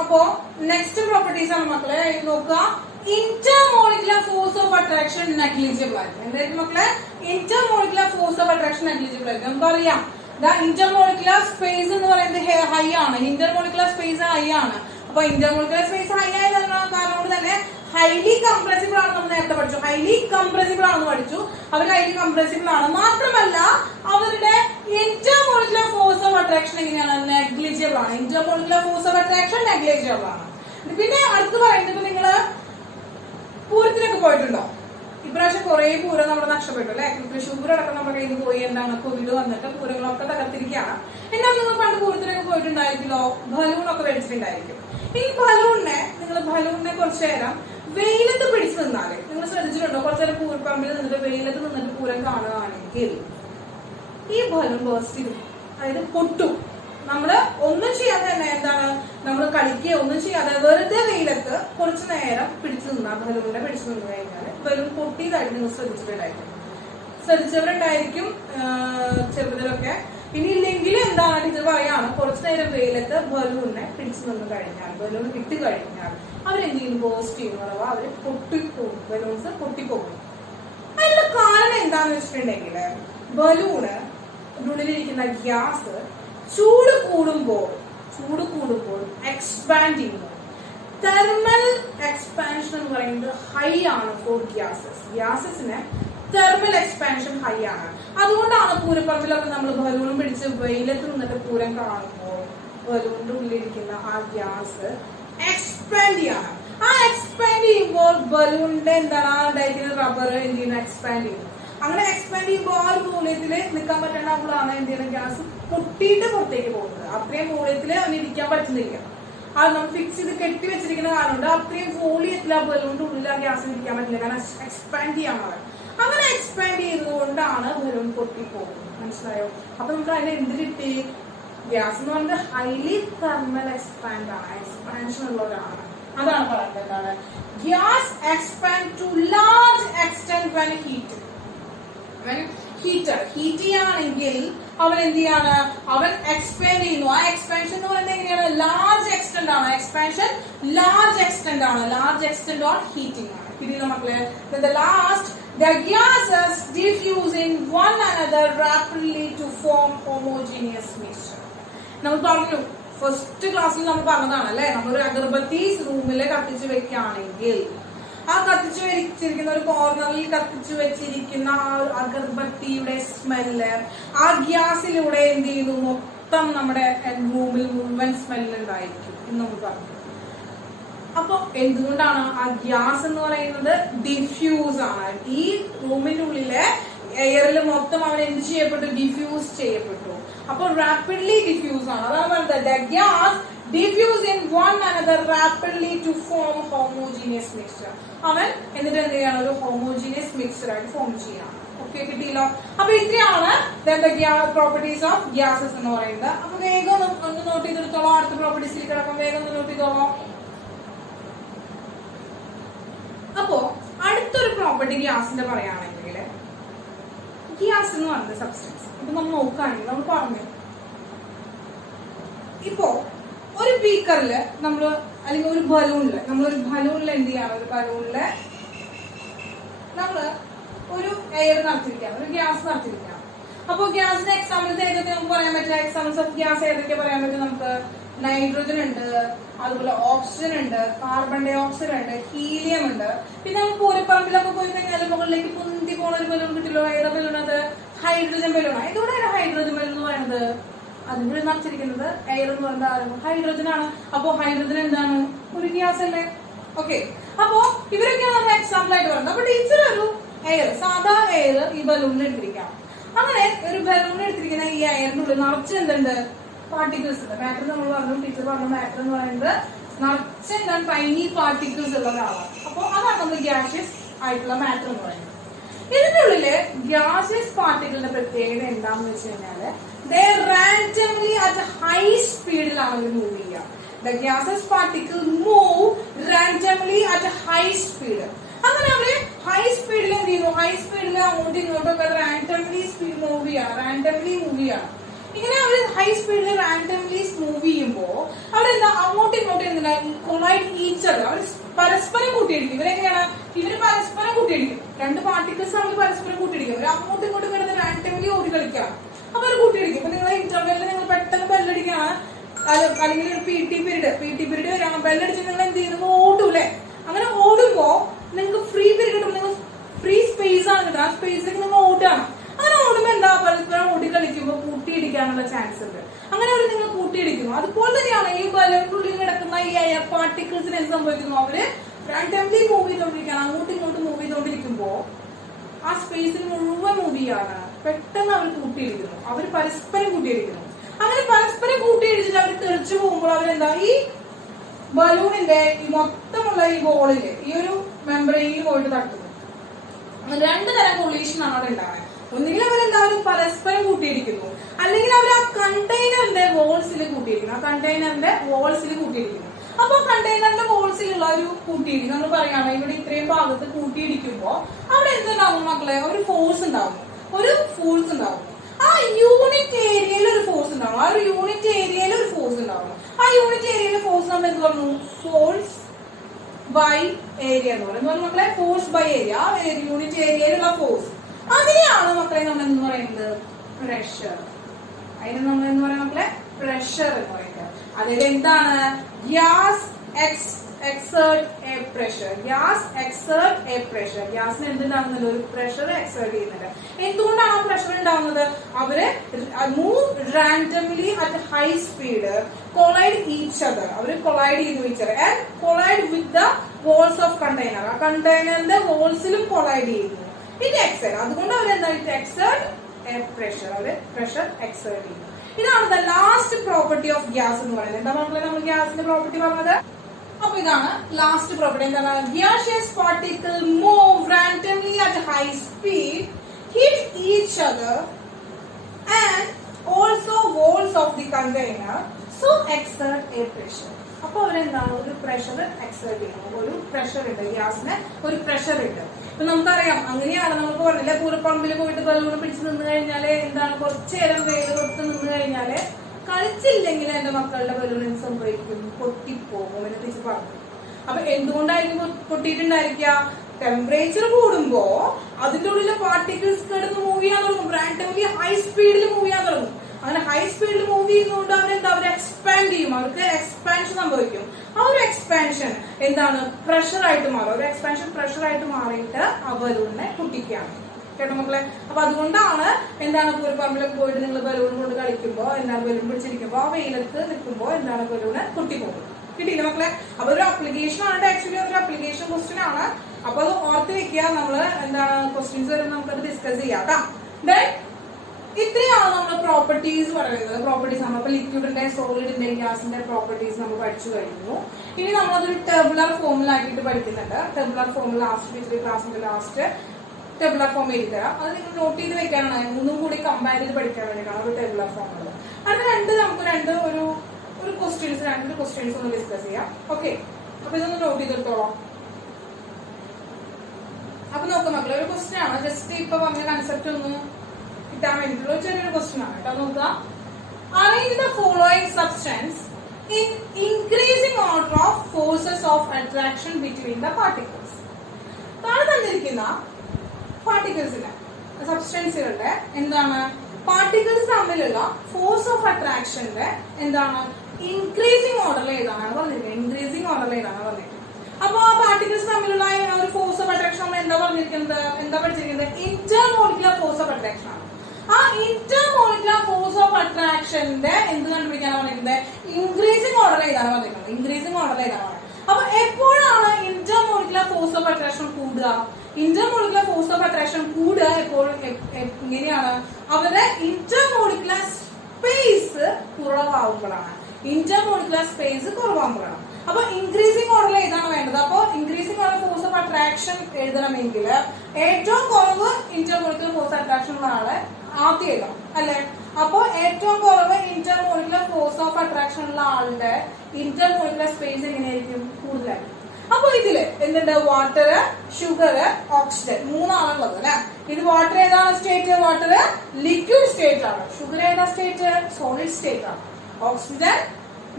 അപ്പോ നെക്സ്റ്റ് പ്രോപ്പർട്ടീസ് ആണ് മക്കളെ നോക്കുക. Intermolecular force of attraction negligible ആയിരിക്കും. എന്തായിരിക്കും മക്കളെ? Intermolecular force of attraction negligible ആയിരിക്കും. നമുക്കറിയാം ഇന്റർമോളിക്കുലർ സ്പേസ് എന്ന് പറയുന്നത് ഹൈ ആണ്. ഇന്റർമോളിക്കുലർ സ്പേസ് ഹൈ ആണ്. അപ്പൊ ഇന്റർമോളിക്കുലർ സ്പേസ് ഹൈ ആയ കാരണം കൊണ്ട് തന്നെ ഹൈലി കംപ്രസിബിൾ ആണ്. നമ്മൾ നേരത്തെ പഠിച്ചു, ഹൈലി കംപ്രസിബിൾ ആണെന്ന് പഠിച്ചു. അവർ ഹൈലി കംപ്രസിബിൾ ആണ്. മാത്രമല്ല അവരുടെ ഇന്റർമോളിക്കുലർ ഫോഴ്സ് ഓഫ് അട്രാക്ഷൻ എങ്ങനെയാണ്? നെഗ്ലിജിബിൾ ആണ്. Intermolecular force of attraction negligible ആണ്. പിന്നെ അടുത്ത് പറയുന്നത്, നിങ്ങള് പൂരത്തിനൊക്കെ പോയിട്ടുണ്ടോ? ഇപ്രാവശ്യം കുറെ പൂരം നമ്മുടെ നഷ്ടപ്പെട്ടു അല്ലെ. തൃശ്ശൂർ പൂരം അടക്കം നമ്മുടെ കയ്യിൽ നിന്ന് പോയി. എന്താണ് കോവിഡ് വന്നിട്ട് പൂരങ്ങളൊക്കെ തകർത്തിരിക്കുകയാണ്. എന്നാൽ നിങ്ങൾ പണ്ട് പൂരത്തിനൊക്കെ പോയിട്ടുണ്ടായിരിക്കല്ലോ, ബലൂണൊക്കെ മേടിച്ചിട്ടുണ്ടായിരിക്കും. ഈ ബലൂണിനെ കുറച്ചു നേരം വെയിലത്ത് പിടിച്ചു നിന്നാല്, നിങ്ങൾ ശ്രദ്ധിച്ചിട്ടുണ്ടോ, കുറച്ചു നേരം പൂരപ്പറമ്പിൽ നിന്നിട്ട് വെയിലത്ത് നിന്നിട്ട് പൂരം കാണുകയാണെങ്കിൽ ഈ ബലൂൺ ബേസ്റ്റ് ചെയ്യും, അതായത് പൊട്ടും. നമ്മള് ഒന്നും ചെയ്യാതെ തന്നെ എന്താണ്, നമ്മൾ കളിക്കുക ഒന്നും ചെയ്യാതെ വെറുതെ വെയിലത്ത് കുറച്ചു നേരം പിടിച്ചു നിന്നാ, ബലൂണിനെ പിടിച്ചു നിന്ന് കഴിഞ്ഞാൽ ബലൂൺ പൊട്ടിയതായിട്ട് നിങ്ങൾ ശ്രദ്ധിച്ചവരുണ്ടായിരിക്കും ചെറുതിലൊക്കെ. ഇനി ഇല്ലെങ്കിൽ എന്താണ് ടീച്ചർ പറയാണ്, കുറച്ചു നേരം വെയിലത്ത് ബലൂണിനെ പിടിച്ചു നിന്ന് കഴിഞ്ഞാൽ, ബലൂൺ ഇട്ട് കഴിഞ്ഞാൽ അവരെന്ത് ചെയ്യും, ബേസ്റ്റ് ചെയ്യും, അഥവാ അവര് പൊട്ടിപ്പോകും, ബലൂൺസ് പൊട്ടിപ്പോകും. അതിനുള്ള കാരണം എന്താന്ന് വെച്ചിട്ടുണ്ടെങ്കിൽ ബലൂണ് ഉള്ളിലിരിക്കുന്ന ഗ്യാസ് ചൂട് കൂടുമ്പോൾ എക്സ്പാൻഡ് ചെയ്യുന്നു. തെർമൽ എക്സ്പാൻഷൻ എന്ന് പറയുന്നത് ഹൈ ആണ് ഫോർ ഗ്യാസസിന് തെർമൽ എക്സ്പാൻഷൻ ഹൈ ആണ്. അതുകൊണ്ടാണ് പൂരപ്പറമ്പിലൊക്കെ നമ്മൾ ബലൂണും പിടിച്ച് വെയിലത്ത് നിന്നിട്ട് പൂരം കാണുമ്പോൾ ബലൂണിന്റെ ഉള്ളിലിരിക്കുന്ന ആ ഗ്യാസ് എക്സ്പാൻഡ് ചെയ്യാണ്. ആ എക്സ്പാൻഡ് ചെയ്യുമ്പോൾ ബലൂണിന്റെ എന്താണ് ഉണ്ടായിരിക്കുന്ന റബ്ബർ എന്ത് ചെയ്യുന്നു, എക്സ്പാൻഡ് ചെയ്യുന്നു. അങ്ങനെ എക്സ്പാൻഡ് ചെയ്യുമ്പോൾ ആ ഒരു മൂല്യത്തില് നിൽക്കാൻ പറ്റാണ്ടാകുമ്പോഴാണ് എന്ത് ചെയ്യുന്നത്, ഗ്യാസ് പൊട്ടിയിട്ട് പുറത്തേക്ക് പോകുന്നത്. അത്രയും മൂല്യത്തില് അവന് ഇരിക്കാൻ പറ്റുന്നില്ല. അത് നമ്മൾ ഫിക്സ് ചെയ്ത് കെട്ടി വെച്ചിരിക്കുന്ന കാരണം അത്രയും വോളിയത്തിൽ ആ ബലൂണിന്റെ ഉള്ളിൽ ആ ഗ്യാസിന് ഇരിക്കാൻ പറ്റില്ല, കാരണം എക്സ്പാൻഡ് ചെയ്യാൻ. അങ്ങനെ എക്സ്പാൻഡ് ചെയ്തുകൊണ്ടാണ് ബലൂൺ പൊട്ടിപ്പോകുന്നത്. മനസ്സിലായോ? അപ്പൊ നമുക്ക് അതിനെ എന്ത് കിട്ടി, ഗ്യാസ് എന്ന് പറയുന്നത് ഹൈലി തെർമൽ എക്സ്പാൻഡ് ആണ്, എക്സ്പാൻഷൻ ഉള്ളവരാണ്. അതാണ് പറയുന്നത് എന്താണ്, gas expand to large extent when heat. Heat ചെയ്യുകയാണെങ്കിൽ അവൻ എന്ത് ചെയ്യാണ്, അവൻ എക്സ്പാൻഡ് ചെയ്യുന്നു. ആ എക്സ്പാൻഷൻ എന്ന് പറയുന്നത് എങ്ങനെയാണ്, ലാർജ് എക്സ്റ്റെന്റ് ആണ്. Expansion large extent on heating ആണ്. പിന്നീട് മക്കളെ the gases diffuse in one another rapidly to form homogeneous mixture. നമ്മൾ പറഞ്ഞു, ഫസ്റ്റ് ക്ലാസ്സിൽ നമ്മൾ പറഞ്ഞതാണ് അല്ലെ, നമ്മളൊരു അഗർബത്തി റൂമിൽ കത്തിച്ച് വെക്കുകയാണെങ്കിൽ ആ കത്തിച്ചു വെച്ചിരിക്കുന്ന ഒരു കോർണറിൽ കത്തിച്ചു വെച്ചിരിക്കുന്ന ആ അഗർബത്തിയുടെ സ്മെല്ല് ആ ഗ്യാസിലൂടെ എന്ത് ചെയ്യുന്നു, മൊത്തം നമ്മുടെ റൂമിൽ മുഴുവൻ സ്മെല്ല് ഉണ്ടായിരിക്കും എന്ന് നമുക്ക് പറഞ്ഞു. അപ്പൊ എന്തുകൊണ്ടാണ് ആ ഗ്യാസ് എന്ന് പറയുന്നത് ഡിഫ്യൂസ് ആണ്. ഈ റൂമിന്റെ ഉള്ളിലെ എയറിൽ മൊത്തം അവൻ എന്ത് ചെയ്യപ്പെട്ടു, ഡിഫ്യൂസ് ചെയ്യപ്പെട്ടു. അപ്പൊ റാപ്പിഡ്ലി ഡിഫ്യൂസ് ആണ്. അതാണ് പറയുന്നത് gas diffuse in one another rapidly to form homogeneous mixture. അവൻ എന്നിട്ട് എന്ത് ചെയ്യണം, ഒരു ഹോമോജീനിയസ് മിക്സ്ചർ ആയിട്ട് ഫോം ചെയ്യണം. ഓക്കെ, കിട്ടിയില്ലോ? അപ്പൊ ഇത്രയാണ് പ്രോപ്പർട്ടീസ് ഓഫ് ഗ്യാസസ് എന്ന് പറയുന്നത്. അപ്പൊ വേഗം ഒന്ന് നോട്ട് ചെയ്തെടുത്തോളാം. അടുത്ത പ്രോപ്പർട്ടീസിൽ കിടക്കാം, വേഗം ഒന്ന് നോട്ട് ചെയ്തോളാം. അപ്പോ അടുത്തൊരു പ്രോപ്പർട്ടി ഗ്യാസിന്റെ പറയുകയാണെങ്കിൽ, ഗ്യാസ് എന്ന് പറയുന്നത് സബ്സ്റ്റൻസ്. ഇപ്പൊ നമ്മൾ നോക്കുകയാണെങ്കിൽ നമ്മൾ പറഞ്ഞു, ഇപ്പോ ഒരു ബീക്കറില് നമ്മള് അല്ലെങ്കിൽ ഒരു ബലൂണില് എന്ത് ചെയ്യണം, ഒരു ബലൂണില് നമ്മള് ഒരു എയർ നിറച്ചിരിക്കാം, ഒരു ഗ്യാസ് നിറച്ചിരിക്കാം. അപ്പൊ ഗ്യാസിന്റെ എക്സാമ്പിൾസ് ഏതൊക്കെ നമുക്ക് പറയാൻ പറ്റില്ല, എക്സാമ്പിൾസ് ഓഫ് ഗ്യാസ് ഏതൊക്കെ പറയാൻ പറ്റും നമുക്ക്? നൈട്രോജൻ ഉണ്ട്, അതുപോലെ ഓക്സിജൻ ഉണ്ട്, കാർബൺ ഡൈ ഓക്സൈഡ് ഉണ്ട്, ഹീലിയം ഉണ്ട്. പിന്നെ നമുക്ക് പൂരപ്പറമ്പിലൊക്കെ പോയി കഴിഞ്ഞാൽ മുകളിലേക്ക് പൊന്തി പോണ ഒരു ബലൂൺ കിട്ടില്ലോ. ഏതാ ബലൂൺ അത്? ഹൈഡ്രജൻ ബലൂണാണ്. ഇതോടെയാണ് ഹൈഡ്രജൻ ബലൂൺ എന്ന് പറയുന്നത്. അതിനുള്ളിൽ നിറച്ചിരിക്കുന്നത് എയർ എന്ന് പറയുന്നത് ഹൈഡ്രജൻ ആണ്. അപ്പോ ഹൈഡ്രജൻ എന്താണ്? ഒരു ഗ്യാസ് അല്ലേ? ഓക്കെ, അപ്പോ ഇവരൊക്കെയാണ് നമ്മൾ എക്സാമ്പിൾ ആയിട്ട് പറയുന്നത്. അപ്പൊ ടീച്ചർ ഒരു എയർ, സാധാ എയർ ഈ ബലൂണിൽ എടുത്തിരിക്കാം. അങ്ങനെ ഒരു ബലൂണിൽ എടുത്തിരിക്കുന്ന ഈ എയറിനുള്ളിൽ നിറച്ച് എന്തുണ്ട്? പാർട്ടിക്കിൾസ് ഉണ്ട്. മാറ്റർ നമ്മൾ പറഞ്ഞു, ടീച്ചർ പറഞ്ഞു മാറ്റർ എന്ന് പറയുന്നത് നിറച്ച് എന്താണ്, ടൈനി പാർട്ടിക്കിൾസ് ഉള്ള ഒരാളാണ്. അപ്പൊ അതാണ് നമ്മൾ ഗ്യാഷ്യസ് ആയിട്ടുള്ള മാറ്റർ എന്ന് പറയുന്നത്. ഇതിന്റെ ഉള്ളില് ഗ്യാസിയസ് പാർട്ടിക്കിളിന്റെ പ്രത്യേകത എന്താണെന്ന് വെച്ച് കഴിഞ്ഞാല് they randomly at high സ്പീഡിലാണ് അവർ മൂവ് ചെയ്യുക. The gaseous particle move randomly at high speed. അങ്ങനെ അവര് ഹൈ സ്പീഡിൽ എന്ത് ചെയ്യുന്നു? ഹൈ സ്പീഡിൽ അങ്ങോട്ടും ഇങ്ങോട്ടും ഒക്കെ റാൻഡംലി സ്പീഡ് മൂവ് ചെയ്യാണ്. ഇങ്ങനെ അവര് ഹൈ സ്പീഡിൽ റാൻഡംലി മൂവ് ചെയ്യുമ്പോ അവരെന്താ അങ്ങോട്ടും ഇങ്ങോട്ടും എന്തിനാ കൊളൈഡ് ഈച്ച് അതർ, അവർ പരസ്പരം കൂട്ടിയിടിക്കും. ഇവരെങ്ങനെയാണ്? ഇവര് പരസ്പരം കൂട്ടിയിടിക്കും. രണ്ട് പാർട്ടിക്കിൾസ് അവർ പരസ്പരം കൂട്ടിയിടിക്കും. അവർ അങ്ങോട്ടും ഇങ്ങോട്ടും കിടന്ന് റാൻഡംലി ഓടി കളിക്കാം. അപ്പൊ അവർ കൂട്ടിയിടിക്കും. ഇപ്പൊ നിങ്ങൾ ഇന്റർവെല്ലിൽ നിങ്ങൾ പെട്ടെന്ന് ബെല്ലടിക്കാണ്, അല്ലെങ്കിൽ ഒരു പി ടി പീരീഡ് വരാണ്, ബെല്ലടിച്ച് നിങ്ങൾ എന്ത് ചെയ്യുന്നു? ഓടൂല്ലേ? അങ്ങനെ ഓടുമ്പോ നിങ്ങൾക്ക് ഫ്രീ പീരീഡ് കിട്ടും, നിങ്ങൾ ഫ്രീ സ്പേസ് ആണ് കിട്ടുക. ആ സ്പേസിലേക്ക് നിങ്ങൾ ഓടുകയാണ്. അങ്ങനെ ഓടുമ്പോ എന്താ, പരസ്പരം ഓടി കളിക്കുമ്പോ കൂട്ടിയിടിക്കാനുള്ള ചാൻസ് ഉണ്ട്. അങ്ങനെ അവർ നിങ്ങൾ കൂട്ടിയിടിക്കുന്നു. അതുപോലെ തന്നെയാണ് ഈ ബലൂണിനുള്ളിൽ കിടക്കുന്ന ഈ എയർ പാർട്ടിക്കിൾസിന് എന്ത് സംഭവിക്കുന്നു? അവര് റാൻഡംലി മൂവ് ചെയ്തോണ്ടിരിക്കുകയാണ്. അങ്ങോട്ടും ഇങ്ങോട്ടും മൂവ് ചെയ്തോണ്ടിരിക്കുമ്പോ ആ സ്പേസിൽ മുഴുവൻ മൂവ് ചെയ്യാണ്. പെട്ടെന്ന് അവർ കൂട്ടിയിരിക്കുന്നു, അവർ പരസ്പരം കൂട്ടിയിരിക്കുന്നു. അങ്ങനെ പരസ്പരം കൂട്ടിയിടിച്ചിട്ട് അവർ തെറിച്ചു പോകുമ്പോൾ അവരെന്താ, ഈ ബലൂണിന്റെ ഈ മൊത്തമുള്ള ഈ ബോളില് ഈ ഒരു മെമ്പറൈനിൽ പോയിട്ട് തട്ടുന്നു. രണ്ടു തരം കൊളീഷൻ ആണ് അവിടെ ഉണ്ടാവുന്നത്. ഒന്നുകിൽ അവരെന്തായാലും പരസ്പരം കൂട്ടിയിരിക്കുന്നു, അല്ലെങ്കിൽ അവർ ആ കണ്ടെയ്നറിന്റെ വോൾസിൽ കൂട്ടിയിരിക്കുന്നു. ആ കണ്ടെയ്നറിന്റെ വോൾസിൽ കൂട്ടിയിരിക്കുന്നു. അപ്പൊ കണ്ടെയ്നറിന്റെ വോൾസിലുള്ള ഒരു കൂട്ടിയിടിക്കും, നമ്മൾ പറയാമോ ഇവിടെ ഇത്രയും ഭാഗത്ത് കൂട്ടിയിടിക്കുമ്പോ അവിടെ എന്തുണ്ടാവും മക്കളെ, ഒരു ഫോഴ്സ് ഉണ്ടാവും, ഒരു ഫോഴ്സ് ഉണ്ടാവും. ആ യൂണിറ്റ് ഏരിയയിൽ ഒരു ഫോഴ്സ് ഉണ്ടാവും. ആ ഒരു യൂണിറ്റ് ഏരിയയിൽ ഒരു ഫോഴ്സ് ഉണ്ടാവും. ആ യൂണിറ്റ് ഏരിയയിലെ ഫോഴ്സ് നമ്മൾ എന്ത് പറഞ്ഞു, ഫോഴ്സ് ബൈ ഏരിയ എന്ന് പറയുന്നത് മക്കളെ, ഫോഴ്സ് ബൈ ഏരിയ. ആ യൂണിറ്റ് ഏരിയയിലുള്ള ഫോഴ്സ്, അതിനെയാണ് മക്കളെ നമ്മൾ എന്ന് പറയുന്നത് പ്രഷർ. അതിന് നമ്മൾ എന്ന് പറയുന്നത് മക്കളെ പ്രഷർ എന്ന് പറയുന്നത്. അതായത് എന്താണ്, gas exert a pressure. Gas exert a pressure. ഗ്യാസിന് എന്തുണ്ടാവുന്നത്, ഒരു പ്രഷർ എക്സേർട്ട് ചെയ്യുന്നുണ്ട്. എന്തുകൊണ്ടാണ് ആ പ്രഷർ ഉണ്ടാവുന്നത്, അവര് move randomly at high speed, collide each other. അവര് കൊളൈഡ് ചെയ്തു each other and collide with the walls of container. ആ കണ്ടെയ്നറിന്റെ വോൾസിലും കൊളൈഡ് ചെയ്യുന്നു. ഇത് എക്സേർട്ട്, അതുകൊണ്ട് അവരെന്താ, ഇറ്റ് എക്സേർട്ട് എ പ്രഷർ. അവര് പ്രഷർ എക്സേർട്ട് ചെയ്യുന്നു. ഇതാണ് the last property of gas എന്ന് പറയുന്നത്. എന്താ മക്കളെ നമ്മൾ ഗ്യാസിന്റെ പ്രോപ്പർട്ടി പറഞ്ഞത്? അപ്പൊ ഇതാണ് ലാസ്റ്റ് പ്രോപ്പർട്ടി. എന്താണ്, gaseous particle move randomly at high speed, hit each other and also walls of the container, so exert a pressure. അപ്പൊ അവരെന്താണ്, ഒരു പ്രഷർ എക്സേർട്ട് ചെയ്യുന്നു. ഒരു പ്രഷർ ഉണ്ട്, ഗ്യാസിന് ഒരു പ്രഷർ ഉണ്ട്. ഇപ്പൊ നമുക്കറിയാം, അങ്ങനെയാണ് നമുക്ക് പറഞ്ഞില്ല, പൂരപ്പറമ്പിൽ പോയിട്ട് ബലൂൺ പിടിച്ച് നിന്ന് കഴിഞ്ഞാല് എന്താണ്, കുറച്ചു നേരം വെയിൽ കൊടുത്ത് നിന്ന് കഴിഞ്ഞാല് കളിച്ചില്ലെങ്കിൽ എന്റെ മക്കളുടെ ബലൂൺ സംഭവിക്കും, പൊട്ടിപ്പോകും എന്ന് തിരിച്ച് പറഞ്ഞു. അപ്പൊ എന്തുകൊണ്ടായിരിക്കും പൊട്ടിയിട്ടുണ്ടായിരിക്കുക, ടെമ്പറേച്ചർ കൂടുമ്പോ അതിന്റെ ഉള്ളിലെ പാർട്ടിക്കിൾസ് കിടന്ന് മൂവ് ചെയ്യാൻ തുടങ്ങും, റാൻഡംലി ഹൈ സ്പീഡിൽ മൂവ് ചെയ്യാൻ തുടങ്ങും. അങ്ങനെ ഹൈ സ്പീഡിൽ മൂവ് ചെയ്യുന്നതുകൊണ്ട് അവരെന്താ, അവർ എക്സ്പാൻഡ് ചെയ്യും, അവർക്ക് എക്സ്പാൻഷൻ സംഭവിക്കും. ആ ഒരു എക്സ്പാൻഷൻ എന്താണ്, പ്രഷർ ആയിട്ട് മാറും. ഒരു എക്സ്പാൻഷൻ പ്രഷർ ആയിട്ട് മാറിയിട്ട് ആ ബലൂണിനെ പൊട്ടിക്കുകയാണ്. കേട്ടോ മക്കളെ? അപ്പൊ അതുകൊണ്ടാണ് എന്താണ്, പൂരപ്പറമ്പിലൊക്കെ പോയിട്ട് നിങ്ങൾ ബലൂൺ കൊണ്ട് കളിക്കുമ്പോ, എന്താണ് ബലൂൺ പിടിച്ചിരിക്കുമ്പോ ആ വെയിലത്ത് നിൽക്കുമ്പോ എന്താണ്, ബലൂണ് പൊട്ടിപ്പോകും. കിട്ടിയില്ല മക്കളെ? അപ്പൊ ഒരു അപ്ലിക്കേഷൻ ആണ്, ആക്ച്വലി ഒരു അപ്ലിക്കേഷൻ ക്വസ്റ്റ്യൻ ആണ്. അപ്പൊ അത് ഓർത്ത് വെക്കുക. നമ്മള് എന്താണ് ക്വസ്റ്റ്യൻസ് വരുമ്പോൾ നമുക്കത് ഡിസ്കസ് ചെയ്യാം കേട്ടോ. ദെൻ ഇത്രയാണ് നമ്മൾ പ്രോപ്പർട്ടീസ് പറയുന്നത്. പ്രോപ്പർട്ടീസ് നമ്മളിപ്പോ ലിക്വിഡിന്റെ, സോളിഡിന്റെ, ഗ്യാസിന്റെ പ്രോപ്പർട്ടീസ് നമ്മൾ പഠിച്ചു കഴിഞ്ഞു. ഇനി നമ്മളതൊരു ടെബുലർ ഫോമിലാക്കിയിട്ട് പഠിക്കുന്നുണ്ട്. ടെബുലർ ഫോമിൽ ലാസ്റ്റ് ക്ലാസിന്റെ ലാസ്റ്റ് ടെബുലർ ഫോം എഴുതി തരാം. അത് നിങ്ങൾ നോട്ട് ചെയ്ത് വെക്കാനാണ്, മൂന്നും കൂടി കമ്പയർ ചെയ്ത് പഠിക്കാൻ വേണ്ടിയിട്ടാണ് ഒരു ടെബുലർ ഫോം ഉള്ളത്. അത് നമുക്ക് ഒരു ക്വസ്റ്റ്യൻസ് ഒന്ന് ഡിസ്കസ് ചെയ്യാം. ഓക്കെ, അപ്പൊ ഇതൊന്ന് നോട്ട് ചെയ്തെടുത്തോളാം. അപ്പൊ നോക്കാം മക്കളെ, ഒരു ക്വസ്റ്റ്യൻ ആണ്, ജസ്റ്റ് ഇപ്പൊ പറഞ്ഞ കൺസെപ്റ്റ് ഒന്ന് കിട്ടാൻ വേണ്ടിയിട്ടുള്ള ചെറിയൊരു ക്വസ്റ്റ്യൻ ആണ് കേട്ടോ. നോക്കുക, arrange the following substance in increasing order of forces of attraction between the particles. താഴെ തന്നിരിക്കുന്ന പാർട്ടിക്കിൾസിലെ സബ്സ്റ്റൻസുകളുടെ എന്താണ്, പാർട്ടിക്കിൾസ് തമ്മിലുള്ള ഫോഴ്സ് ഓഫ് അട്രാക്ഷന്റെ എന്താണ്, ഇൻക്രീസിംഗ് ഓർഡറിൽ ഏതാണ് പറഞ്ഞിരിക്കുന്നത്. ഇൻക്രീസിംഗ് ഓർഡറിൽ ഏതാണ് പറഞ്ഞിരിക്കുന്നത്. അപ്പൊ ആ പാർട്ടിക്കിൾസ് തമ്മിലുള്ള ഒരു ഫോഴ്സ് ഓഫ് അട്രാക്ഷൻ നമ്മൾ എന്താ പറഞ്ഞിരിക്കുന്നത്, എന്താ പഠിച്ചിരിക്കുന്നത്, ഇന്റർമോളിക്കുലർ ഫോഴ്സ് ഓഫ് അട്രാക്ഷൻ ആണ്. ആ ഇന്റർമോളിക്കുലർ ഫോഴ്സ് ഓഫ് അട്രാക്ഷന്റെ എന്ത് കണ്ടുപിടിക്കാനാണ് പറഞ്ഞിരിക്കുന്നത്, ഇൻക്രീസിംഗ് ഓർഡർ ഏതാണ് പറഞ്ഞിരിക്കുന്നത്. ഇൻക്രീസിംഗ് ഓർഡർ ഏതാണ് പറഞ്ഞത്. അപ്പൊ എപ്പോഴാണ് ഇന്റർമോളിക്കുലർ ഫോഴ്സ് ഓഫ് അട്രാക്ഷൻ കൂടുക, ഇന്റർമോളിക്കുലർ ഫോഴ്സ് ഓഫ് അട്രാക്ഷൻ കൂടുക എപ്പോഴും എങ്ങനെയാണ്, അവരുടെ ഇന്റർമോളിക്കുലർ സ്പേസ് കുറവാകുമ്പോഴാണ്. ഇന്റർമോളിക്കുലർ സ്പേസ് കുറവാകുമ്പോഴാണ്. അപ്പൊ ഇൻക്രീസിംഗ് ഓർഡറിൽ ഏതാണ് വേണ്ടത്. അപ്പൊ increasing order force of attraction എഴുതണമെങ്കിൽ ഏറ്റവും കുറവ് ഇന്റർമോളിക്കുലർ ഫോഴ്സ് അട്രാക്ഷൻ ഉള്ള ആളെ ആദ്യം എഴുതാം അല്ലെ. അപ്പൊ ഏറ്റവും കുറവ് ഇന്റർമോളിക്കുലർ ഫോഴ്സ് ഓഫ് അട്രാക്ഷൻ ഉള്ള ആളുടെ ഇന്റർമോളിക്കുലർ സ്പേസ് എങ്ങനെയായിരിക്കും, കൂടുതലായിരിക്കും. അപ്പൊ ഇതില് എന്തുണ്ട്, വാട്ടർ, ഷുഗർ, ഓക്സിജൻ, മൂന്നാണുള്ളത് അല്ലെ. ഇത് വാട്ടർ ഏതാണ് സ്റ്റേറ്റ്, വാട്ടർ ലിക്വിഡ് സ്റ്റേറ്റ് ആണ്. ഷുഗർ ഏതാ സ്റ്റേറ്റ്, സോളിഡ് സ്റ്റേറ്റ് ആണ്. ഓക്സിജൻ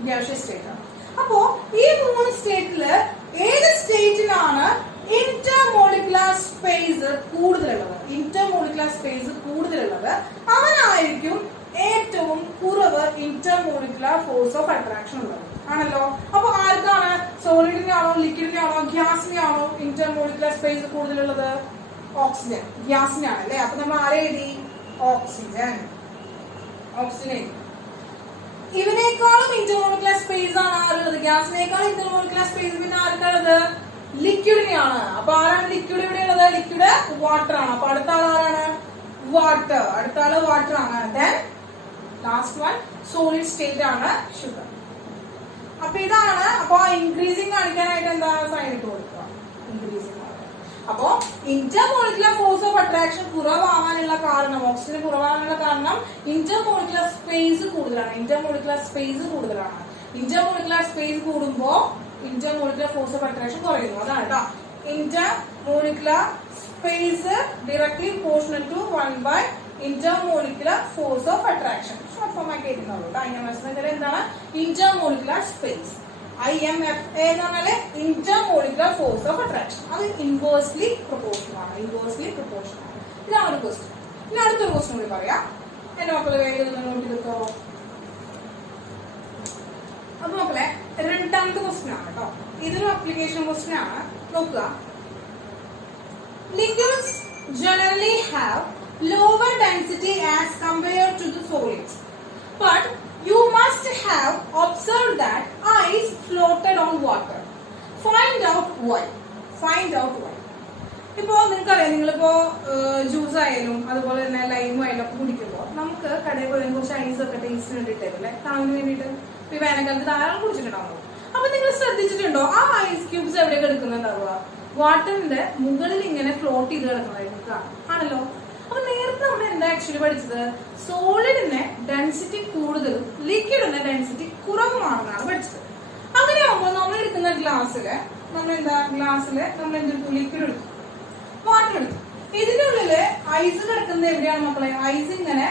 ഗ്യാഷ്യസ് സ്റ്റേറ്റ് ആണ്. അപ്പോ ഈ മൂന്ന് സ്റ്റേറ്റില് ഏത് സ്റ്റേറ്റിലാണ് ഇന്റർമോളിക്കുലർ സ്പേസ് കൂടുതലുള്ളത്, ഇന്റർമോളിക്കുലർ സ്പേസ് കൂടുതലുള്ളത് അവനായിരിക്കും ഏറ്റവും കുറവ് ഇന്റർമോളിക്കുലർ ഫോഴ്സ് ഓഫ് അട്രാക്ഷൻ ഉള്ളത് ആണല്ലോ. അപ്പൊ ആർക്കാണ്, സോളിഡിനാണോ ലിക്വിഡിനാണോ ഗ്യാസിനാണോ ഇന്റർമോളിക്കുലർ സ്പേസ് കൂടുതലുള്ളത്, ഓക്സിജൻ, ഗ്യാസിനാണ് അല്ലെ. അപ്പൊ നമ്മൾ ആരെ എഴുതി, ഓക്സിജൻ, ഓക്സിജൻ. ഇവനേക്കാളും ഇന്റർമോളിക്കുലർ സ്പേസ് ആണ് ആരുള്ളത്, ഗ്യാസിനേക്കാളും ഇന്റർമോളിക്കുലർ സ്പേസ് പിന്നെ ആർക്കുള്ളത്, ലിക്വിഡിനെയാണ്. അപ്പൊ ആരാണ് ലിക്വിഡ് ഇവിടെ ഉള്ളത്? ലിക്വിഡ് വാട്ടർ ആണ്. അപ്പൊ അടുത്ത ആൾ ആരാണ്? വാട്ടർ. അടുത്ത ആള് വാട്ടർ ആണ്. Then last one solid state ആണ് ഷുഗർ. അപ്പൊ ഇതാണ്. അപ്പൊ ഇൻക്രീസിങ് കാണിക്കാനായിട്ട് എന്താ സൈൻ ഇട്ട് കൊടുക്കുക? ഇൻക്രീസിങ്. അപ്പോ ഇന്റർമോളിക്കുലർ ഫോഴ്സ് ഓഫ് അട്രാക്ഷൻ കുറവാകാനുള്ള കാരണം, ഓക്സിജൻ കുറവാകാനുള്ള കാരണം ഇന്റർമോളിക്കുലർ സ്പേസ് കൂടുതലാണ്. ഇന്റർമോളിക്കുലർ സ്പേസ് കൂടുതലാണ്. ഇന്റർമോളിക്കുലർ സ്പേസ് കൂടുമ്പോ ഇന്റർമോളിക്കുലർ ഫോഴ്സ് ഓഫ് അട്രാക്ഷൻ കുറയുന്നു. അതാണ് കേട്ടോ. Intermolecular space directly proportional to 1 by intermolecular force of attraction. Short form ആക്കി എഴുതുന്നുള്ളൂ കേട്ടോ. IMS എന്ന് വെച്ചാൽ എന്താണ്? Intermolecular space. IMFA എന്ന് പറഞ്ഞാല് ഇന്റർമോളിക്കുലർ ഫോഴ്സ് ഓഫ് അട്രാക്ഷൻ. അത് ഇൻവേഴ്സ്ലി പ്രൊപോർഷണൽ ആണ്. ഇൻവേഴ്സ്ലി പ്രൊപോർഷണൽ ആണ്. ഇതാണ് ഒരു ക്വസ്റ്റ്യൻ. ഇനി അടുത്തൊരു ക്വസ്റ്റ്യൻ കൂടി പറയാം. എന്റെ മക്കള് വേഗം നോട്ട് ചെയ്തോ. അപ്പൊ മക്കളെ രണ്ടാമത്തെ ക്വസ്റ്റ്യൻ ആണ് കേട്ടോ. ഇതൊരു അപ്ലിക്കേഷൻ ക്വസ്റ്റ്യൻ ആണ്. നോക്കുക. Liquids generally have lower density as compared to the solids, but you must have observed that ice floated on water. Find out why. Find out why. ഇപ്പോ നിങ്ങൾക്കറിയാം, നിങ്ങളിപ്പോ ജ്യൂസ് ആയാലും അതുപോലെ തന്നെ ലൈമും ആയാലും ഒക്കെ കുടിക്കുമ്പോൾ നമുക്ക് കടയിൽ പോയാലും കുറച്ച് ഐസ് ഒക്കെ ടേസ്റ്റ് വേണ്ടിയിട്ടല്ലേ, താങ്ങിന് വേണ്ടിയിട്ട്. ഈ വേനൽക്കാലത്ത് ധാരാളം കുടിച്ചിട്ടുണ്ടാവും. അപ്പൊ നിങ്ങൾ ശ്രദ്ധിച്ചിട്ടുണ്ടോ ആ ഐസ് ക്യൂബ്സ് എവിടെയൊക്കെ എടുക്കുന്നുണ്ടാവുക? വാട്ടറിന്റെ മുകളിൽ ഇങ്ങനെ ഫ്ലോട്ട് ചെയ്ത് കിടക്കുന്നതായിട്ട് ആണല്ലോ. അപ്പൊ നേരത്തെ നമ്മൾ എന്താ ആക്ച്വലി പഠിച്ചത്? സോളിഡിന്റെ ഡെൻസിറ്റി കൂടുതലും ലിക്വിഡിന്റെ ഡെൻസിറ്റി കുറവുമാണെന്നാണ് പഠിച്ചത്. അങ്ങനെ ആകുമ്പോൾ നമ്മൾ എടുക്കുന്ന ഗ്ലാസ്സില് നമ്മൾ എന്തെടുത്തു? ലിക്വിഡ് എടുത്തു, വാട്ടർ എടുത്തു. ഇതിന്റെ ഉള്ളില് ഐസ് കിടക്കുന്നത് എവിടെയാണ് മക്കളെ? ഐസ് ഇങ്ങനെ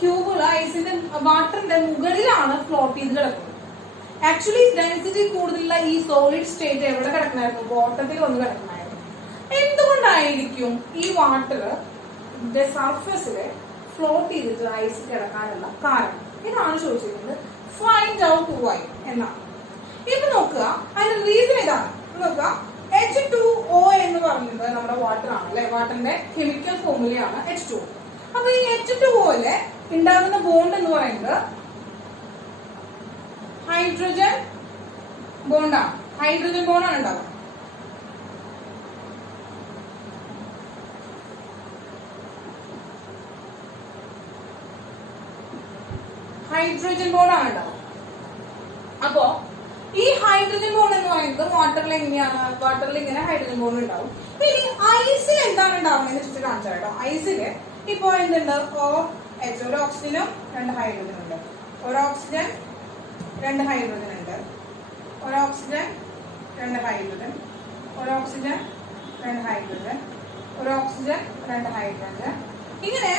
ക്യൂബുള്ള ഐസിന്റെ വാട്ടറിന്റെ മുകളിലാണ് ഫ്ലോട്ട് ചെയ്ത് കിടക്കുന്നത്. ആക്ച്വലി ഡെൻസിറ്റി കൂടുതലുള്ള ഈ സോളിഡ് സ്റ്റേറ്റ് എവിടെ കിടക്കണമായിരുന്നു? ബോട്ടത്തിൽ വന്ന് കിടക്കണമായിരുന്നു. എന്തുകൊണ്ടായിരിക്കും ഈ വാട്ടർ സർഫസില് ഫ്ലോട്ട് ചെയ്തിട്ട് ഐസ് കിടക്കാനുള്ള കാരണം? ഇതാണ് ചോദിച്ചിരിക്കുന്നത്. ഫൈൻഡ് ഔട്ട് വൈ എന്നാണ്. ഇപ്പൊ നോക്കുക, അതിന്റെ റീസൺ ഇതാണ്. നോക്കുക, H2O എന്ന് പറയുന്നത് നമ്മുടെ വാട്ടർ ആണ് അല്ലെ. വാട്ടറിന്റെ കെമിക്കൽ ഫോർമുലയാണ് H2O. അപ്പൊ ഈ H2O ഉണ്ടാകുന്ന ബോണ്ട് എന്ന് പറയുന്നത് ഹൈഡ്രജൻ ബോണ്ടാണ്. ഹൈഡ്രജൻ ബോണ്ടാണ് ഉണ്ടാവുക. ഹൈഡ്രജൻ ബോണ്ടാണ് ഉണ്ടാവുക. അപ്പോ ഈ ഹൈഡ്രജൻ ബോണ്ട് എന്ന് പറയുന്നത് വാട്ടറിൽ എങ്ങനെയാണ്? വാട്ടറിൽ ഇങ്ങനെ ഹൈഡ്രജൻ ബോണ്ട് ഉണ്ടാവും. ഇനി ഐസിൽ എന്താണ് ഉണ്ടാവുന്നത് വെച്ചിട്ട് കാണിച്ചാൽ കേട്ടോ. ഐസില് ഇപ്പൊ എന്തുണ്ട്? OH, ഒരു ഓക്സിജനും 2 ഹൈഡ്രജൻ ഉണ്ട്. ഒരു ഓക്സിജൻ 2 ഹൈഡ്രജൻ ഉണ്ട്. ഒരു ഓക്സിജൻ 2 ഹൈഡ്രജൻ. ഒരു ഓക്സിജൻ 2 ഹൈഡ്രജൻ. ഒരു ഓക്സിജൻ 2 ഹൈഡ്രജൻ. ഇങ്ങനെ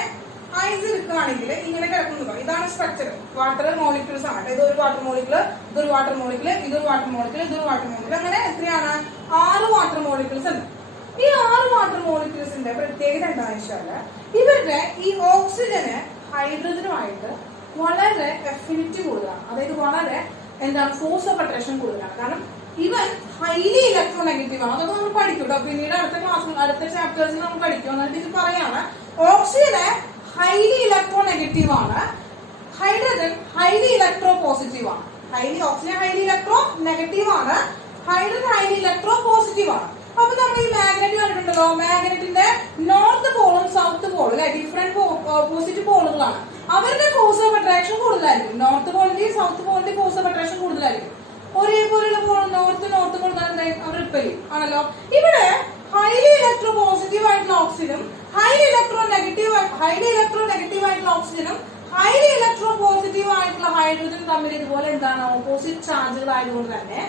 ഐസ് എടുക്കുകയാണെങ്കിൽ ഇങ്ങനെ കിടക്കുന്നു. ഇതാണ് സ്ട്രക്ചർ. വാട്ടർ മോളിക്യൂൾസ് ആണ്. ഇതൊരു വാട്ടർ മോളിക്യൂള്, ഇതൊരു വാട്ടർ മോളിക്യൂള്, ഇതൊരു വാട്ടർ മോളിക്യൂള്, ഇതൊരു വാട്ടർ മോളിക്യൂള്. അങ്ങനെ എത്രയാണ്? 6 വാട്ടർ മോളിക്യൂൾസ് ഉണ്ട്. ഈ 6 വാട്ടർ മോളിക്യൂൾസിന്റെ പ്രത്യേകത എന്താണെന്ന് വെച്ചാല് ഇവരുടെ ഈ ഓക്സിജന് ഹൈഡ്രജനുമായിട്ട് വളരെ എഫിനിറ്റി കൂടുതലാണ്. അതായത് വളരെ എന്താണ് ഫോഴ്സ് ഓഫ് അട്രാക്ഷൻ കൂടുതലാണ്. കാരണം ഇവൻ ഹൈലി ഇലക്ട്രോ നെഗറ്റീവ് ആണ്. അതൊക്കെ നമ്മൾ പഠിക്കും കേട്ടോ. പിന്നീട് അടുത്ത ക്ലാസ്സിൽ അടുത്ത ചാപ്റ്റേഴ്സിൽ നമ്മൾ പഠിക്കും. എന്നിട്ട് ഇത് പറയാണ് ഓക്സിജന് ഹൈലി ഇലക്ട്രോ നെഗറ്റീവ് ആണ്, ഹൈഡ്രജൻ ഹൈലി ഇലക്ട്രോ പോസിറ്റീവ് ആണ്. ഓക്സിജൻ ഹൈലി ഇലക്ട്രോ നെഗറ്റീവ് ആണ്, ഹൈഡ്രജൻ ഹൈലി ഇലക്ട്രോ പോസിറ്റീവ് ആണ്. അപ്പൊ നമ്മൾ ഈ മാഗ്നറ്റ് കണ്ടിട്ടുണ്ടല്ലോ. മാഗ്നറ്റിന്റെ നോർത്ത് പോളും സൗത്ത് പോളും അല്ലെ, ഡിഫറെന്റ് ഓപ്പോസിറ്റ് പോളുകളാണ്. അവരുടെ ഫോഴ്സ് ഓഫ് അട്രാക്ഷൻ കൂടുതലായിരിക്കും. നോർത്ത് പോളിന്റെയും സൗത്ത് പോളിന്റെയും ഫോഴ്സ് ഓഫ് അട്രാക്ഷൻ കൂടുതലായിരിക്കും. ഒരേപോലെയുള്ള പോൾ നോർത്ത് കൊടുത്താൽ അവർ റിപ്പൽ ചെയ്യും ആണല്ലോ. ഇവിടെ ഹൈലി ഇലക്ട്രോ പോസിറ്റീവ് ആയിട്ടുള്ള ഓക്സിജനും ഹൈലി ഇലക്ട്രോ നെഗറ്റീവ് ആയിട്ടുള്ള ഓക്സിജനും ഹൈലി ഇലക്ട്രോ പോസിറ്റീവ് ആയിട്ടുള്ള ഹൈഡ്രജൻ തമ്മിൽ ഇതുപോലെ എന്താണ് ഓപ്പോസിറ്റ് ചാർജുകൾ ആയതുകൊണ്ട് തന്നെ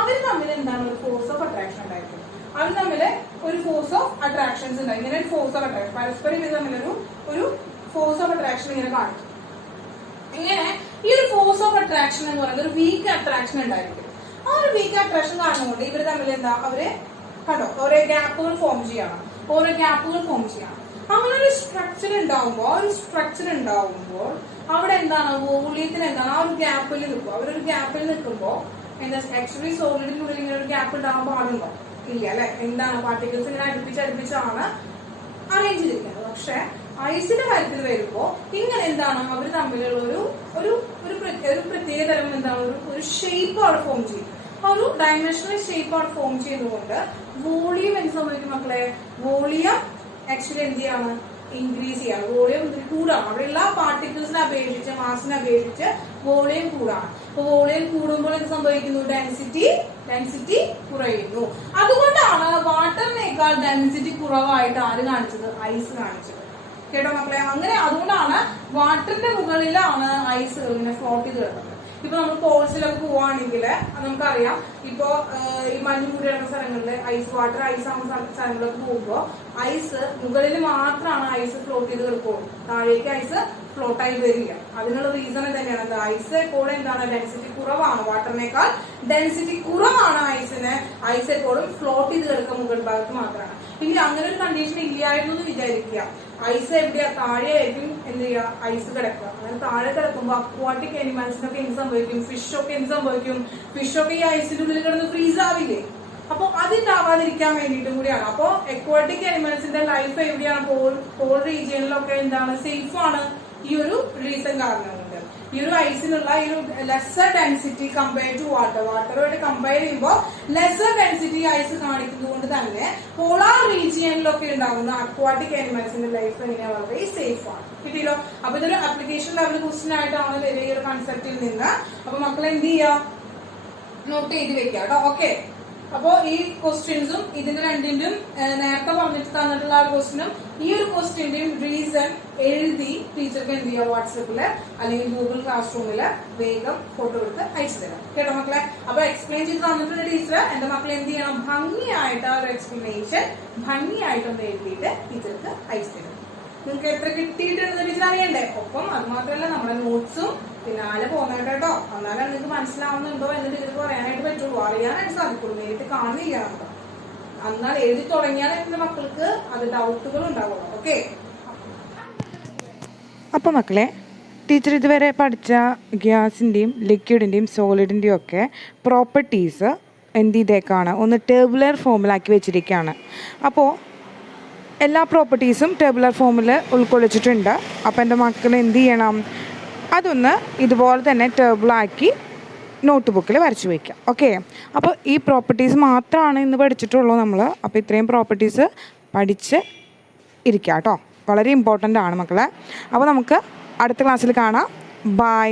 അവർ തമ്മിൽ എന്താണ് ഒരു ഫോഴ്സ് ഓഫ് അട്രാക്ഷൻ ഉണ്ടായിരിക്കും. അവർ തമ്മിൽ ഒരു ഫോഴ്സ് ഓഫ് അട്രാക്ഷൻസ് ഉണ്ടായി. ഇങ്ങനെ ഒരു ഫോഴ്സ് ഓഫ് അട്രാക്ഷൻ പരസ്പരം ഇത് തമ്മിലൊരു ഫോഴ്സ് ഓഫ് അട്രാക്ഷൻ ഇങ്ങനെ കാണിക്കും. ഇങ്ങനെ ഈ ഒരു ഫോഴ്സ് ഓഫ് അട്രാക്ഷൻ എന്ന് പറയുന്നത് ഒരു വീക്ക് അട്രാക്ഷൻ ഉണ്ടായിരിക്കും. ആ ഒരു വീക്ക് അട്രാക്ഷൻ കാണുന്നതുകൊണ്ട് ഇവർ തമ്മിൽ എന്താ അവര് കണ്ടോ ഓരോ ഗ്യാപ്പുകൾ ഫോം ചെയ്യണം. അങ്ങനെ ഒരു സ്ട്രക്ചർ ഉണ്ടാവുമ്പോൾ അവിടെ എന്താണ് വോളിയത്തിന് എന്താണ് ആ ഒരു ഗ്യാപ്പിൽ നിൽക്കും. അവരൊരു ഗ്യാപ്പിൽ നിൽക്കുമ്പോൾ എന്താ ആക്ച്വലി സോളിഡിനുള്ളിൽ ഇങ്ങനെ ഒരു ഗ്യാപ്പ് ഉണ്ടാവാൻ പാടുണ്ടോ? ഇല്ല അല്ലെ. എന്താണ് പാർട്ടിക്കിൾസ് ഇങ്ങനെ അടുപ്പിച്ചാണ് അറേഞ്ച് ചെയ്തിരിക്കുന്നത്. പക്ഷെ ഐസിന്റെ കാര്യത്തിൽ വരുമ്പോ ഇങ്ങനെ എന്താണ് അവർ തമ്മിലുള്ള ഒരു പ്രത്യേക തരം എന്താണ് ഒരു ഷേപ്പ് അവിടെ ഫോം ചെയ്യും. ഒരു ഡൈമെൻഷണൽ ഷേപ്പ് അവിടെ ഫോം ചെയ്തുകൊണ്ട് വോളിയം എന്ത് സംഭവിക്കും മക്കളെ? വോളിയം ആക്ച്വലി എന്ത് ചെയ്യാണ്? ഇൻക്രീസ് ചെയ്യാണ്. വോളിയം കൂടാണ്. അവിടെ എല്ലാ പാർട്ടിക്കിൾസിനെ അപേക്ഷിച്ച്, മാസിനെ അപേക്ഷിച്ച് വോളിയം കൂടാണ്. അപ്പൊ വോളിയം കൂടുമ്പോൾ എന്ത് സംഭവിക്കുന്നു? ഡെൻസിറ്റി കുറയുന്നു. അതുകൊണ്ടാണ് വാട്ടറിനേക്കാൾ ഡെൻസിറ്റി കുറവായിട്ട് ആര് കാണിച്ചത്? ഐസ് കാണിച്ചത്. കേട്ടോ മക്കളെ? അങ്ങനെ അതുകൊണ്ടാണ് വാട്ടറിന്റെ മുകളിലാണ് ഐസ് ഇങ്ങനെ ഫ്ലോട്ട് ചെയ്ത് കിടക്കുന്നത്. ഇപ്പൊ നമ്മൾ പോൾസിലൊക്കെ പോവാണെങ്കിൽ നമുക്കറിയാം, ഇപ്പോ ഈ മഞ്ഞ് മൂടി കിടക്കുന്ന സ്ഥലങ്ങളില് ഐസ് വാട്ടർ ഐസ് ആവുന്ന സ്ഥലങ്ങളിലൊക്കെ പോകുമ്പോ ഐസ് മുകളിൽ മാത്രമാണ് ഐസ് ഫ്ലോട്ട് ചെയ്ത് കിടക്കുള്ളൂ. താഴേക്ക് ഐസ് ഫ്ലോട്ടായി വരില്ല. അതിനുള്ള റീസൺ തന്നെയാണ് ഐസ് എപ്പോഴും എന്താണ്? ഡെൻസിറ്റി കുറവാണ്. വാട്ടറിനേക്കാൾ ഡെൻസിറ്റി കുറവാണ് ഐസിന്. ഐസ് എപ്പോഴും ഫ്ലോട്ട് ചെയ്ത് കിടക്കുക മുകൾ ഭാഗത്ത് മാത്രമാണ്. ഇനി അങ്ങനെ ഒരു കണ്ടീഷൻ ഇല്ലായിരുന്നു എന്ന് വിചാരിക്കുക. ഐസ് എവിടെയാ? താഴെയായിരിക്കും എന്ത് ചെയ്യുക? ഐസ് കിടക്കുക. അങ്ങനെ താഴെ കിടക്കുമ്പോ അക്വാട്ടിക് ആനിമൽസിനൊക്കെ എന്ത് സംഭവിക്കും? ഫിഷൊക്കെ എന്ത് സംഭവിക്കും? ഫിഷൊക്കെ ഈ ഐസിന്റെ ഉള്ളിൽ കിടന്ന് ഫ്രീസ് ആവില്ലേ? അപ്പൊ അതുണ്ടാവാതിരിക്കാൻ വേണ്ടിയിട്ടും കൂടിയാണ്. അപ്പൊ അക്വാട്ടിക് ആനിമൽസിന്റെ ലൈഫ് എവിടെയാണ്? പോൾ റീജിയനിലൊക്കെ എന്താണ്? സേഫ് ആണ്. ഈ ഒരു റീസൺ കാരണം കൊണ്ട് ഈ ഒരു ഐസിനുള്ള ഈ ഒരു ലെസർ ഡെൻസിറ്റി കമ്പയർ ടു വാട്ടറുമായിട്ട് കമ്പയർ ചെയ്യുമ്പോൾ ലെസർ ഡെൻസിറ്റി ഐസ് കാണിക്കുന്നത് കൊണ്ട് തന്നെ പോളാർ റീജിയനിലൊക്കെ ഉണ്ടാകുന്ന അക്വാട്ടിക് ആനിമൽസിന്റെ ലൈഫ് എങ്ങനെയാ? വളരെ സേഫ് ആണ്. കിട്ടിയല്ലോ? അപ്പൊ ഇതൊരു ആപ്ലിക്കേഷൻ ലെവൽ ക്വസ്റ്റ്യൻ ആയിട്ടാണ് വരിക ഈ ഒരു കൺസെപ്റ്റിൽ നിന്ന്. അപ്പൊ മക്കളെ എന്ത് ചെയ്യാ? നോട്ട് ചെയ്ത് വെക്കാം കേട്ടോ. ഓക്കെ. അപ്പോ ഈ ക്വസ്റ്റ്യൻസും ഇതിന്റെ രണ്ടിന്റെയും നേരത്തെ പറഞ്ഞിട്ട് തന്നിട്ടുള്ള ആ ക്വസ്റ്റ്യനും ഈ ഒരു ക്വസ്റ്റ്യന്റെയും റീസൺ എഴുതി ടീച്ചർക്ക് എന്ത് ചെയ്യാം? വാട്സപ്പില് അല്ലെങ്കിൽ ഗൂഗിൾ ക്ലാസ് റൂമില് വേഗം ഫോട്ടോ എടുത്ത് അയച്ചു തരാം. കേട്ടോ മക്കളെ? അപ്പൊ എക്സ്പ്ലെയിൻ ചെയ്ത് തന്നിട്ടുള്ള ടീച്ചർ എന്റെ മക്കളെ എന്ത് ചെയ്യണം? ഭംഗിയായിട്ട് ആ ഒരു എക്സ്പ്ലനേഷൻ ഭംഗിയായിട്ടൊന്ന് എഴുതിയിട്ട് ടീച്ചർക്ക് അയച്ചു തരും. നിങ്ങൾക്ക് എത്ര കിട്ടിയിട്ടുണ്ടെന്ന് ടീച്ചർ അറിയണ്ടേ? ഒപ്പം അത് മാത്രമല്ല നമ്മുടെ നോട്ട്സും പിന്നാലെ പോകുന്നുണ്ട് കേട്ടോ. എന്നാലും നിങ്ങൾക്ക് മനസ്സിലാവുന്നുണ്ടോ എന്ന് ടീച്ചർക്ക് പറയാനായിട്ട് പറ്റുള്ളൂ, അറിയാനായിട്ട് സാധിക്കുള്ളൂ. നേരിട്ട് കാണുന്നില്ല നമ്മൾ. എന്നാൽ എഴുതി തുടങ്ങിയാൽ എന്റെ മക്കൾക്ക് അത് ഡൗട്ടുകൾ ഉണ്ടാവുള്ളൂ. ഓക്കെ. അപ്പോൾ മക്കളെ, ടീച്ചർ ഇതുവരെ പഠിച്ച ഗ്യാസിൻ്റെയും ലിക്വിഡിൻ്റെയും സോളിഡിൻ്റെയും ഒക്കെ പ്രോപ്പർട്ടീസ് എന്ത് ചെയ്തേക്കാണ്? ഒന്ന് ടേബുലർ ഫോമിലാക്കി വെച്ചിരിക്കുകയാണ്. അപ്പോൾ എല്ലാ പ്രോപ്പർട്ടീസും ടേബുലർ ഫോമിൽ ഉൾക്കൊള്ളിച്ചിട്ടുണ്ട്. അപ്പോൾ എൻ്റെ മക്കൾ എന്ത് ചെയ്യണം? അതൊന്ന് ഇതുപോലെ തന്നെ ടേബിളാക്കി നോട്ട് ബുക്കിൽ വരച്ച് വയ്ക്കാം. ഓക്കെ. അപ്പോൾ ഈ പ്രോപ്പർട്ടീസ് മാത്രമാണ് ഇന്ന് പഠിച്ചിട്ടുള്ളൂ നമ്മൾ. അപ്പോൾ ഇത്രയും പ്രോപ്പർട്ടീസ് പഠിച്ച് ഇരിക്കുക കേട്ടോ. വളരെ ഇമ്പോർട്ടൻ്റ് ആണ് മക്കളെ. അപ്പോൾ നമുക്ക് അടുത്ത ക്ലാസ്സിൽ കാണാം. ബൈ.